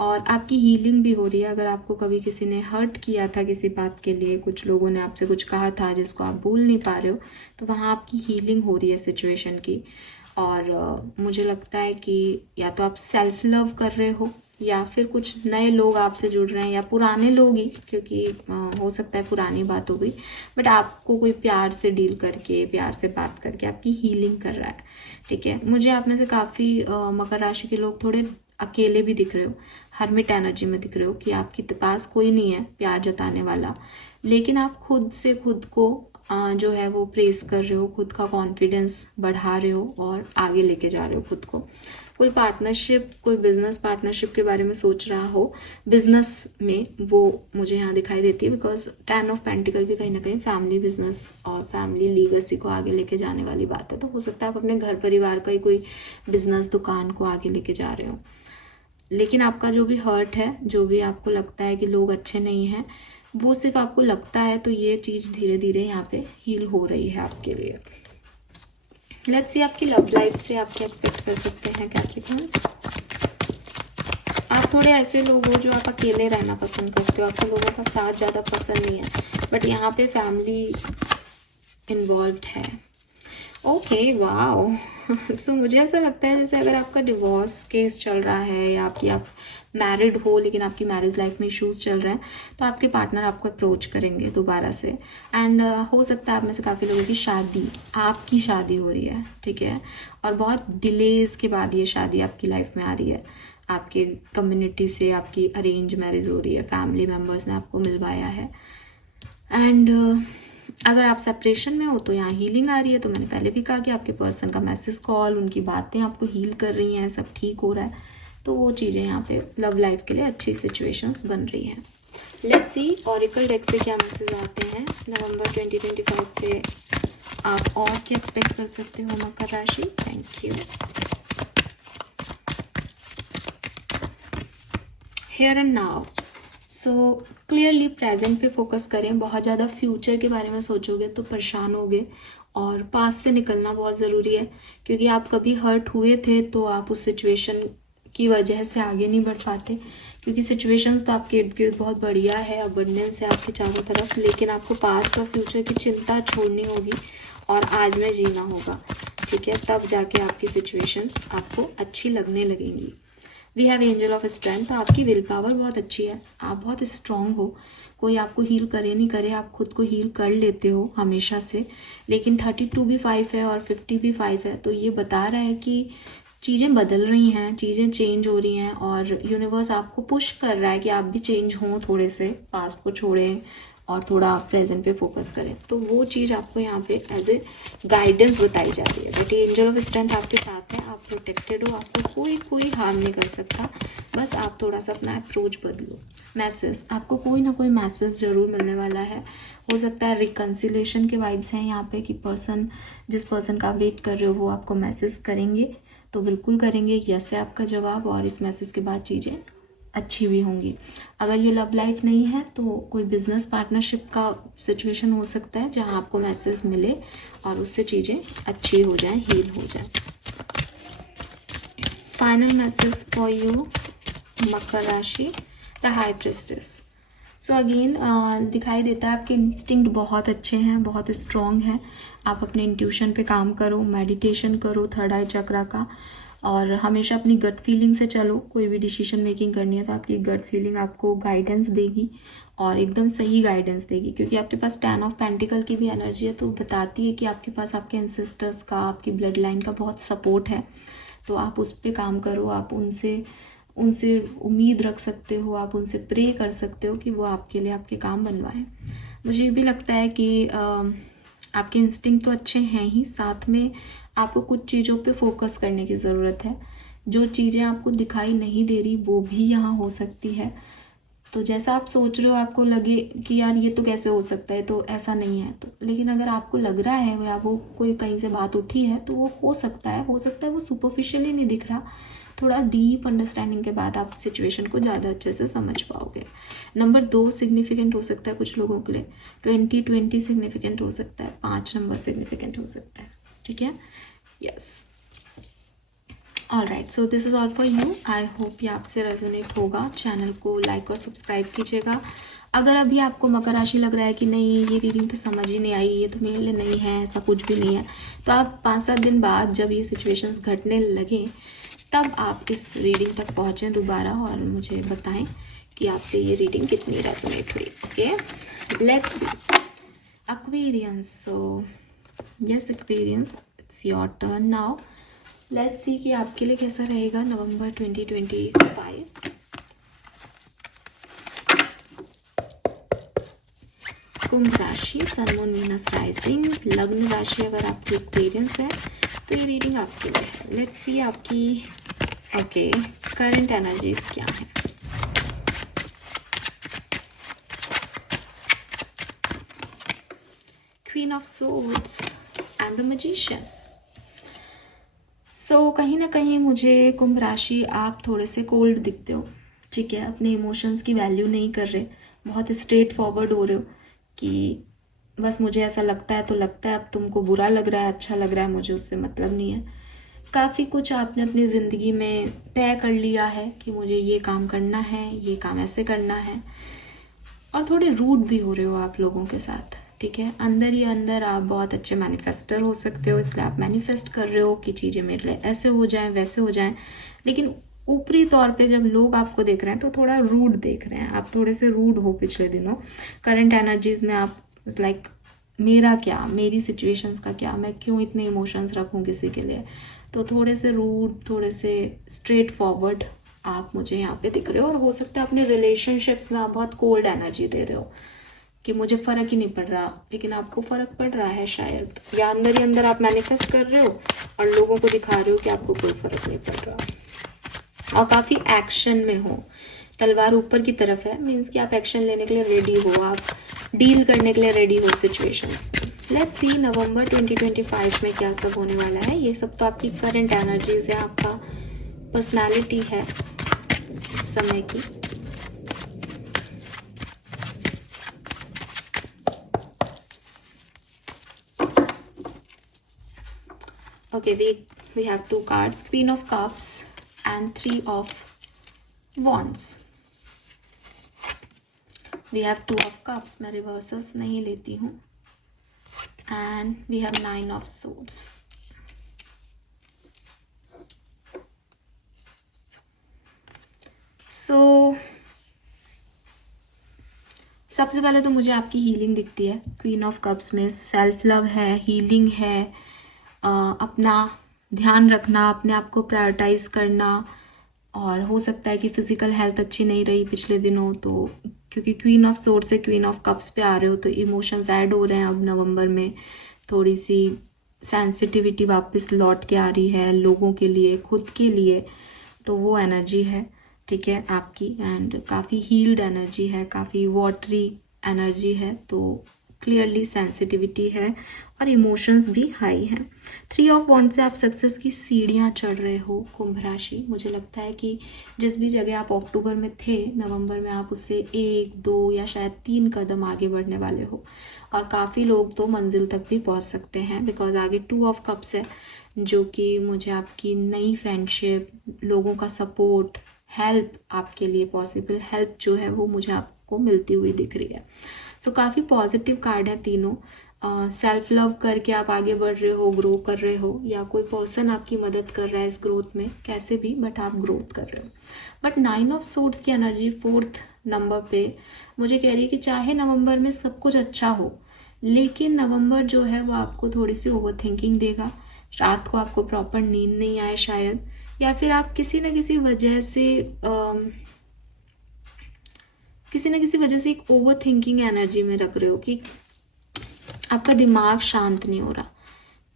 और आपकी हीलिंग भी हो रही है। अगर आपको कभी किसी ने हर्ट किया था किसी बात के लिए, कुछ लोगों ने आपसे कुछ कहा था जिसको आप भूल नहीं पा रहे हो, तो वहाँ आपकी हीलिंग हो रही है सिचुएशन की। और मुझे लगता है कि या तो आप सेल्फ लव कर रहे हो या फिर कुछ नए लोग आपसे जुड़ रहे हैं या पुराने लोग ही, क्योंकि हो सकता है पुरानी बात हो गई, बट आपको कोई प्यार से डील करके, प्यार से बात करके आपकी हीलिंग कर रहा है। ठीक है, मुझे आप में से काफ़ी मकर राशि के लोग थोड़े अकेले भी दिख रहे हो, हर्मिट एनर्जी में दिख रहे हो कि आपके पास कोई नहीं है प्यार जताने वाला, लेकिन आप खुद से खुद को जो है वो प्रेस कर रहे हो, खुद का कॉन्फिडेंस बढ़ा रहे हो और आगे लेके जा रहे हो खुद को। कोई पार्टनरशिप, कोई बिजनेस पार्टनरशिप के बारे में सोच रहा हो बिजनेस में, वो मुझे यहाँ दिखाई देती है, बिकॉज 10 ऑफ पेंटिकल भी कहीं ना कहीं फैमिली बिजनेस और फैमिली लीगेसी को आगे लेके जाने वाली बात है। तो हो सकता है आप अपने घर परिवार का ही कोई बिजनेस, दुकान को आगे लेके जा रहे हो, लेकिन आपका जो भी हर्ट है, जो भी आपको लगता है कि लोग अच्छे नहीं हैं, वो सिर्फ आपको लगता है, तो ये चीज़ धीरे धीरे यहाँ पे हील हो रही है आपके लिए। लेट्स सी आपकी लव लाइफ से आप क्या एक्सपेक्ट कर सकते हैं कैप्रिकॉर्न्स। आप थोड़े ऐसे लोग हो जो आप अकेले रहना पसंद करते हो, आपको लोगों का साथ ज़्यादा पसंद नहीं है, बट यहाँ पे फैमिली इन्वॉल्व है। Okay, wow. सो मुझे ऐसा लगता है जैसे अगर आपका डिवोर्स केस चल रहा है या आप मैरिड हो लेकिन आपकी मैरिज लाइफ में इश्यूज चल रहे हैं, तो आपके पार्टनर आपको अप्रोच करेंगे दोबारा से, एंड हो सकता है आप में से काफ़ी लोगों की शादी, आपकी शादी हो रही है। ठीक है, और बहुत डिलेज के बाद ये शादी आपकी लाइफ में आ रही है, आपके कम्युनिटी से आपकी अरेंज मैरिज हो रही है, फैमिली मेम्बर्स ने आपको मिलवाया है, एंड अगर आप सेपरेशन में हो तो यहाँ हीलिंग आ रही है। तो मैंने पहले भी कहा कि आपके पर्सन का मैसेज, कॉल, उनकी बातें आपको हील कर रही हैं, सब ठीक हो रहा है, तो वो चीज़ें यहाँ पे लव लाइफ के लिए अच्छी सिचुएशंस बन रही हैं। लेट्स सी ऑरिकल डेक से क्या मैसेज आते हैं नवंबर 2025 से, आप और क्या एक्सपेक्ट कर सकते हो मकर राशि। Thank you. Here and now, so clearly present पे फोकस करें। बहुत ज़्यादा फ्यूचर के बारे में सोचोगे तो परेशान होगे, और पास से निकलना बहुत ज़रूरी है, क्योंकि आप कभी हर्ट हुए थे तो आप उस सिचुएशन की वजह से आगे नहीं बढ़ पाते, क्योंकि सिचुएशंस तो आपके इर्द गिर्द बहुत बढ़िया है, अबंडेंस है आपके चारों तरफ, लेकिन आपको पास्ट और फ्यूचर की चिंता छोड़नी होगी और आज में जीना होगा। ठीक है, तब जाके आपकी सिचुएशंस आपको अच्छी लगने लगेंगी। We have angel of strength, तो आपकी विल पावर बहुत अच्छी है, आप बहुत स्ट्रांग हो, कोई आपको हील करे नहीं करे, आप खुद को हील कर लेते हो हमेशा से। लेकिन 32 भी 5 है और 50 भी 5 है, तो ये बता रहा है कि चीज़ें बदल रही हैं, चीज़ें चेंज हो रही हैं, और यूनिवर्स आपको पुश कर रहा है कि आप भी चेंज हों, थोड़े से पास्ट को छोड़ें और थोड़ा प्रेजेंट पे फोकस करें। तो वो चीज़ आपको यहाँ पे एज ए गाइडेंस बताई जा रही है। बट ये एंजल ऑफ स्ट्रेंथ आपके साथ है, आप प्रोटेक्टेड हो, आपको कोई हार्म नहीं कर सकता, बस आप थोड़ा सा अपना अप्रोच बदलो। मैसेज, आपको कोई ना कोई मैसेज ज़रूर मिलने वाला है। हो सकता है रिकन्सिलेशन के वाइब्स हैं यहाँ पे, कि जिस पर्सन का आप वेट कर रहे हो वो आपको मैसेज करेंगे, तो बिल्कुल करेंगे, यस है आपका जवाब, और इस मैसेज के बाद चीज़ें अच्छी भी होंगी। अगर ये लव लाइफ नहीं है तो कोई बिजनेस पार्टनरशिप का सिचुएशन हो सकता है, जहां आपको मैसेज मिले और उससे चीज़ें अच्छी हो जाएं, हील हो जाएं। फाइनल मैसेज फॉर यू मकर राशि, the high priestess. So again दिखाई देता है आपके इंस्टिंक्ट बहुत अच्छे हैं, बहुत स्ट्रॉन्ग हैं। आप अपने इंट्यूशन पे काम करो, मेडिटेशन करो थर्ड आई चक्रा का, और हमेशा अपनी गट फीलिंग से चलो। कोई भी डिसीजन मेकिंग करनी है तो आपकी गट फीलिंग आपको गाइडेंस देगी, और एकदम सही गाइडेंस देगी, क्योंकि आपके पास 10 ऑफ पेंटिकल की भी एनर्जी है, तो बताती है कि आपके पास आपके एंसेस्टर्स का, आपकी ब्लड लाइन का बहुत सपोर्ट है। तो आप उस पर काम करो, आप उनसे उम्मीद रख सकते हो, आप उनसे प्रे कर सकते हो कि वो आपके लिए आपके काम बनवाएं। मुझे ये भी लगता है कि आपके इंस्टिंक्ट तो अच्छे हैं ही, साथ में आपको कुछ चीज़ों पे फोकस करने की ज़रूरत है। जो चीज़ें आपको दिखाई नहीं दे रही वो भी यहाँ हो सकती है। तो जैसा आप सोच रहे हो, आपको लगे कि यार ये तो कैसे हो सकता है, तो ऐसा नहीं है, तो लेकिन अगर आपको लग रहा है या वो कोई कहीं से बात उठी है, तो वो हो सकता है वो सुपरफिशियली नहीं दिख रहा। थोड़ा डीप अंडरस्टैंडिंग के बाद आप सिचुएशन को ज़्यादा अच्छे से समझ पाओगे। नंबर 2 सिग्निफिकेंट हो सकता है कुछ लोगों के लिए, 2020 सिग्निफिकेंट हो सकता है, 5 नंबर सिग्निफिकेंट हो सकता है। ठीक है, yes. All right, so this is all for you. I hope ये आपसे रेजोनेट होगा। चैनल को लाइक और सब्सक्राइब कीजिएगा। अगर अभी आपको मकर राशि लग रहा है कि नहीं ये रीडिंग तो समझ ही नहीं आई, ये तो मेरे लिए नहीं है, ऐसा कुछ भी नहीं है, तो आप 5-7 दिन बाद जब ये सिचुएशंस घटने लगें तब आप इस रीडिंग तक पहुँचें दोबारा और मुझे बताएं कि आपसे ये रीडिंग कितनी रेजोनेट हुई। Okay, let's see Aquarians. So yes Aquarians, it's your turn now. Let's see कि आपके लिए कैसा रहेगा नवंबर 2025। कुंभ राशि, सन मून वीनस राइजिंग, लग्न राशि अगर आपकी एक्वेरियंस है तो ये रीडिंग आपके लिए है। लेट्स सी आपकी ओके करंट एनर्जीज क्या है। Queen of swords and the magician. So कहीं ना कहीं मुझे कुंभ राशि आप थोड़े से कोल्ड दिखते हो, ठीक है, अपने इमोशंस की वैल्यू नहीं कर रहे, बहुत स्ट्रेट फॉरवर्ड हो रहे हो कि बस मुझे ऐसा लगता है तो लगता है, अब तुमको बुरा लग रहा है अच्छा लग रहा है मुझे उससे मतलब नहीं है। काफ़ी कुछ आपने अपनी ज़िंदगी में तय कर लिया है कि मुझे ये काम करना है, ये काम ऐसे करना है, और थोड़े रूड भी हो रहे हो आप लोगों के साथ, ठीक है। अंदर ही अंदर आप बहुत अच्छे मैनिफेस्टर हो सकते हो, इसलिए आप मैनिफेस्ट कर रहे हो कि चीज़ें मेरे लिए ऐसे हो जाएं वैसे हो जाएं, लेकिन ऊपरी तौर पे जब लोग आपको देख रहे हैं तो थोड़ा रूड देख रहे हैं, आप थोड़े से रूड हो पिछले दिनों। करंट एनर्जीज में आप लाइक मेरा क्या, मेरी सिचुएशंस का क्या, मैं क्यों इतने इमोशंस रखूं किसी के लिए, तो थोड़े से रूड, थोड़े से स्ट्रेट फॉरवर्ड आप मुझे यहाँ पे दिख रहे हो। और हो सकता है अपने रिलेशनशिप्स में आप बहुत कोल्ड एनर्जी दे रहे हो कि मुझे फ़र्क ही नहीं पड़ रहा, लेकिन आपको फ़र्क पड़ रहा है शायद, या अंदर ही अंदर आप मैनिफेस्ट कर रहे हो और लोगों को दिखा रहे हो कि आपको कोई फ़र्क नहीं पड़ रहा, और काफ़ी एक्शन में हो। तलवार ऊपर की तरफ है, मीन्स कि आप एक्शन लेने के लिए रेडी हो, आप डील करने के लिए रेडी हो सिचुएशंस। लेट्स सी नवंबर 2025 में क्या सब होने वाला है। ये सब तो आपकी करंट एनर्जीज है, आपका पर्सनालिटी है इस समय की। Okay, we have two cards, Queen of Cups and Three of Wands. We have Two of Cups, मैं reversals नहीं लेती हूँ, and we have Nine of Swords. So सबसे पहले तो मुझे आपकी हीलिंग दिखती है क्वीन ऑफ कप्स में। सेल्फ लव है, हीलिंग है, अपना ध्यान रखना, अपने आप को प्रायोरिटाइज करना, और हो सकता है कि फिजिकल हेल्थ अच्छी नहीं रही पिछले दिनों, तो क्योंकि क्वीन ऑफ सोर्ड से क्वीन ऑफ कप्स पे आ रहे हो तो इमोशंस ऐड हो रहे हैं। अब नवंबर में थोड़ी सी सेंसिटिविटी वापस लौट के आ रही है लोगों के लिए, खुद के लिए, तो वो एनर्जी है, ठीक है आपकी। एंड काफ़ी हील्ड एनर्जी है, काफ़ी वाटरी एनर्जी है, तो क्लियरली सेंसिटिविटी है और इमोशंस भी हाई हैं। 3 ऑफ वॉन्ड्स से आप सक्सेस की सीढ़ियाँ चढ़ रहे हो कुंभ राशि। मुझे लगता है कि जिस भी जगह आप अक्टूबर में थे, नवंबर में आप उससे 1, 2 या शायद 3 कदम आगे बढ़ने वाले हो, और काफ़ी लोग तो मंजिल तक भी पहुंच सकते हैं, बिकॉज आगे 2 ऑफ कप्स है, जो कि मुझे आपकी नई फ्रेंडशिप, लोगों का सपोर्ट, हेल्प, आपके लिए पॉसिबल हेल्प जो है वो मुझे आपको मिलती हुई दिख रही है। सो काफ़ी पॉजिटिव कार्ड है तीनों। सेल्फ लव करके आप आगे बढ़ रहे हो, ग्रो कर रहे हो, या कोई पर्सन आपकी मदद कर रहा है इस ग्रोथ में, कैसे भी, बट आप ग्रोथ कर रहे हो। बट 9 ऑफ सोर्ड्स की एनर्जी 4th नंबर पे मुझे कह रही है कि चाहे नवंबर में सब कुछ अच्छा हो, लेकिन नवंबर जो है वो आपको थोड़ी सी ओवर थिंकिंग देगा। रात को आपको प्रॉपर नींद नहीं आए शायद, या फिर आप किसी न किसी वजह से एक ओवर थिंकिंग एनर्जी में रख रहे हो कि आपका दिमाग शांत नहीं हो रहा,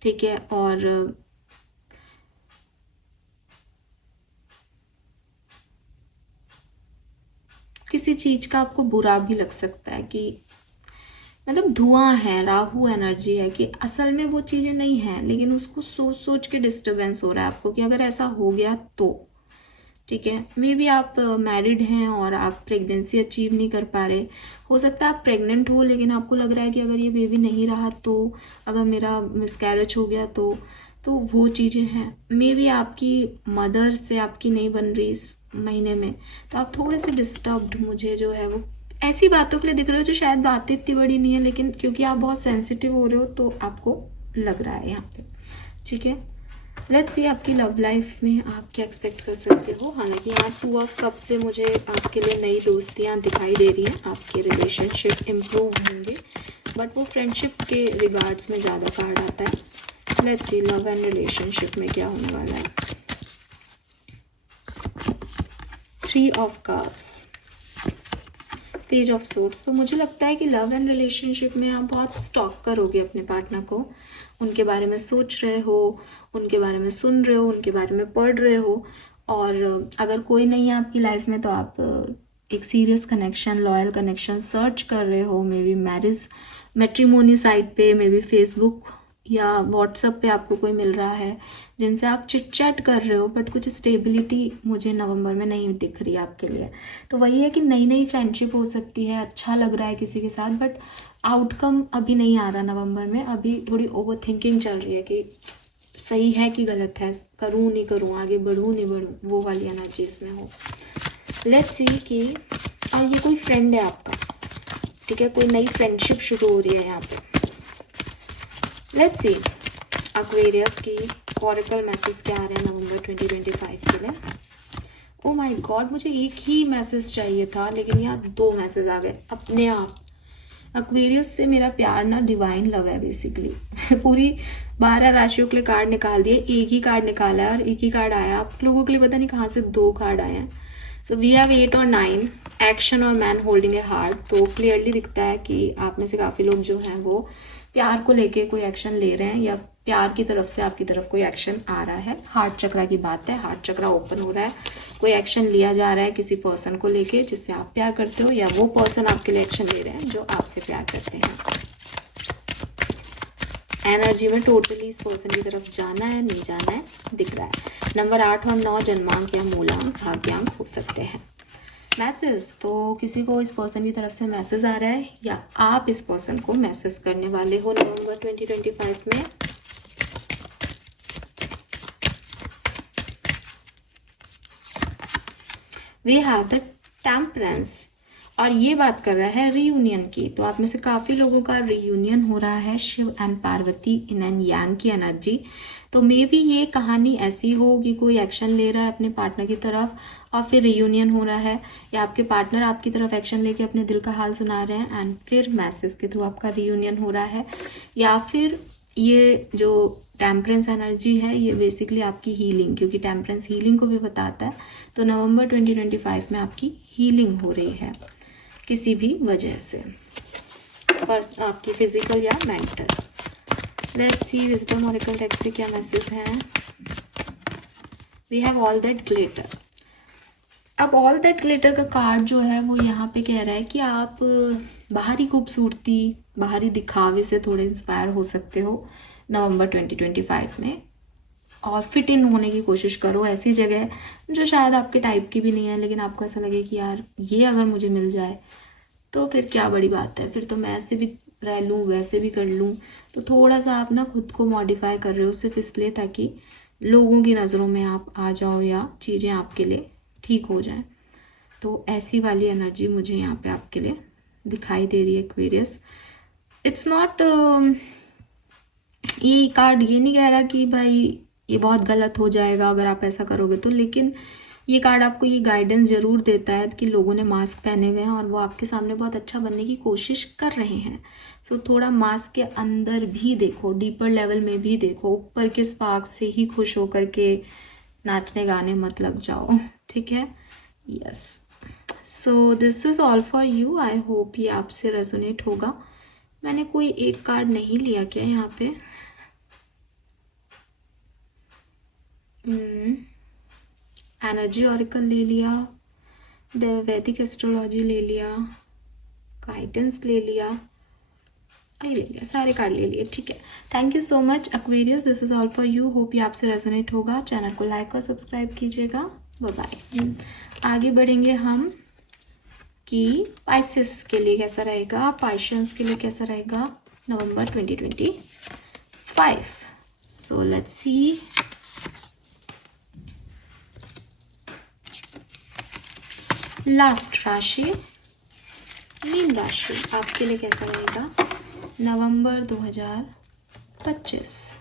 ठीक है। और किसी चीज का आपको बुरा भी लग सकता है कि मतलब धुआं है, राहु एनर्जी है कि असल में वो चीजें नहीं है, लेकिन उसको सोच सोच के डिस्टर्बेंस हो रहा है आपको कि अगर ऐसा हो गया तो, ठीक है। मे बी आप मैरिड हैं और आप प्रेगनेंसी अचीव नहीं कर पा रहे, हो सकता है आप प्रेग्नेंट हो लेकिन आपको लग रहा है कि अगर ये बेबी नहीं रहा तो, अगर मेरा मिसकैरेज हो गया तो वो चीज़ें हैं। मे बी आपकी मदर से आपकी नहीं बन रही इस महीने में, तो आप थोड़े से डिस्टर्ब्ड मुझे जो है वो ऐसी बातों के लिए दिख रहे हो जो शायद बातें इतनी बड़ी नहीं है, लेकिन क्योंकि आप बहुत सेंसिटिव हो रहे हो तो आपको लग रहा है यहाँ पे। ठीक है, लेट्स सी आपकी लव लाइफ में आप क्या एक्सपेक्ट कर सकते हो। हालांकि यहाँ 2 ऑफ कप से मुझे आपके लिए नई दोस्तियाँ दिखाई दे रही हैं, आपके रिलेशनशिप इम्प्रूव होंगे, बट वो फ्रेंडशिप के रिगार्ड्स में ज़्यादा कार्ड आता है। Let's C love and relationship में क्या होने वाला है। 3 of cups, page of swords. तो मुझे लगता है कि लव एंड रिलेशनशिप में आप बहुत स्टॉक करोगे अपने पार्टनर को, उनके बारे में सोच रहे हो, उनके बारे में सुन रहे हो, उनके बारे में पढ़ रहे हो, और अगर कोई नहीं है आपकी लाइफ में तो आप एक serious connection, loyal connection search कर रहे हो। May be marriage matrimony site पे, मे बी फेसबुक या व्हाट्सएप पे आपको कोई मिल रहा है जिनसे आप चिट चैट कर रहे हो, बट कुछ स्टेबिलिटी मुझे नवंबर में नहीं दिख रही आपके लिए। तो वही है कि नई नई फ्रेंडशिप हो सकती है, अच्छा लग रहा है किसी के साथ, बट आउटकम अभी नहीं आ रहा नवंबर में। अभी थोड़ी ओवर थिंकिंग चल रही है कि सही है कि गलत है, करूँ नहीं करूँ, आगे बढ़ूँ नहीं बढ़ूँ, वो वाली एनर्जी इसमें हो। लेट्स सी कि, और ये कोई फ्रेंड है आपका, ठीक है, कोई नई फ्रेंडशिप शुरू हो रही है यहाँ पे। लेट्स सी एक्वेरियस की ऑरेकल मैसेज क्या आ रहे हैं नवंबर 2025 के लिए। ओ माय गॉड, मुझे एक ही मैसेज चाहिए था लेकिन यहाँ 2 मैसेज आ गए अपने आप। एक्वेरियस से मेरा प्यार ना डिवाइन लव है बेसिकली। पूरी 12 राशियों के लिए कार्ड निकाल दिए, एक ही कार्ड निकाला है और एक ही कार्ड आया। आप लोगों के लिए पता नहीं कहाँ से 2 कार्ड आए हैं। तो वी हैव 8 और 9, एक्शन और मैन होल्डिंग ए हार्ट। तो क्लियरली दिखता है कि आप में से काफ़ी लोग जो हैं वो प्यार को लेके कोई एक्शन ले रहे हैं, या प्यार की तरफ से आपकी तरफ कोई एक्शन आ रहा है। हार्ट चक्रा की बात है, हार्ट चक्रा ओपन हो रहा है, कोई एक्शन लिया जा रहा है किसी पर्सन को लेके जिससे आप प्यार करते हो, या वो पर्सन आपके लिए एक्शन ले रहे हैं जो आपसे प्यार करते हैं। एनर्जी में टोटली इस पर्सन की तरफ जाना है, नहीं जाना है, दिख रहा है। नंबर 8 और 9 जन्मांक या मूलांक, भाग्यांक हो सकते हैं। मैसेज, तो किसी को इस पर्सन की तरफ से मैसेज आ रहा है या आप इस पर्सन को मैसेज करने वाले हो नवंबर 2025 में। वी हैव द टेम्परेंस, और ये बात कर रहा है रीयूनियन की। तो आप में से काफ़ी लोगों का रीयूनियन हो रहा है, Shiva and Parvati yin and yang की एनर्जी। तो मे बी ये कहानी ऐसी हो कि कोई एक्शन ले रहा है अपने पार्टनर की तरफ और फिर रीयूनियन हो रहा है, या आपके पार्टनर आपकी तरफ एक्शन लेके अपने दिल का हाल सुना रहे हैं एंड फिर मैसेज के थ्रू आपका रीयूनियन हो रहा है। या फिर ये जो टेम्परेंस एनर्जी है ये बेसिकली आपकी हीलिंग, क्योंकि टेम्परेंस हीलिंग को भी बताता है। तो नवंबर 2025 में आपकी हीलिंग हो रही है किसी भी वजह से, आपकी फिजिकल या mental. Let's see wisdom oracle deck से क्या मैसेज है। We have all that glitter. अब ऑल दैट ग्लिटर का कार्ड जो है वो यहाँ पे कह रहा है कि आप बाहरी खूबसूरती, बाहरी दिखावे से थोड़े इंस्पायर हो सकते हो नवंबर 2025 में, और फिट इन होने की कोशिश करो ऐसी जगह जो शायद आपके टाइप की भी नहीं है, लेकिन आपको ऐसा लगे कि यार ये अगर मुझे मिल जाए तो फिर क्या बड़ी बात है, फिर तो मैं ऐसे भी रह लूँ वैसे भी कर लूँ। तो थोड़ा सा आप ना खुद को मॉडिफाई कर रहे हो सिर्फ इसलिए ताकि लोगों की नज़रों में आप आ जाओ या चीज़ें आपके लिए ठीक हो जाएं। तो ऐसी वाली एनर्जी मुझे यहाँ पे आपके लिए दिखाई दे रही है एक्वेरियस। इट्स नॉट, ये कार्ड ये नहीं कह रहा कि भाई ये बहुत गलत हो जाएगा अगर आप ऐसा करोगे तो, लेकिन ये कार्ड आपको ये गाइडेंस ज़रूर देता है कि लोगों ने मास्क पहने हुए हैं और वो आपके सामने बहुत अच्छा बनने की कोशिश कर रहे हैं। सो थोड़ा मास्क के अंदर भी देखो, डीपर लेवल में भी देखो, ऊपर के स्पार्क से ही खुश होकर के नाचने गाने मत लग जाओ, ठीक है। Yes, so this is all for you. I hope ये आपसे रेजोनेट होगा। मैंने कोई एक कार्ड नहीं लिया क्या यहाँ पे? एनर्जी ऑरिकल ले लिया, द वैदिक एस्ट्रोलॉजी ले लिया, गाइडेंस ले लिया, ये ले लिया, सारे कार्ड ले लिए, ठीक है। Thank you so much Aquarius, this is all for you. Hope ये आपसे रेजोनेट होगा। चैनल को लाइक और सब्सक्राइब कीजिएगा। Bye bye. आगे बढ़ेंगे हम कि पाइसेस के लिए कैसा रहेगा, पाइशंस के लिए कैसा रहेगा नवंबर 2025। सो लेट्स सी। लास्ट राशि मीन राशि, आपके लिए कैसा रहेगा नवंबर 2025।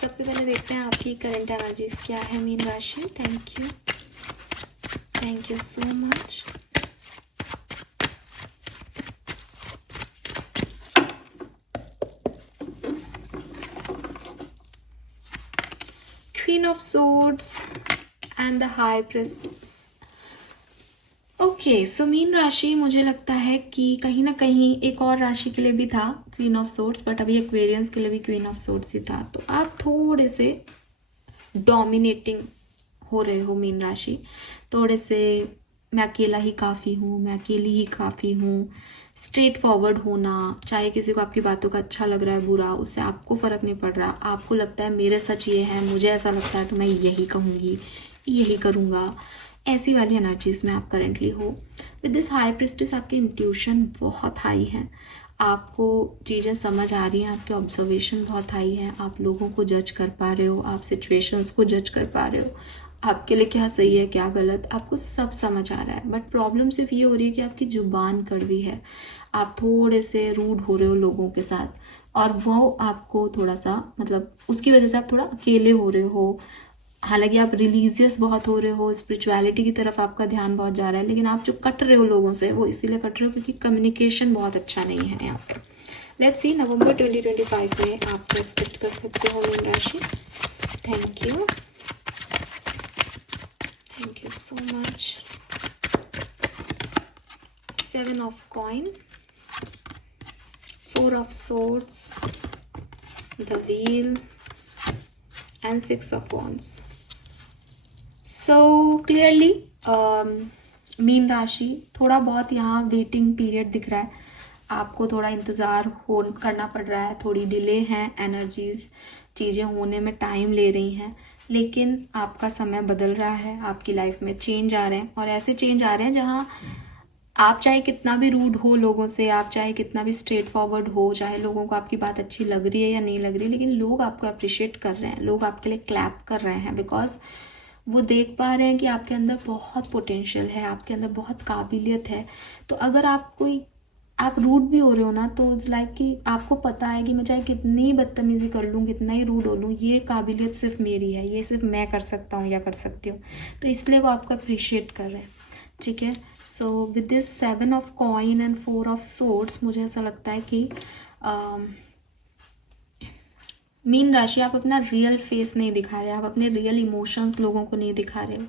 सबसे पहले देखते हैं आपकी करंट एनर्जीज क्या है मीन राशि। Thank you so much. Queen of swords and the high priestess. Okay, so mean राशि मुझे लगता है कि कहीं ना कहीं एक और राशि के लिए भी था क्वीन ऑफ सोर्ड्स, बट अभी एक्वेरियंस के लिए भी क्वीन ऑफ सोर्ड्स ही था। तो आप थोड़े से डोमिनेटिंग हो रहे हो मीन राशि, थोड़े से मैं अकेला ही काफ़ी हूँ, मैं अकेली ही काफ़ी हूँ। स्ट्रेट फॉरवर्ड होना, चाहे किसी को आपकी बातों का अच्छा लग रहा है बुरा, उससे आपको फ़र्क नहीं पड़ रहा। आपको लगता है मेरे सच ये है, मुझे ऐसा लगता है तो मैं यही कहूँगी, यही करूँगा, ऐसी वाली एनर्जीज में आप करेंटली हो। विद दिस हाई प्रिस्टेस आपकी इंट्यूशन बहुत हाई है, आपको चीज़ें समझ आ रही हैं, आपके ऑब्जर्वेशन बहुत हाई है, आप लोगों को जज कर पा रहे हो, आप सिचुएशंस को जज कर पा रहे हो, आपके लिए क्या सही है क्या गलत आपको सब समझ आ रहा है। बट प्रॉब्लम सिर्फ ये हो रही है कि आपकी जुबान कड़वी है, आप थोड़े से रूड हो रहे हो लोगों के साथ, और वो आपको थोड़ा सा मतलब उसकी वजह से आप थोड़ा अकेले हो रहे हो। हालांकि आप रिलीजियस बहुत हो रहे हो, स्पिरिचुअलिटी की तरफ आपका ध्यान बहुत जा रहा है, लेकिन आप जो कट रहे हो लोगों से वो इसीलिए कट रहे हो क्योंकि कम्युनिकेशन बहुत अच्छा नहीं है यहाँ पे। लेट्स सी नवंबर 2025 में आप क्या एक्सपेक्ट कर सकते हो मीन राशि। Thank you so much. 7 of coin, 4 of swords, the wheel and 6 of wands. So clearly mean राशि थोड़ा बहुत यहाँ वेटिंग पीरियड दिख रहा है, आपको थोड़ा इंतज़ार करना पड़ रहा है, थोड़ी डिले है एनर्जीज, चीज़ें होने में टाइम ले रही हैं, लेकिन आपका समय बदल रहा है, आपकी लाइफ में चेंज आ रहे हैं, और ऐसे चेंज आ रहे हैं जहाँ आप चाहे कितना भी रूड हो लोगों से, आप चाहे कितना भी स्ट्रेट फॉरवर्ड हो, चाहे लोगों को आपकी बात अच्छी लग रही है या नहीं लग रही, लेकिन लोग आपको अप्रिशिएट कर रहे हैं, लोग आपके लिए क्लैप कर रहे हैं, बिकॉज वो देख पा रहे हैं कि आपके अंदर बहुत पोटेंशियल है, आपके अंदर बहुत काबिलियत है। तो अगर आप रूड भी हो रहे हो ना, तो लाइक कि आपको पता है कि मैं चाहे कितनी बदतमीजी कर लूँ, कितना ही रूड हो लूँ, ये काबिलियत सिर्फ मेरी है, ये सिर्फ मैं कर सकता हूँ या कर सकती हूँ, तो इसलिए वो आपको अप्रिशिएट कर रहे हैं। ठीक है, so with this 7 of coin and 4 of swords मुझे ऐसा लगता है कि मीन राशि आप अपना रियल फेस नहीं दिखा रहे, आप अपने रियल इमोशंस लोगों को नहीं दिखा रहे हो।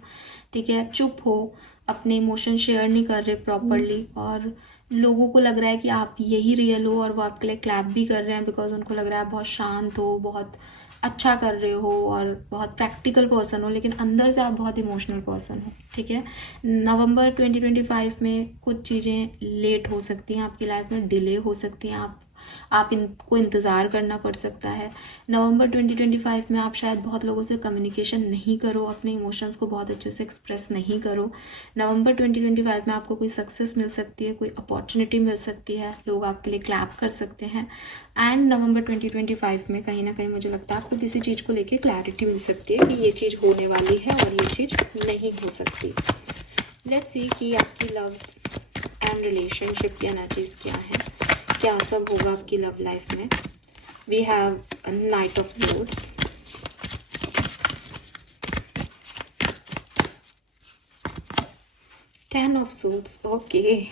ठीक है, चुप हो, अपने इमोशन शेयर नहीं कर रहे प्रॉपरली, और लोगों को लग रहा है कि आप यही रियल हो, और वो आपके लिए क्लैप भी कर रहे हैं बिकॉज उनको लग रहा है आप बहुत शांत हो, बहुत अच्छा कर रहे हो और बहुत प्रैक्टिकल पर्सन हो, लेकिन अंदर से आप बहुत इमोशनल पर्सन हो। ठीक है, नवंबर 2025 में कुछ चीज़ें लेट हो सकती हैं, आपकी लाइफ में डिले हो सकती हैं, आप इनको इंतज़ार करना पड़ सकता है। नवंबर 2025 में आप शायद बहुत लोगों से कम्युनिकेशन नहीं करो, अपने इमोशंस को बहुत अच्छे से एक्सप्रेस नहीं करो। नवंबर 2025 में आपको कोई सक्सेस मिल सकती है, कोई अपॉर्चुनिटी मिल सकती है, लोग आपके लिए क्लैप कर सकते हैं। एंड नवंबर 2025 में कहीं ना कहीं मुझे लगता है आपको किसी चीज़ को लेके क्लैरिटी मिल सकती है कि ये चीज़ होने वाली है और ये चीज़ नहीं हो सकती। लेट्स सी कि आपकी लव एंड रिलेशनशिप की एनर्जीज क्या है, क्या सब होगा आपकी लव लाइफ में। We have knight of swords, ten of swords. Okay,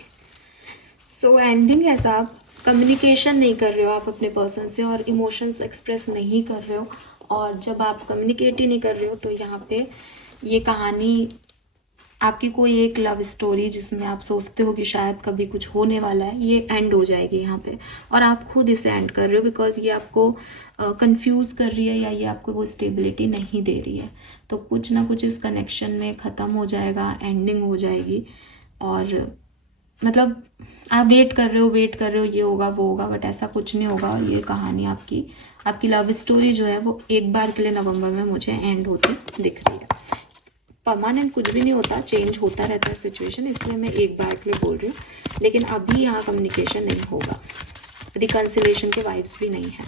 so ending है साहब, कम्युनिकेशन नहीं कर रहे हो आप अपने पर्सन से और इमोशंस एक्सप्रेस नहीं कर रहे हो, और जब आप कम्युनिकेट ही नहीं कर रहे हो तो यहाँ पे ये कहानी आपकी कोई एक लव स्टोरी जिसमें आप सोचते हो कि शायद कभी कुछ होने वाला है, ये एंड हो जाएगी यहाँ पे, और आप खुद इसे एंड कर रहे हो बिकॉज ये आपको कंफ्यूज कर रही है या ये आपको वो स्टेबिलिटी नहीं दे रही है। तो कुछ ना कुछ इस कनेक्शन में ख़त्म हो जाएगा, एंडिंग हो जाएगी, और मतलब आप वेट कर रहे हो ये होगा वो होगा, बट ऐसा कुछ नहीं होगा। और ये कहानी आपकी लव स्टोरी जो है वो एक बार के लिए नवंबर में मुझे एंड होती दिख रही है। परमानेंट कुछ भी नहीं होता, चेंज होता रहता है सिचुएशन, इसलिए मैं एक बार के लिए बोल रही हूँ, लेकिन अभी यहाँ कम्युनिकेशन नहीं होगा। रिकन्सिलेशन के वाइब्स भी नहीं है।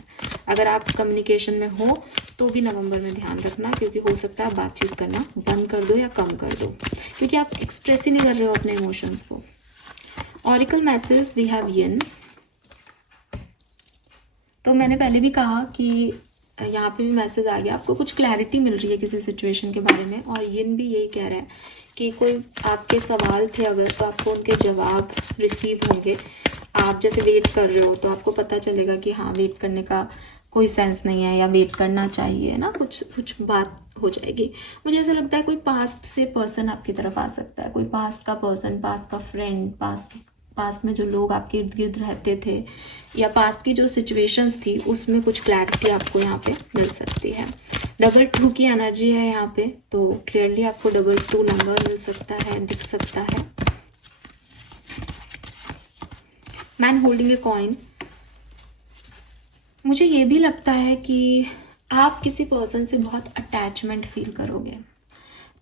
अगर आप कम्युनिकेशन में हो तो भी नवंबर में ध्यान रखना, क्योंकि हो सकता है आप बातचीत करना बंद कर दो या कम कर दो, क्योंकि आप एक्सप्रेस ही नहीं कर रहे हो अपने इमोशंस को। ऑरिकल मैसेज वी हैव यिन। तो मैंने पहले भी कहा कि यहाँ पे भी मैसेज आ गया, आपको कुछ क्लैरिटी मिल रही है किसी सिचुएशन के बारे में, और यिन भी यही कह रहा है कि कोई आपके सवाल थे अगर, तो आपको उनके जवाब रिसीव होंगे। आप जैसे वेट कर रहे हो तो आपको पता चलेगा कि हाँ, वेट करने का कोई सेंस नहीं है या वेट करना चाहिए ना, कुछ बात हो जाएगी। मुझे ऐसा लगता है कोई पास्ट से पर्सन आपकी तरफ आ सकता है, कोई पास्ट का पर्सन, पास्ट का फ्रेंड, पास्ट में जो लोग आपके इर्द गिर्द रहते थे, या पास्ट की जो सिचुएशंस थी उसमें कुछ क्लैरिटी आपको यहाँ पे मिल सकती है। 2 की एनर्जी है यहाँ पे, तो क्लियरली आपको 2 नंबर मिल सकता है, दिख सकता है। Man holding a coin. मुझे ये भी लगता है कि आप किसी पर्सन से बहुत अटैचमेंट फील करोगे।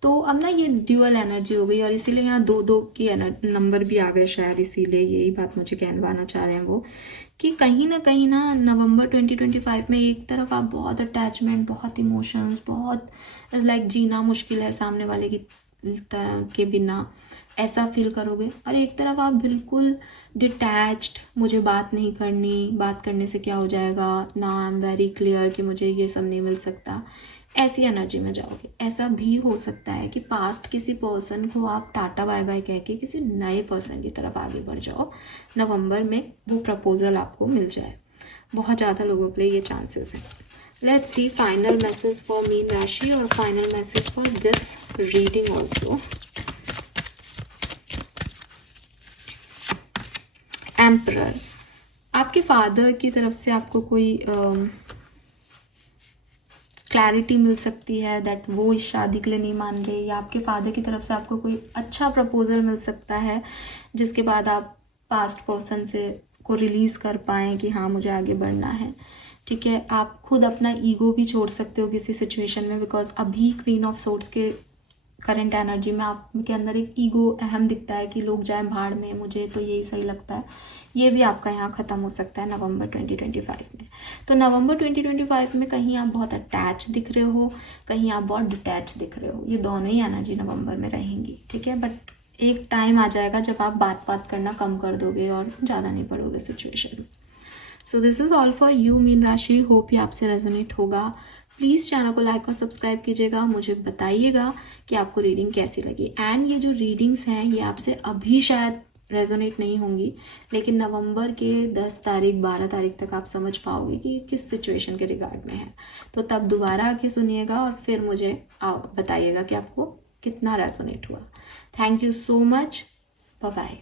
तो अब ना ये ड्यूअल एनर्जी हो गई, और इसीलिए यहाँ 2 की नंबर भी आ गए शायद, इसीलिए यही बात मुझे कहना चाह रहे हैं वो, कि कहीं ना नवंबर 2025 में एक तरफ आप बहुत अटैचमेंट, बहुत इमोशंस, बहुत लाइक जीना मुश्किल है सामने वाले के बिना, ऐसा फील करोगे, और एक तरफ आप बिल्कुल डिटैच्ड, मुझे बात नहीं करनी, बात करने से क्या हो जाएगा ना, आई एम वेरी क्लियर कि मुझे ये सब नहीं मिल सकता, ऐसी एनर्जी में जाओगे। ऐसा भी हो सकता है कि पास्ट किसी पर्सन को आप टाटा बाय बाय कह के किसी नए पर्सन की तरफ आगे बढ़ जाओ, नवंबर में वो प्रपोजल आपको मिल जाए। बहुत ज़्यादा लोगों के लिए ये चांसेस हैं। Let's see final message for mean राशि और final message for this reading also. Emperor, आपके फादर की तरफ से आपको कोई क्लैरिटी मिल सकती है दैट वो इस शादी के लिए नहीं मान रहे, या आपके फादर की तरफ से आपको कोई अच्छा प्रपोजल मिल सकता है जिसके बाद आप पास्ट पर्सन से को रिलीज़ कर पाएँ कि हाँ, मुझे आगे बढ़ना है। ठीक है, आप खुद अपना ईगो भी छोड़ सकते हो किसी सिचुएशन में, बिकॉज अभी क्वीन ऑफ सोर्ड्स के करंट एनर्जी में आपके अंदर एक ईगो अहम दिखता है कि लोग जाएं भाड़ में, मुझे तो यही सही लगता है। ये भी आपका यहाँ ख़त्म हो सकता है नवंबर 2025 में। तो नवंबर 2025 में कहीं आप बहुत अटैच दिख रहे हो, कहीं आप बहुत डिटैच दिख रहे हो, ये दोनों ही एनर्जी नवंबर में रहेंगी। ठीक है, बट एक टाइम आ जाएगा जब आप बात करना कम कर दोगे और ज़्यादा नहीं पड़ोगे सिचुएशन में। So this is all for you mean राशि। होप ये आपसे रेजोनेट होगा। प्लीज़ चैनल को लाइक और सब्सक्राइब कीजिएगा, मुझे बताइएगा कि आपको रीडिंग कैसी लगी। एंड ये जो रीडिंग्स हैं ये आपसे अभी शायद रेजोनेट नहीं होंगी, लेकिन नवंबर के 10 तारीख 12 तारीख तक आप समझ पाओगे कि किस सिचुएशन के रिगार्ड में है। तो तब दोबारा आके सुनिएगा और फिर मुझे बताइएगा कि आपको कितना रेजोनेट हुआ। Thank you so much, bye bye.